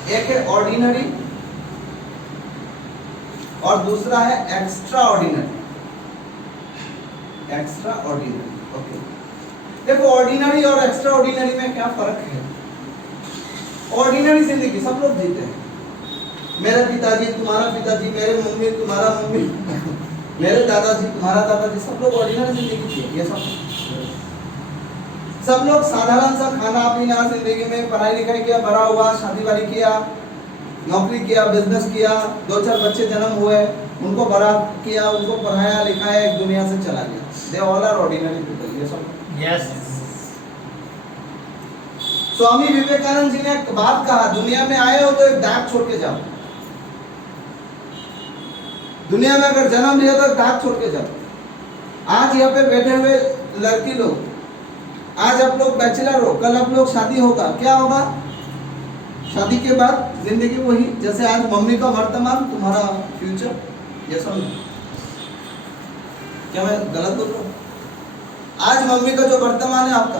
एक है ऑर्डिनरी और दूसरा है extra ordinary. Extra ordinary, okay. देखो ऑर्डिनरी और एक्स्ट्रा ऑर्डिनरी में क्या फर्क है? ऑर्डिनरी जिंदगी सब लोग जीते हैं। मेरे पिताजी, तुम्हारा पिताजी, मेरे मम्मी, तुम्हारा मम्मी, मेरे दादाजी, तुम्हारा दादाजी, सब लोग ऑर्डिनरी जिंदगी जिए। ये सब लोग साधारण सा खाना पीना, जिंदगी में पढ़ाई लिखाई किया, बड़ा हुआ, शादी वादी किया, नौकरी किया, बिजनेस किया, 2-4 बच्चे जन्म हुए, उनको बड़ा किया, उनको पढ़ाया लिखाया, एक दुनिया से चला गया। They all are ordinary people. ये सब Yes. स्वामी विवेकानंद जी ने एक बात कहा, दुनिया में आए हो तो एक दाग छोड़ के जाओ। दुनिया में अगर जन्म लिया तो एक दाग छोड़ के जाओ। आज यहाँ पे बैठे हुए लड़की लोग, आज आप लोग बैचलर हो, कल आप लोग शादी होगा, क्या होगा? शादी के बाद जिंदगी वही, जैसे आज मम्मी का वर्तमान, तुम्हारा फ्यूचर। ये सब क्या मैं गलत बोल रहा हूँ? आज मम्मी का जो वर्तमान है आपका,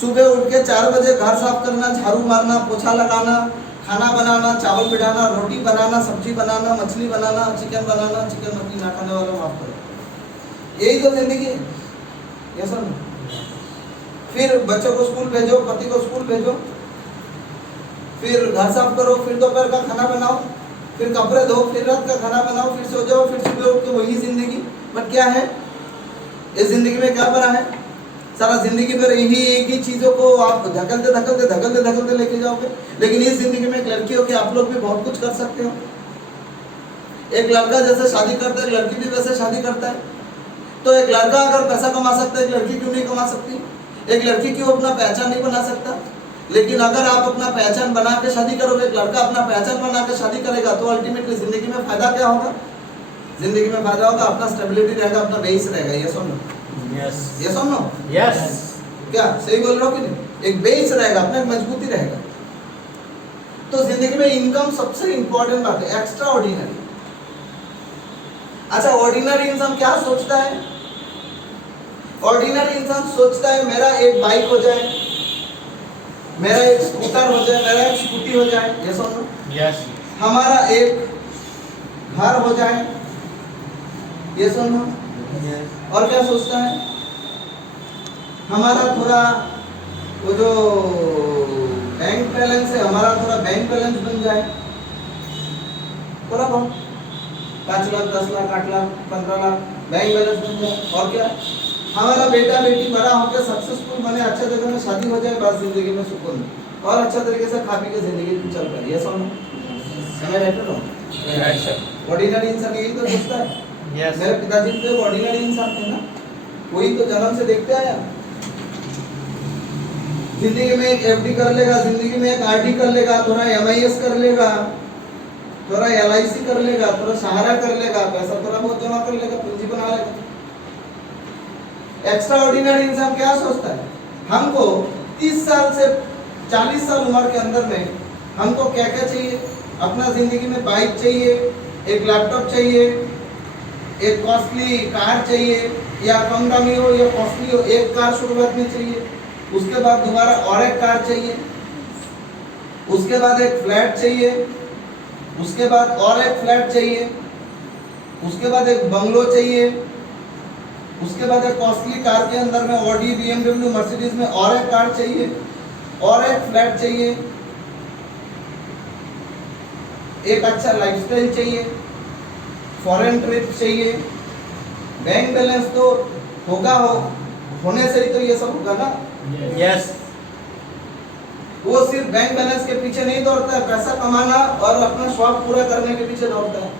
सुबह उठ के 4 बजे घर साफ करना, झाड़ू मारना, पोछा लगाना, खाना बनाना, चावल पिटाना, रोटी बनाना, सब्जी बनाना, मछली बनाना, चिकन बनाना, चिकन मछली ना खाने वाला माफ करो। यही तो जिंदगी है। ये सब फिर बच्चों को स्कूल भेजो, पति को स्कूल भेजो, फिर घर साफ करो, फिर दोपहर का खाना बनाओ, फिर कपड़े धो, फिर रात का खाना बनाओ, फिर सो जाओ, फिर सुबह उठ के वही जिंदगी। बट क्या है इस जिंदगी में? क्या पड़ा है? सारा जिंदगी भर यही एक ही चीजों को आप धकलते लेके जाओगे। लेकिन इस जिंदगी में एक लड़की हो कि आप लोग भी बहुत कुछ कर सकते हो। एक लड़का जैसे शादी करता है, एक लड़की भी वैसे शादी करता है। तो एक लड़का अगर पैसा कमा सकता है, एक लड़की क्यों नहीं कमा सकती? एक लड़की क्यों अपना पहचान नहीं बना सकता? लेकिन अगर आप अपना पहचान बना के शादी करोगे, एक लड़का अपना पहचान बना के शादी करेगा, तो अल्टीमेटली जिंदगी में फायदा क्या होगा? जिंदगी में फायदा होगा, अपना स्टेबिलिटी रहेगा, अपना बेस रहेगा। ये सुनो, Yes. ये सुनो, Yes. क्या सही बोल रहा हूँ कि नहीं? एक बेस रहेगा, अपना एक मजबूती रहेगा। तो जिंदगी में इनकम सबसे इंपॉर्टेंट बात है। एक्स्ट्रा ऑर्डिनरी, अच्छा ऑर्डिनरी इंसान क्या सोचता है? ऑर्डिनरी इंसान सोचता है मेरा एक बाइक हो जाए, मेरा एक स्कूटर हो जाए, मेरा एक स्कूटी हो जाए। ये सुनो, Yes. हमारा एक घर हो जाए। ये सुनो, Yes. और क्या सोचता है? हमारा थोड़ा वो जो बैंक बैलेंस है, हमारा थोड़ा बैंक बैलेंस बन जाए, थोड़ा बहुत 5 लाख, 10 लाख, 8 लाख, 15 लाख बैंक बैलेंस बन जाए। और क्या? हमारा बेटा बेटी बड़ा होकर सक्सेसफुल बने, अच्छे जगह में शादी हो जाए, बस जिंदगी में सुकून और अच्छा तरीके से खा पी के जिंदगी चल पाए। ये सुनो, समय रहते हो Right, sir. ऑर्डिनरी इंसान यही तो सोचता है। Yes. मेरे पिताजी तो ऑर्डिनरी इंसान थे ना, वही तो जन्म से देखते आया। जिंदगी में एक एफडी कर लेगा, जिंदगी में एक आरडी कर लेगा, थोड़ा एमआईएस कर लेगा, थोड़ा LIC कर लेगा, थोड़ा सहारा कर लेगा, पैसा थोड़ा बहुत जमा कर लेगा, पूंजी बना लेगा। एक्स्ट्रा ऑर्डिनरी इंसान क्या सोचता है? हमको 30 साल से 40 साल उम्र के अंदर में हमको क्या क्या चाहिए? अपना जिंदगी में बाइक चाहिए, एक लैपटॉप चाहिए, एक कॉस्टली कार चाहिए, या कम दामी हो या कॉस्टली हो, एक कार शुरुआत में चाहिए, उसके बाद दोबारा और एक कार चाहिए, उसके बाद एक फ्लैट चाहिए, उसके बाद और एक फ्लैट चाहिए, उसके बाद एक बंगलो चाहिए, उसके बाद एक कॉस्टली कार के अंदर में ऑडी, BMW, मर्सिडीज में और एक कार चाहिए, और एक फ्लैट चाहिए, एक अच्छा लाइफस्टाइल चाहिए, फॉरेन ट्रिप चाहिए, बैंक बैलेंस तो होने से ही तो ये सब होगा ना। Yes. वो सिर्फ बैंक बैलेंस के पीछे नहीं दौड़ता है, पैसा कमाना और अपना शौक पूरा करने के पीछे दौड़ता है।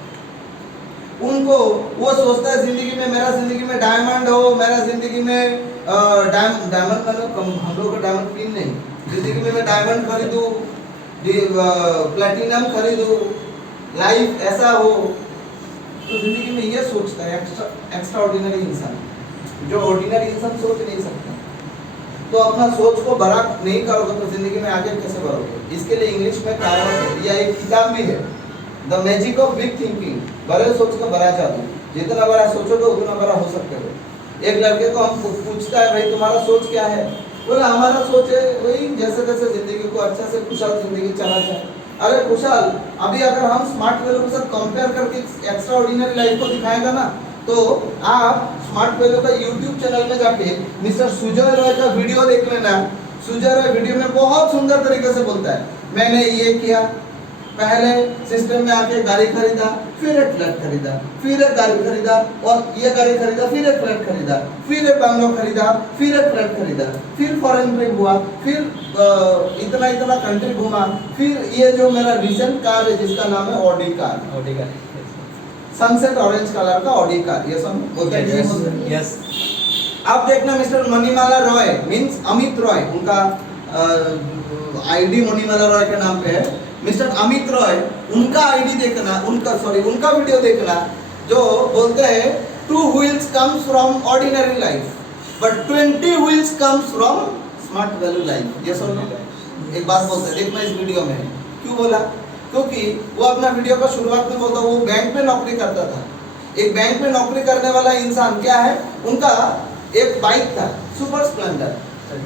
उनको वो सोचता है जिंदगी में, मेरा जिंदगी में डायमंड हो, मेरा जिंदगी में डायमंड मतलब हम लोग का डायमंड क्वीन नहीं, जिंदगी में मैं डायमंड खरीदूं, प्लेटिनम खरीदूं, लाइफ ऐसा हो। तो जिंदगी में ये सोचता है एक्स्ट्रा ऑर्डिनरी इंसान, जो ऑर्डिनरी इंसान सोच नहीं सकता। तो अपना सोच को बड़ा नहीं करोगे तो जिंदगी में आगे कैसे बढ़ोगे? इसके लिए इंग्लिश में कहावत है या एक किताब भी है, the magic of big thinking, बड़े सोच का बड़ा जादू। जितना बड़ा सोचोगे उतना बड़ा हो सकते हो। एक लड़के को हम पूछता है, भाई तुम्हारा सोच क्या है? बोला हमारा सोच है वही जैसे तैसे जिंदगी को अच्छा से खुशहाल जिंदगी चला जाए। अरे खुशहाल, अभी अगर हम स्मार्ट वैल्यू के साथ कंपेयर करके एक्स्ट्रा ऑर्डिनरी लाइफ को दिखाएगा ना, तो आप स्मार्ट वैल्यू का YouTube चैनल में जाके मिस्टर सुजय रॉय का वीडियो देख लेना। सुजय रॉय वीडियो में बहुत सुंदर तरीके से बोलता है, मैंने ये किया, पहले सिस्टम में आके गाड़ी खरीदा, फिर एक फ्लैट खरीदा, फिर एक गाड़ी खरीदा, और ये गाड़ी खरीदा, फिर एक फ्लैट खरीदा, फिर एक बंगलो खरीदा, फिर एक फ्लैट खरीदा, फिर फॉरेन ट्रिप हुआ, फिर इतना इतना कंट्री घूमा, फिर ये जो मेरा रिसेंट कार है जिसका नाम है Audi car, Audi car. Sunset orange colour का ऑडी कार, ये सब बोलते हैं। Yes. Yes. आप देखना मिस्टर मनीमाला रॉय मींस अमित रॉय, उनका आईडी मनीमाला रॉय के नाम पे है। मिस्टर अमित रॉय, उनका आईडी देखना, उनका वीडियो देखना, जो बोलते हैं 2 wheels comes from ordinary life but 20 wheels comes from smart value life। ये सुन लो, एक बात बोलते हैं, देखना इस वीडियो में। क्यों बोला? क्योंकि वो अपना वीडियो का शुरुआत में बोलता, वो बैंक में नौकरी करता था। एक बैंक में नौकरी करने वाला इंसान क्या है, उनका एक बाइक था सुपर स्प्लेंडर,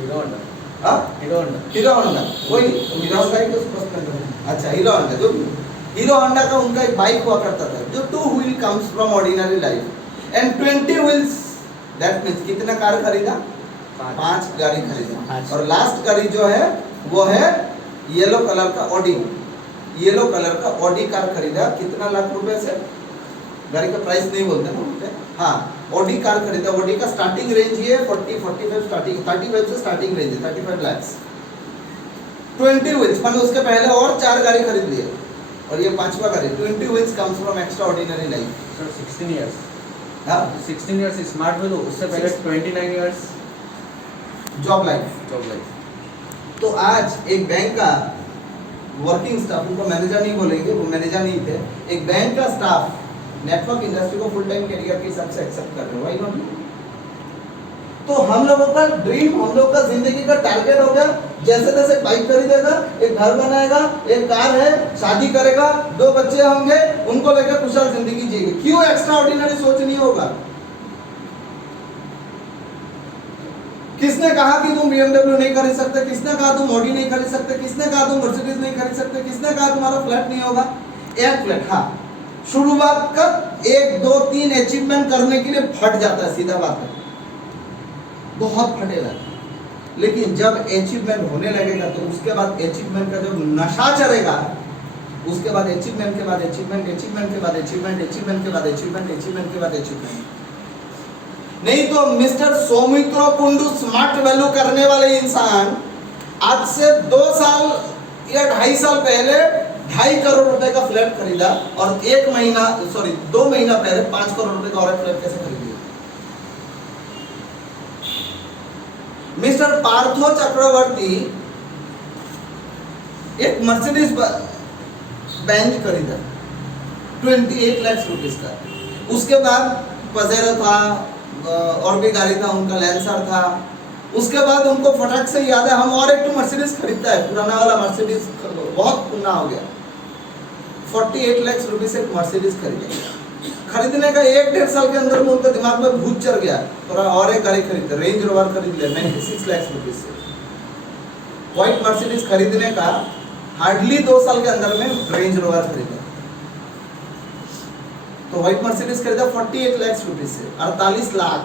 Hero Honda. हाँ Hero Honda. हीरो होंडा, वही हीरो होंडा ही तो सुपर स्प्लेंडर। अच्छा हीरो होंडा, जो हीरो होंडा का उनका एक बाइक हुआ करता था जो 2 wheel comes from ordinary life and 20 wheels, that means कितना कार खरीदा? 5 गाड़ी खरीदा। पाँच। और लास्ट गाड़ी जो है वो है येलो कलर का ऑडी, येलो कलर का ऑडी कार खरीदा। कितना लाख रुपए से? गाड़ी का प्राइस नहीं बोलते ना उनके, हाँ ऑडी कार खरीदा। ऑडी का स्टार्टिंग रेंज ये 40-45 स्टार्टिंग, 35 से स्टार्टिंग रेंज है, 35 लाख। 20 व्हील्स माने उसके पहले और 4 गाड़ी खरीद लिए, और ये 5वां गाड़ी। 20 wheels comes from extra ordinary life. Sir, 16 years. हाँ 16 years is smart value. उससे पहले 29 years job life. job life. तो आज एक बैंक का वर्किंग स्टाफ, उनको मैनेजर नहीं बोलेंगे, वो मैनेजर नहीं थे, एक बैंक का स्टाफ नेटवर्क इंडस्ट्री को फुल टाइम कैरियर के हिसाब से एक्सेप्ट कर रहे हो, व्हाई नॉट? तो हम लोगों का ड्रीम, हम लोग का जिंदगी का टारगेट हो गया, जैसे तैसे बाइक खरीदेगा, एक घर बनाएगा, एक कार है, शादी करेगा, 2 बच्चे होंगे, उनको लेकर खुशहाल जिंदगी जिएगा। क्यों एक्स्ट्रा ऑर्डिनरी सोच नहीं होगा? किसने कहा कि तुम BMW नहीं खरीद सकते? किसने कहा तुम ऑडी नहीं खरीद सकते? किसने कहा तुम मर्सिडीज नहीं खरीद सकते? किसने कहा तुम्हारा फ्लैट नहीं होगा? एक फ्लैट, हाँ शुरुआत का 1, 2, 3 अचीवमेंट करने के लिए फट जाता है, सीधा बात है, बहुत फटेगा। लेकिन जब अचीवमेंट होने लगेगा तो उसके बाद अचीवमेंट का जब नशा चढ़ेगा, उसके बाद अचीवमेंट के बाद अचीवमेंट, अचीवमेंट के बाद अचीवमेंट, अचीवमेंट के बाद अचीवमेंट, अचीवमेंट के बाद अचीवमेंट। नहीं तो mister Soumitra Kundu smart value करने वाले इंसान आज से 2 साल या 2.5 साल पहले 2.5 करोड़ रुपए का फ्लैट खरीदा, और 2 महीना पहले 5 करोड़ रुपए का और एक फ्लैट कैसे खरीदिए? मिस्टर पार्थो चक्रवर्ती एक मर्सिडीज बेंज खरीदा, 28 लाख रुपीस का। उसके बाद पजेरो था और भी गाड़ी था, उनका लैंसर था। उसके बाद उनको फटाक से याद है हम और एक तो मर्सिडीज खरीदता है, पुराना वाला मर्सिडीज बहुत पुराना हो गया। 48 लाख रुपीस एक मर्सिडीज खरीदे। खरीदने का 1-1.5 साल के अंदर में उनके दिमाग में भूत चढ़ गया, थोड़ा और एक गाड़ी खरीदते, रेंज रोवर खरीद लिया 96 लाख रुपीस से। व्हाइट मर्सिडीज खरीदने का हार्डली 2 साल के अंदर में रेंज रोवर खरीदा। तो व्हाइट मर्सिडीज खरीदा 48 लाख रुपीस से, 48 लाख,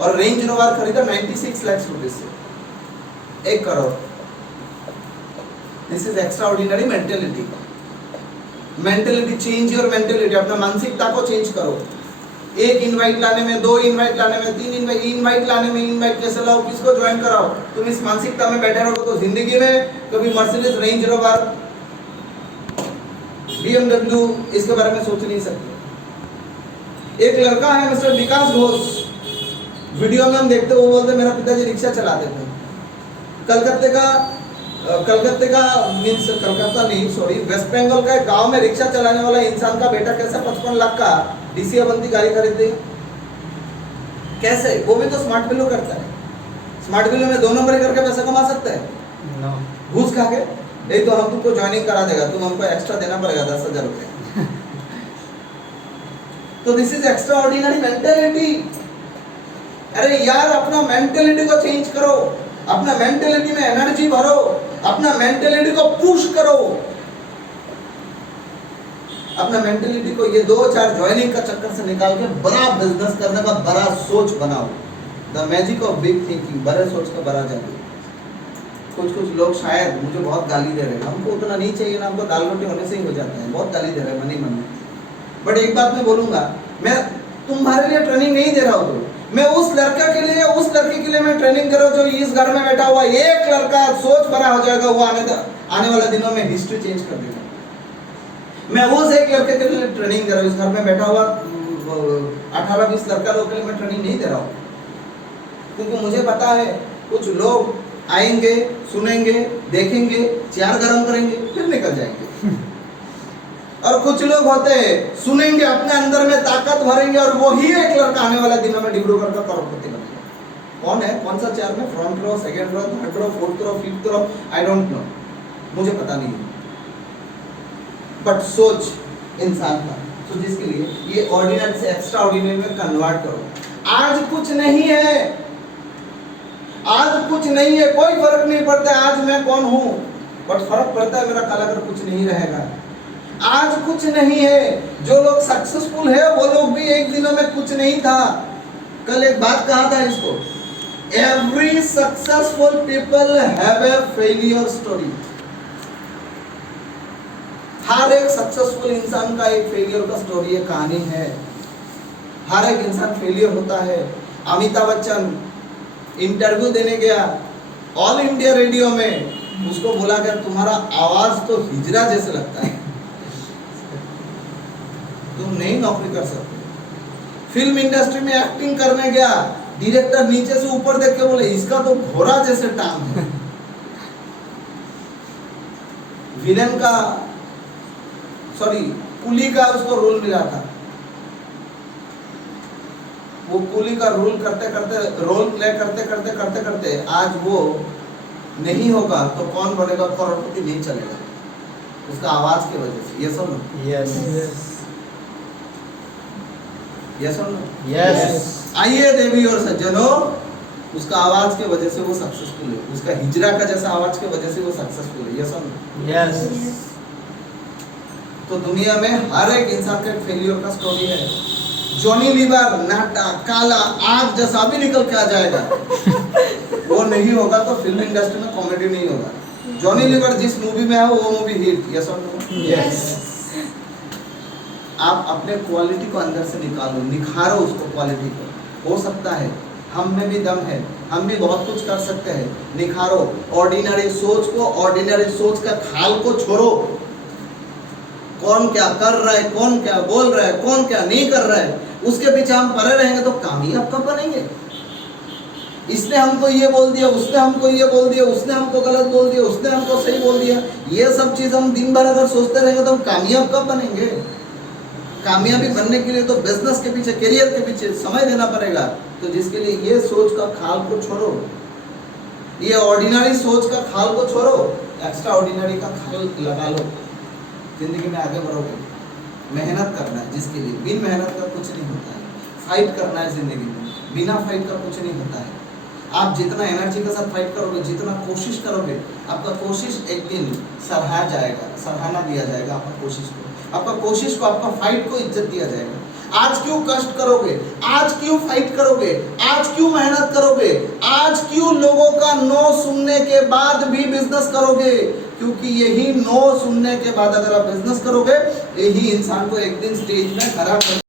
और रेंज रोवर खरीदा 96 लाख रुपीस से, 1 crore. This is extra ordinary mentality. Mentality change your mentality, अपना मानसिकता को चेंज करो। 1 इनवाइट लाने में, 2 इनवाइट लाने में, 3 इनवाइट लाने में, इनवाइट कैसे लाओ, किसको ज्वाइन कराओ। तुम इस मानसिकता में बैठे रहो तो जिंदगी में कभी मर्सिडीज, रेंज रोवर, BMW इसके बारे में सोच नहीं सकते। एक लड़का है मिस्टर विकास घोष, वीडियो में हम देखते, वो बोलते मेरा पिताजी रिक्शा चलाते थे। कलकत्ता नहीं सॉरी, वेस्ट बंगाल का एक गांव में रिक्शा चलाने वाला इंसान का बेटा कैसे 55 लाख का डीसी अवंती गाड़ी खरीद देगा? कैसे? वो भी तो स्मार्ट बिलो करता है। स्मार्ट बिलो में 2 नंबर करके पैसा कमा सकते हैं No. घूस खा के। नहीं तो हम तुमको ज्वाइनिंग करा देगा, तुम हमको एक्स्ट्रा देना पड़ेगा 10,000 रुपए। तो this is extra ordinary mentality. अरे यार, अपना मेंटेलिटी को चेंज करो, अपना मेंटेलिटी में एनर्जी भरो, अपना मेंटेलिटी को पुश करो, अपना मेंटेलिटी को ये 2-4 ज्वाइनिंग का चक्कर से निकाल के बड़ा बिजनेस करने का बड़ा सोच बनाओ। The magic of big thinking, बड़े सोच का बड़ा जादू। कुछ लोग शायद मुझे बहुत गाली दे रहे हैं, हमको उतना नहीं चाहिए ना, हमको दाल रोटी होने से ही हो जाता है, बहुत गाली दे रहे हैं मन ही मन में। बट एक बात मैं बोलूंगा, मैं तुम्हारे लिए ट्रेनिंग नहीं दे रहा हूँ, मैं उस लड़का के लिए, उस लड़की के लिए मैं ट्रेनिंग कर रहा हूँ जो इस घर में बैठा हुआ एक लड़का सोच बड़ा हो जाएगा, वो आने वाले दिनों में हिस्ट्री चेंज कर देगा। मैं उस एक लड़के के लिए ट्रेनिंग दे रहा हूँ, इस घर में बैठा हुआ 18-20 लड़का लोग के लिए मैं ट्रेनिंग नहीं दे रहा हूँ, क्योंकि मुझे पता है कुछ लोग आएंगे, सुनेंगे, देखेंगे, चेयर गरम करेंगे, फिर निकल जाएंगे। और कुछ लोग होते हैं, सुनेंगे, अपने अंदर में ताकत भरेंगे, और वही एक लड़का आने वाला दिनों में डिब्रूगढ़ का करोड़पति बनेगा। कौन है? कौन सा चेयर में? Front row, second row, third row, fourth row, fifth row, I don't know, मुझे पता नहीं। बट सोच इंसान का, तो जिसके लिए ये ऑर्डिनरी से एक्स्ट्रा ऑर्डिनरी में कन्वर्ट करो। आज कुछ नहीं है, आज कुछ नहीं है, कोई फर्क नहीं पड़ता है आज मैं कौन हूं, बट फर्क पड़ता है मेरा कल अगर कुछ नहीं रहेगा। आज कुछ नहीं है, जो लोग सक्सेसफुल है वो लोग भी एक दिनों में कुछ नहीं था। कल एक बात कहा था इसको, every successful people have a failure story. हर एक सक्सेसफुल इंसान का एक फेलियर का स्टोरी, एक कहानी है। हर एक इंसान फेलियर होता है। अमिताभ बच्चन इंटरव्यू देने गया ऑल इंडिया रेडियो में, उसको बोला गया तुम्हारा आवाज तो हिजरा जैसे लगता है, तुम नहीं नौकरी कर सकते। फिल्म इंडस्ट्री में एक्टिंग करने गया, डायरेक्टर नीचे से ऊपर देख के बोले इसका तो घोड़ा जैसे टांग है। विलेन का सॉरी कुली का उसको रोल मिला था, वो कुली का रोल करते करते, रोल प्ले करते करते आज वो नहीं होगा तो कौन बनेगा? करोड़पति नहीं चलेगा, उसका आवाज की वजह से। ये सब Yes. ये सब Yes. आइए देवी और सज्जनों, उसका आवाज की वजह से वो सक्सेसफुल है, उसका हिजरा का जैसा आवाज की वजह से वो सक्सेसफुल है। ये सब Yes. तो दुनिया में हर एक इंसान का एक फेलियर का स्टोरी है। जॉनी लीवर नाटा काला आग जैसा भी निकल के आ जाएगा, वो नहीं होगा तो फिल्म इंडस्ट्री में कॉमेडी नहीं होगा। जॉनी लीवर जिस मूवी में है वो मूवी हिट। यस और नो? Yes. आप अपने क्वालिटी को अंदर से निकालो, निखारो उसको, क्वालिटी को। हो सकता है हम में भी दम है, हम भी बहुत कुछ कर सकते हैं, निखारो। ऑर्डिनरी सोच को, ऑर्डिनरी सोच का खाल को छोड़ो। कौन क्या कर रहा है, कौन क्या बोल रहा है, कौन क्या नहीं कर रहा है, उसके पीछे हम पड़े रहेंगे तो कामयाब कब बनेंगे? इसने हमको ये बोल दिया, उसने हमको ये बोल दिया, उसने हमको गलत बोल दिया, उसने हमको सही बोल दिया, ये सब चीज हम दिन भर अगर सोचते रहेंगे तो हम कामयाब कब बनेंगे? कामयाबी बनने के लिए तो बिजनेस के पीछे, करियर के पीछे समय देना पड़ेगा। तो जिसके लिए ये सोच का खाल को छोड़ो, ये ऑर्डिनरी सोच का खाल को छोड़ो, एक्स्ट्रा ऑर्डिनरी का खाल लगा लो, जिंदगी में आगे बढ़ोगे। मेहनत करना है जिसके लिए, बिन मेहनत का कुछ नहीं होता है। फाइट करना है जिंदगी में, बिना फाइट का कुछ नहीं होता है। आप जितना एनर्जी के साथ फाइट करोगे, जितना कोशिश करोगे, आपका कोशिश एक दिन सराहा जाएगा, सराहना दिया जाएगा आपका कोशिश को, आपका कोशिश को, आपका फाइट को इज्जत दिया जाएगा। आज क्यों कष्ट करोगे, आज क्यों फाइट करोगे, आज क्यों मेहनत करोगे, आज क्यों लोगों का नो सुनने के बाद भी बिजनेस करोगे? क्योंकि यही नो सुनने के बाद अगर आप बिजनेस करोगे, यही इंसान को एक दिन स्टेज में खड़ा कर